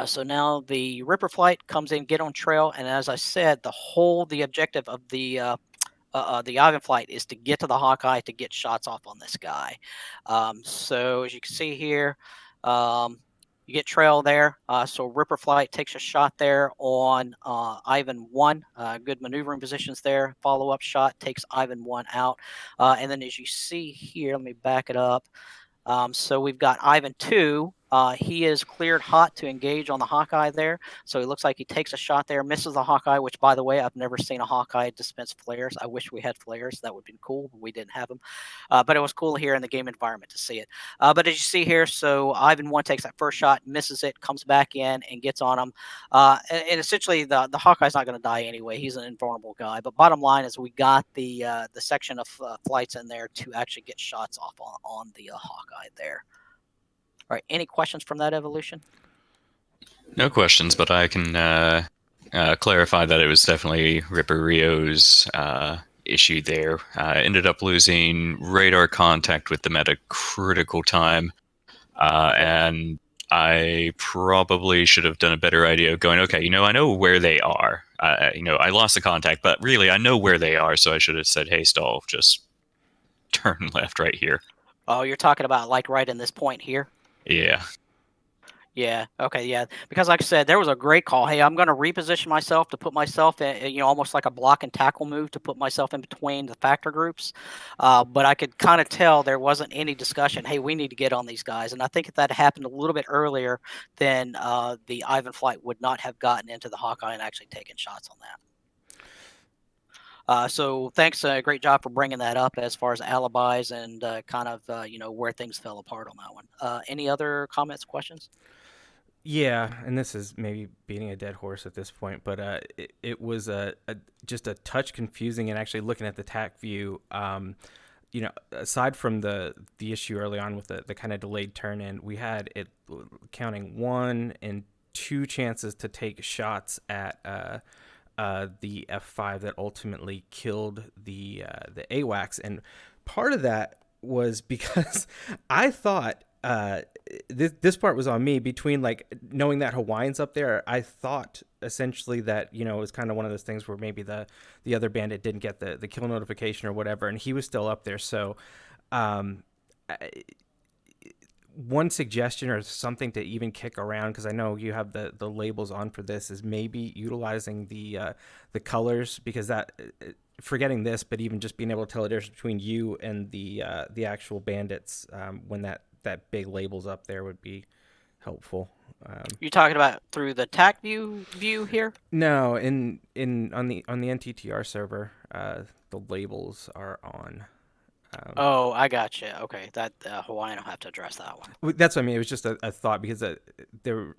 so now the Ripper flight comes in, get on trail, and as I said, the objective of the Ivan flight is to get to the Hawkeye to get shots off on this guy. So as you can see here, you get trail there. So Ripper flight takes a shot there on Ivan 1. Good maneuvering positions there. Follow-up shot takes Ivan 1 out. And then as you see here, let me back it up. So we've got Ivan 2. He is cleared hot to engage on the Hawkeye there. So it looks like he takes a shot there, misses the Hawkeye, which, by the way, I've never seen a Hawkeye dispense flares. I wish we had flares. That would have been cool, but we didn't have them. But it was cool here in the game environment to see it. But as you see here, so Ivan 1 takes that first shot, misses it, comes back in and gets on him. And essentially, the Hawkeye's not going to die anyway. He's an invulnerable guy. But bottom line is we got the section of flights in there to actually get shots off on the Hawkeye there. All right, any questions from that evolution? No questions, but I can clarify that it was definitely Ripper Rio's issue there. Ended up losing radar contact with them at a critical time, and I probably should have done a better idea of going, okay, I know where they are. I lost the contact, but really I know where they are, so I should have said, hey, stall, just turn left right here. Oh, you're talking about like right in this point here? Yeah. Yeah. Okay. Yeah. Because like I said, there was a great call. Hey, I'm going to reposition myself to put myself in, almost like a block and tackle move to put myself in between the factor groups. But I could kind of tell there wasn't any discussion. Hey, we need to get on these guys. And I think if that happened a little bit earlier, then the Ivan flight would not have gotten into the Hawkeye and actually taken shots on that. So thanks, great job for bringing that up as far as alibis and kind of where things fell apart on that one. Any other comments, questions? Yeah, and this is maybe beating a dead horse at this point, but it was just a touch confusing. And actually looking at the TAC view, aside from the issue early on with the kind of delayed turn in, we had it counting 1 and 2 chances to take shots at the F5 that ultimately killed the AWACS. And part of that was because I thought this part was on me. Between like knowing that Hawaiian's up there, I thought essentially that it was kind of one of those things where maybe the other bandit didn't get the kill notification or whatever, and he was still up there. So one suggestion or something to even kick around, because I know you have the labels on for this, is maybe utilizing the colors, because that forgetting this, but even just being able to tell the difference between you and the actual bandits when that big label's up there would be helpful. You're talking about through the TAC view here? No, on the NTTR server, the labels are on. Oh, I got you. Okay, that Hawaiian will have to address that one. That's what I mean. It was just a thought, because I'm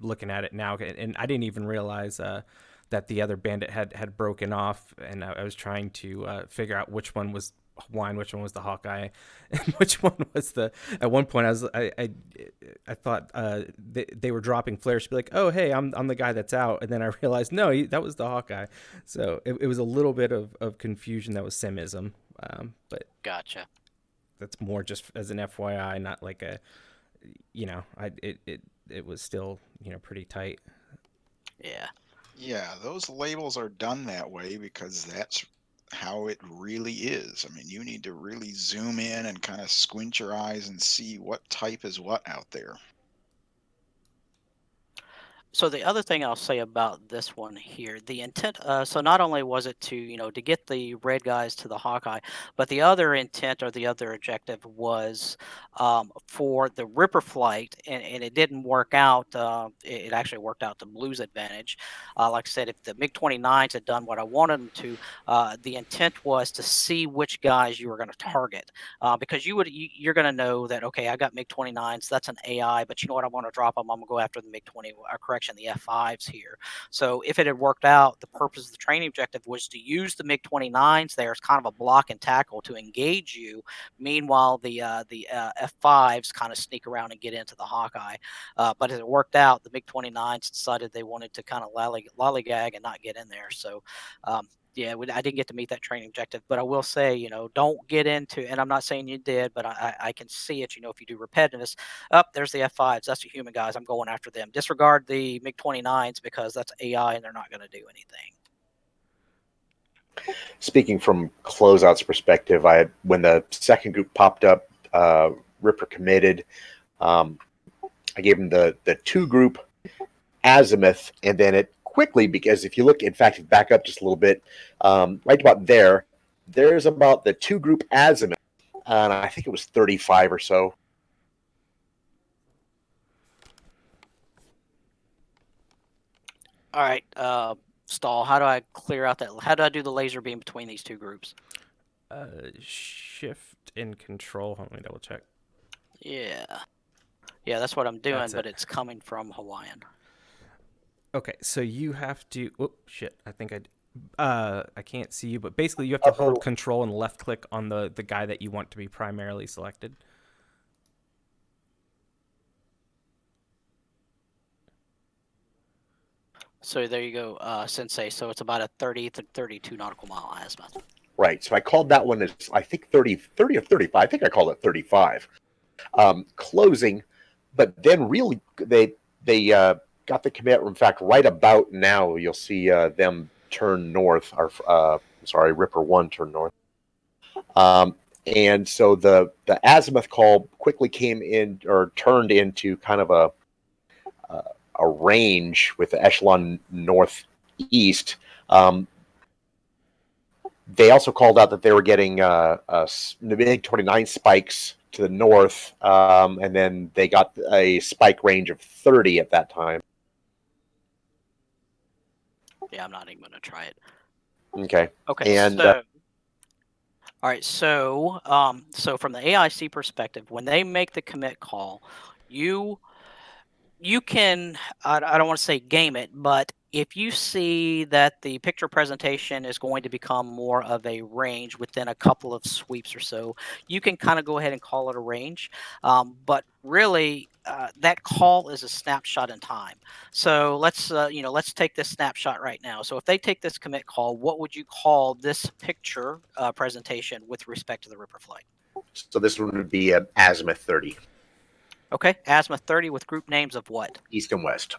looking at it now, and I didn't even realize that the other bandit had broken off, and I was trying to figure out which one was Hawaiian, which one was the Hawkeye, and which one was the. At one point, I thought they were dropping flares to be like, oh hey, I'm the guy that's out, and then I realized no, that was the Hawkeye. So it was a little bit of confusion that was simism. But gotcha. That's more just as an FYI, not like a, it was still pretty tight. Yeah, those labels are done that way because that's how it really is. I mean, you need to really zoom in and kind of squint your eyes and see what type is what out there. So the other thing I'll say about this one here, the intent, so not only was it to get the red guys to the Hawkeye, but the other intent or the other objective was for the Ripper flight, and it didn't work out. It actually worked out to Blue's advantage. Like I said, if the MiG-29s had done what I wanted them to, the intent was to see which guys you were going to target, because you're going to know that, okay, I got MiG-29s, that's an AI, but you know what, I want to drop them, I'm going to go after the MiG-20, the F5s here. So if it had worked out, the purpose of the training objective was to use the MiG-29s there as kind of a block and tackle to engage you. Meanwhile, the F5s kind of sneak around and get into the Hawkeye. But as it worked out, the MiG-29s decided they wanted to kind of lollygag and not get in there. So yeah, I didn't get to meet that training objective, but I will say, don't get into, and I'm not saying you did, but I can see it, if you do repetitiveness, there's the F5s, that's the human guys, I'm going after them. Disregard the MiG-29s because that's AI and they're not going to do anything. Speaking from closeouts perspective, when the second group popped up, Ripper committed, I gave him the 2 group azimuth, and then it quickly, because if you look, in fact, back up just a little bit, right about there's about the 2 group azimuth, and I think it was 35 or so. All right, Stall, how do I clear out that? How do I do the laser beam between these 2 groups? Shift and control. Let me double check. Yeah, that's what I'm doing, but it's coming from Hawaiian. Okay, so you have to. Oh shit! I think I can't see you, but basically you have to hold control and left click on the guy that you want to be primarily selected. So there you go, Sensei. So it's about a 30 to 32 nautical mile azimuth. Right. So I called that one as, I think, 30 or 35. I think I called it 35. Closing, but then really they got the commit. In fact, right about now, you'll see them turn north. Ripper 1 turn north. And so the azimuth call quickly came in, or turned into kind of a range with the echelon northeast. They also called out that they were getting MiG-29 spikes to the north, and then they got a spike range of 30 at that time. Yeah, I'm not even going to try it. Okay. Okay. And all right. So from the AIC perspective, when they make the commit call, you can, I don't want to say game it, but if you see that the picture presentation is going to become more of a range within a couple of sweeps or so, you can kind of go ahead and call it a range. But really, that call is a snapshot in time. So let's take this snapshot right now. So if they take this commit call, what would you call this picture presentation with respect to the Ripper flight? so this one would be azimuth 30. Okay, azimuth 30 with group names of what? East and west.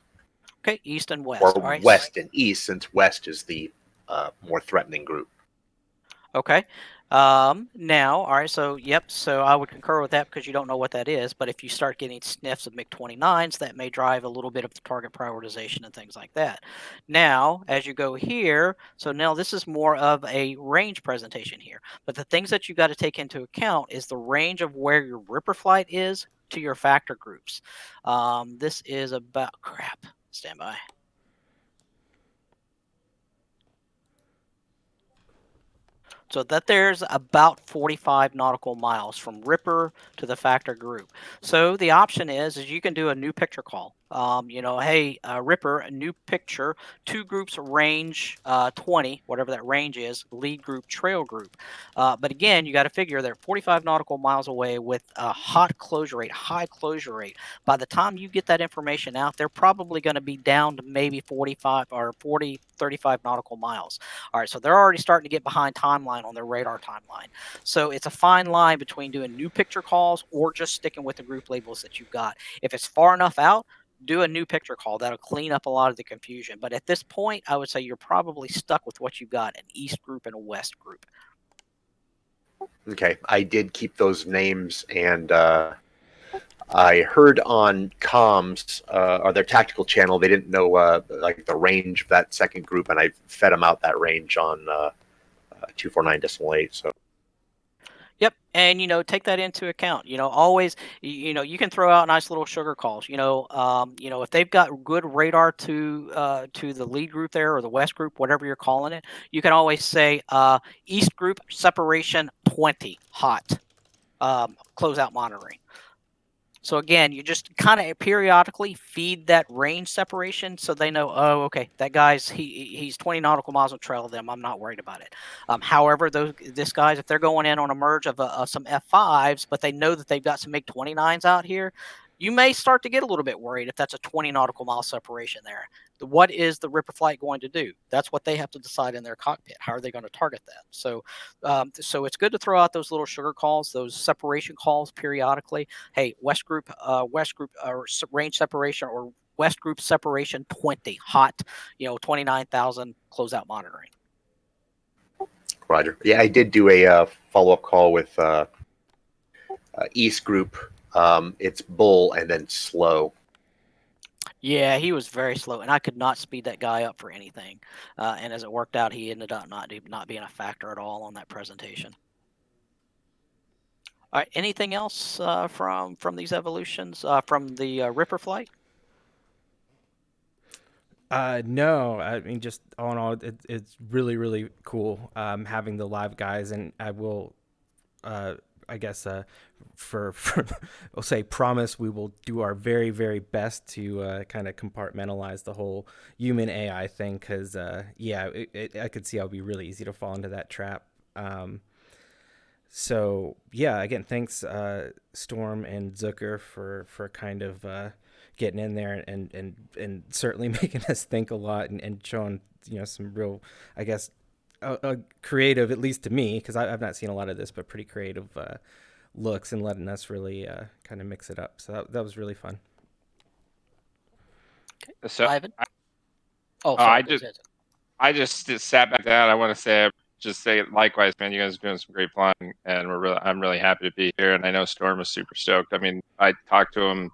Okay, east and west. Or All right. west and east, since west is the more threatening group. Okay. Now, all right, so I would concur with that because you don't know what that is. But if you start getting sniffs of MiG-29s, that may drive a little bit of the target prioritization and things like that. Now, as you go here, so now this is more of a range presentation here. But the things that you got to take into account is the range of where your Ripper flight is to your factor groups. This is about crap. Stand by. So that there's about 45 nautical miles from Ripper to the factor group. So the option is you can do a new picture call. Hey, Ripper, a new picture, 2 groups range 20, whatever that range is, lead group, trail group. But again, you got to figure they're 45 nautical miles away with a high closure rate. By the time you get that information out, they're probably going to be down to maybe 45 or 35 nautical miles. All right, so they're already starting to get behind timeline on their radar timeline. So it's a fine line between doing new picture calls or just sticking with the group labels that you've got. If it's far enough out, do a new picture call. That'll clean up a lot of the confusion. But at this point, I would say you're probably stuck with what you've got, an East group and a West group. Okay, I did keep those names, and I heard on comms or their tactical channel they didn't know like the range of that second group, and I fed them out that range on 249.8. So. Yep, and take that into account. Always, you can throw out nice little sugar calls. If they've got good radar to the lead group there or the West group, whatever you're calling it, you can always say East group separation 20 hot, closeout monitoring. So again, you just kind of periodically feed that range separation so they know, oh, okay, that guy's he's 20 nautical miles on trail of them. I'm not worried about it. However, this guys, if they're going in on a merge of some F5s, but they know that they've got some MiG-29s out here, you may start to get a little bit worried if that's a 20 nautical mile separation there. What is the Ripper flight going to do? That's what they have to decide in their cockpit. How are they going to target that? So it's good to throw out those little sugar calls, those separation calls periodically. Hey, West group range separation or West group separation 20 hot, 29,000 closeout monitoring. Roger. Yeah, I did do a follow-up call with East group. It's bull and then slow. Yeah, he was very slow, and I could not speed that guy up for anything. And as it worked out, he ended up not being a factor at all on that presentation. All right, anything else from these evolutions from the Ripper flight? No, I mean, just all in all, it's really, really cool having the live guys, and I will, I guess, for we'll say promise we will do our very, very best to kind of compartmentalize the whole human AI thing, because I could see how it'd be really easy to fall into that trap. So yeah, again, thanks Storm and Zooker for kind of getting in there and certainly making us think a lot and showing some real, I guess, creative, at least to me, because I've not seen a lot of this, but pretty creative looks, and letting us really kind of mix it up. So that was really fun. Okay. So Ivan? Sorry, I just sat back down. I want to say likewise, man. You guys are doing some great flying, and I'm really happy to be here. And I know Storm is super stoked. I mean, I talked to him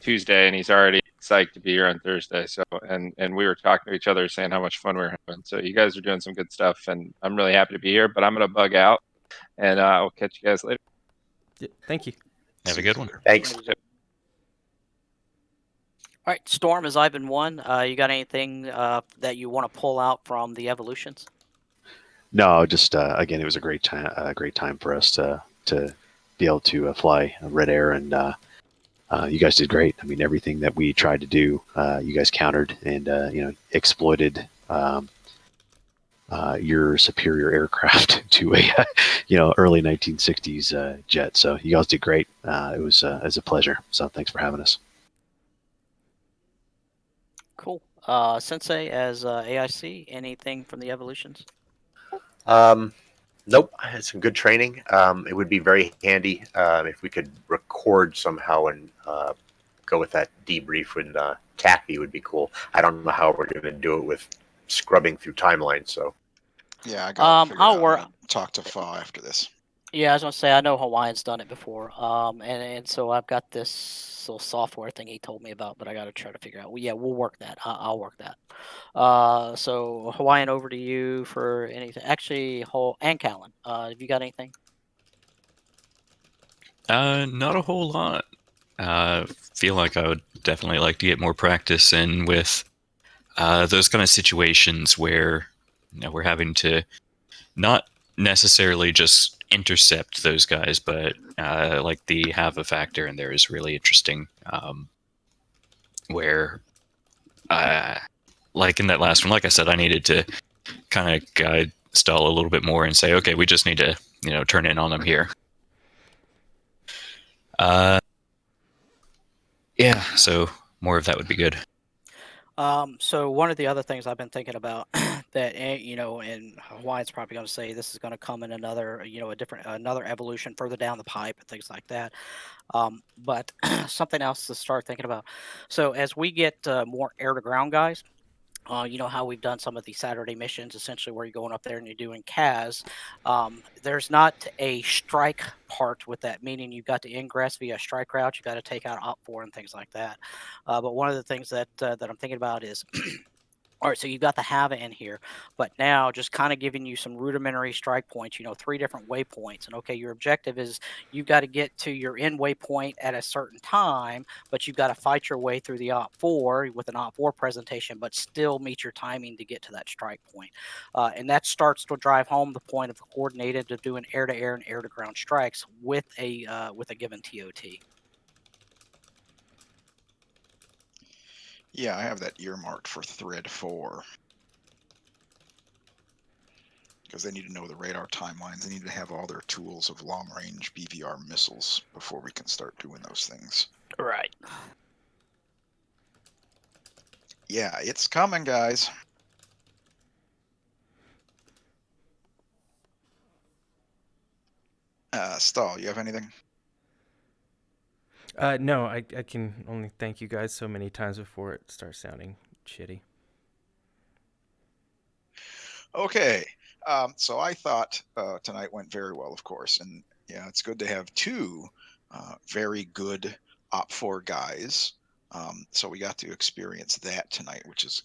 Tuesday, and he's already psyched to be here on Thursday. So, and we were talking to each other, saying how much fun we we're having. So you guys are doing some good stuff, and I'm really happy to be here. But I'm gonna bug out, and I'll catch you guys later. Yeah, thank you. Have a good one. Thanks. All right, Storm is Ivan 1. You got anything that you want to pull out from the evolutions? No, just again, it was a great time for us to be able to fly Red Air, and you guys did great. I mean, everything that we tried to do, you guys countered and exploited your superior aircraft to a early 1960s jet. So you guys did great. It was a pleasure. So thanks for having us. Cool. Sensei, as AIC, anything from the evolutions? Nope. I had some good training. It would be very handy if we could record somehow and go with that debrief when Taffy would be cool. I don't know how we're going to do it with scrubbing through timelines. So yeah, I got to I'll work. Talk to Fa after this. Yeah, I was gonna say I know Hawaiian's done it before. And so I've got this little software thing he told me about, but I got to try to figure out. Well, yeah, we'll work that. I'll work that. So Hawaiian, over to you for anything. Actually, and Callan, have you got anything? Not a whole lot. Feel like I would definitely like to get more practice in with those kind of situations where we're having to not necessarily just intercept those guys, but like the have a factor in there is really interesting. Where, like in that last one, like I said, I needed to kind of guide Stall a little bit more and say, okay, we just need to turn in on them here. Yeah, so more of that would be good. So one of the other things I've been thinking about that, and Hawaiian's probably going to say this is going to come in another, another evolution further down the pipe and things like that. But something else to start thinking about. So as we get more air to ground guys, you know how we've done some of these Saturday missions, essentially where you're going up there and you're doing CAS. There's not a strike part with that, meaning you've got to ingress via strike route. You got to take out Opfor and things like that. But one of the things that I'm thinking about is all right, so you've got the HVAA in here, but now just kind of giving you some rudimentary strike points, 3 different waypoints. And okay, your objective is you've got to get to your end waypoint at a certain time, but you've got to fight your way through the Opfor with an Opfor presentation, but still meet your timing to get to that strike point. And that starts to drive home the point of the coordinated of doing air-to-air and air-to-ground strikes with a given TOT. Yeah, I have that earmarked for thread 4. Because they need to know the radar timelines. They need to have all their tools of long-range BVR missiles before we can start doing those things. Right. Yeah, it's coming, guys. Stall, you have anything? No, I can only thank you guys so many times before it starts sounding shitty. Okay, so I thought tonight went very well, of course, and yeah, it's good to have 2 very good Opfor guys. So we got to experience that tonight, which is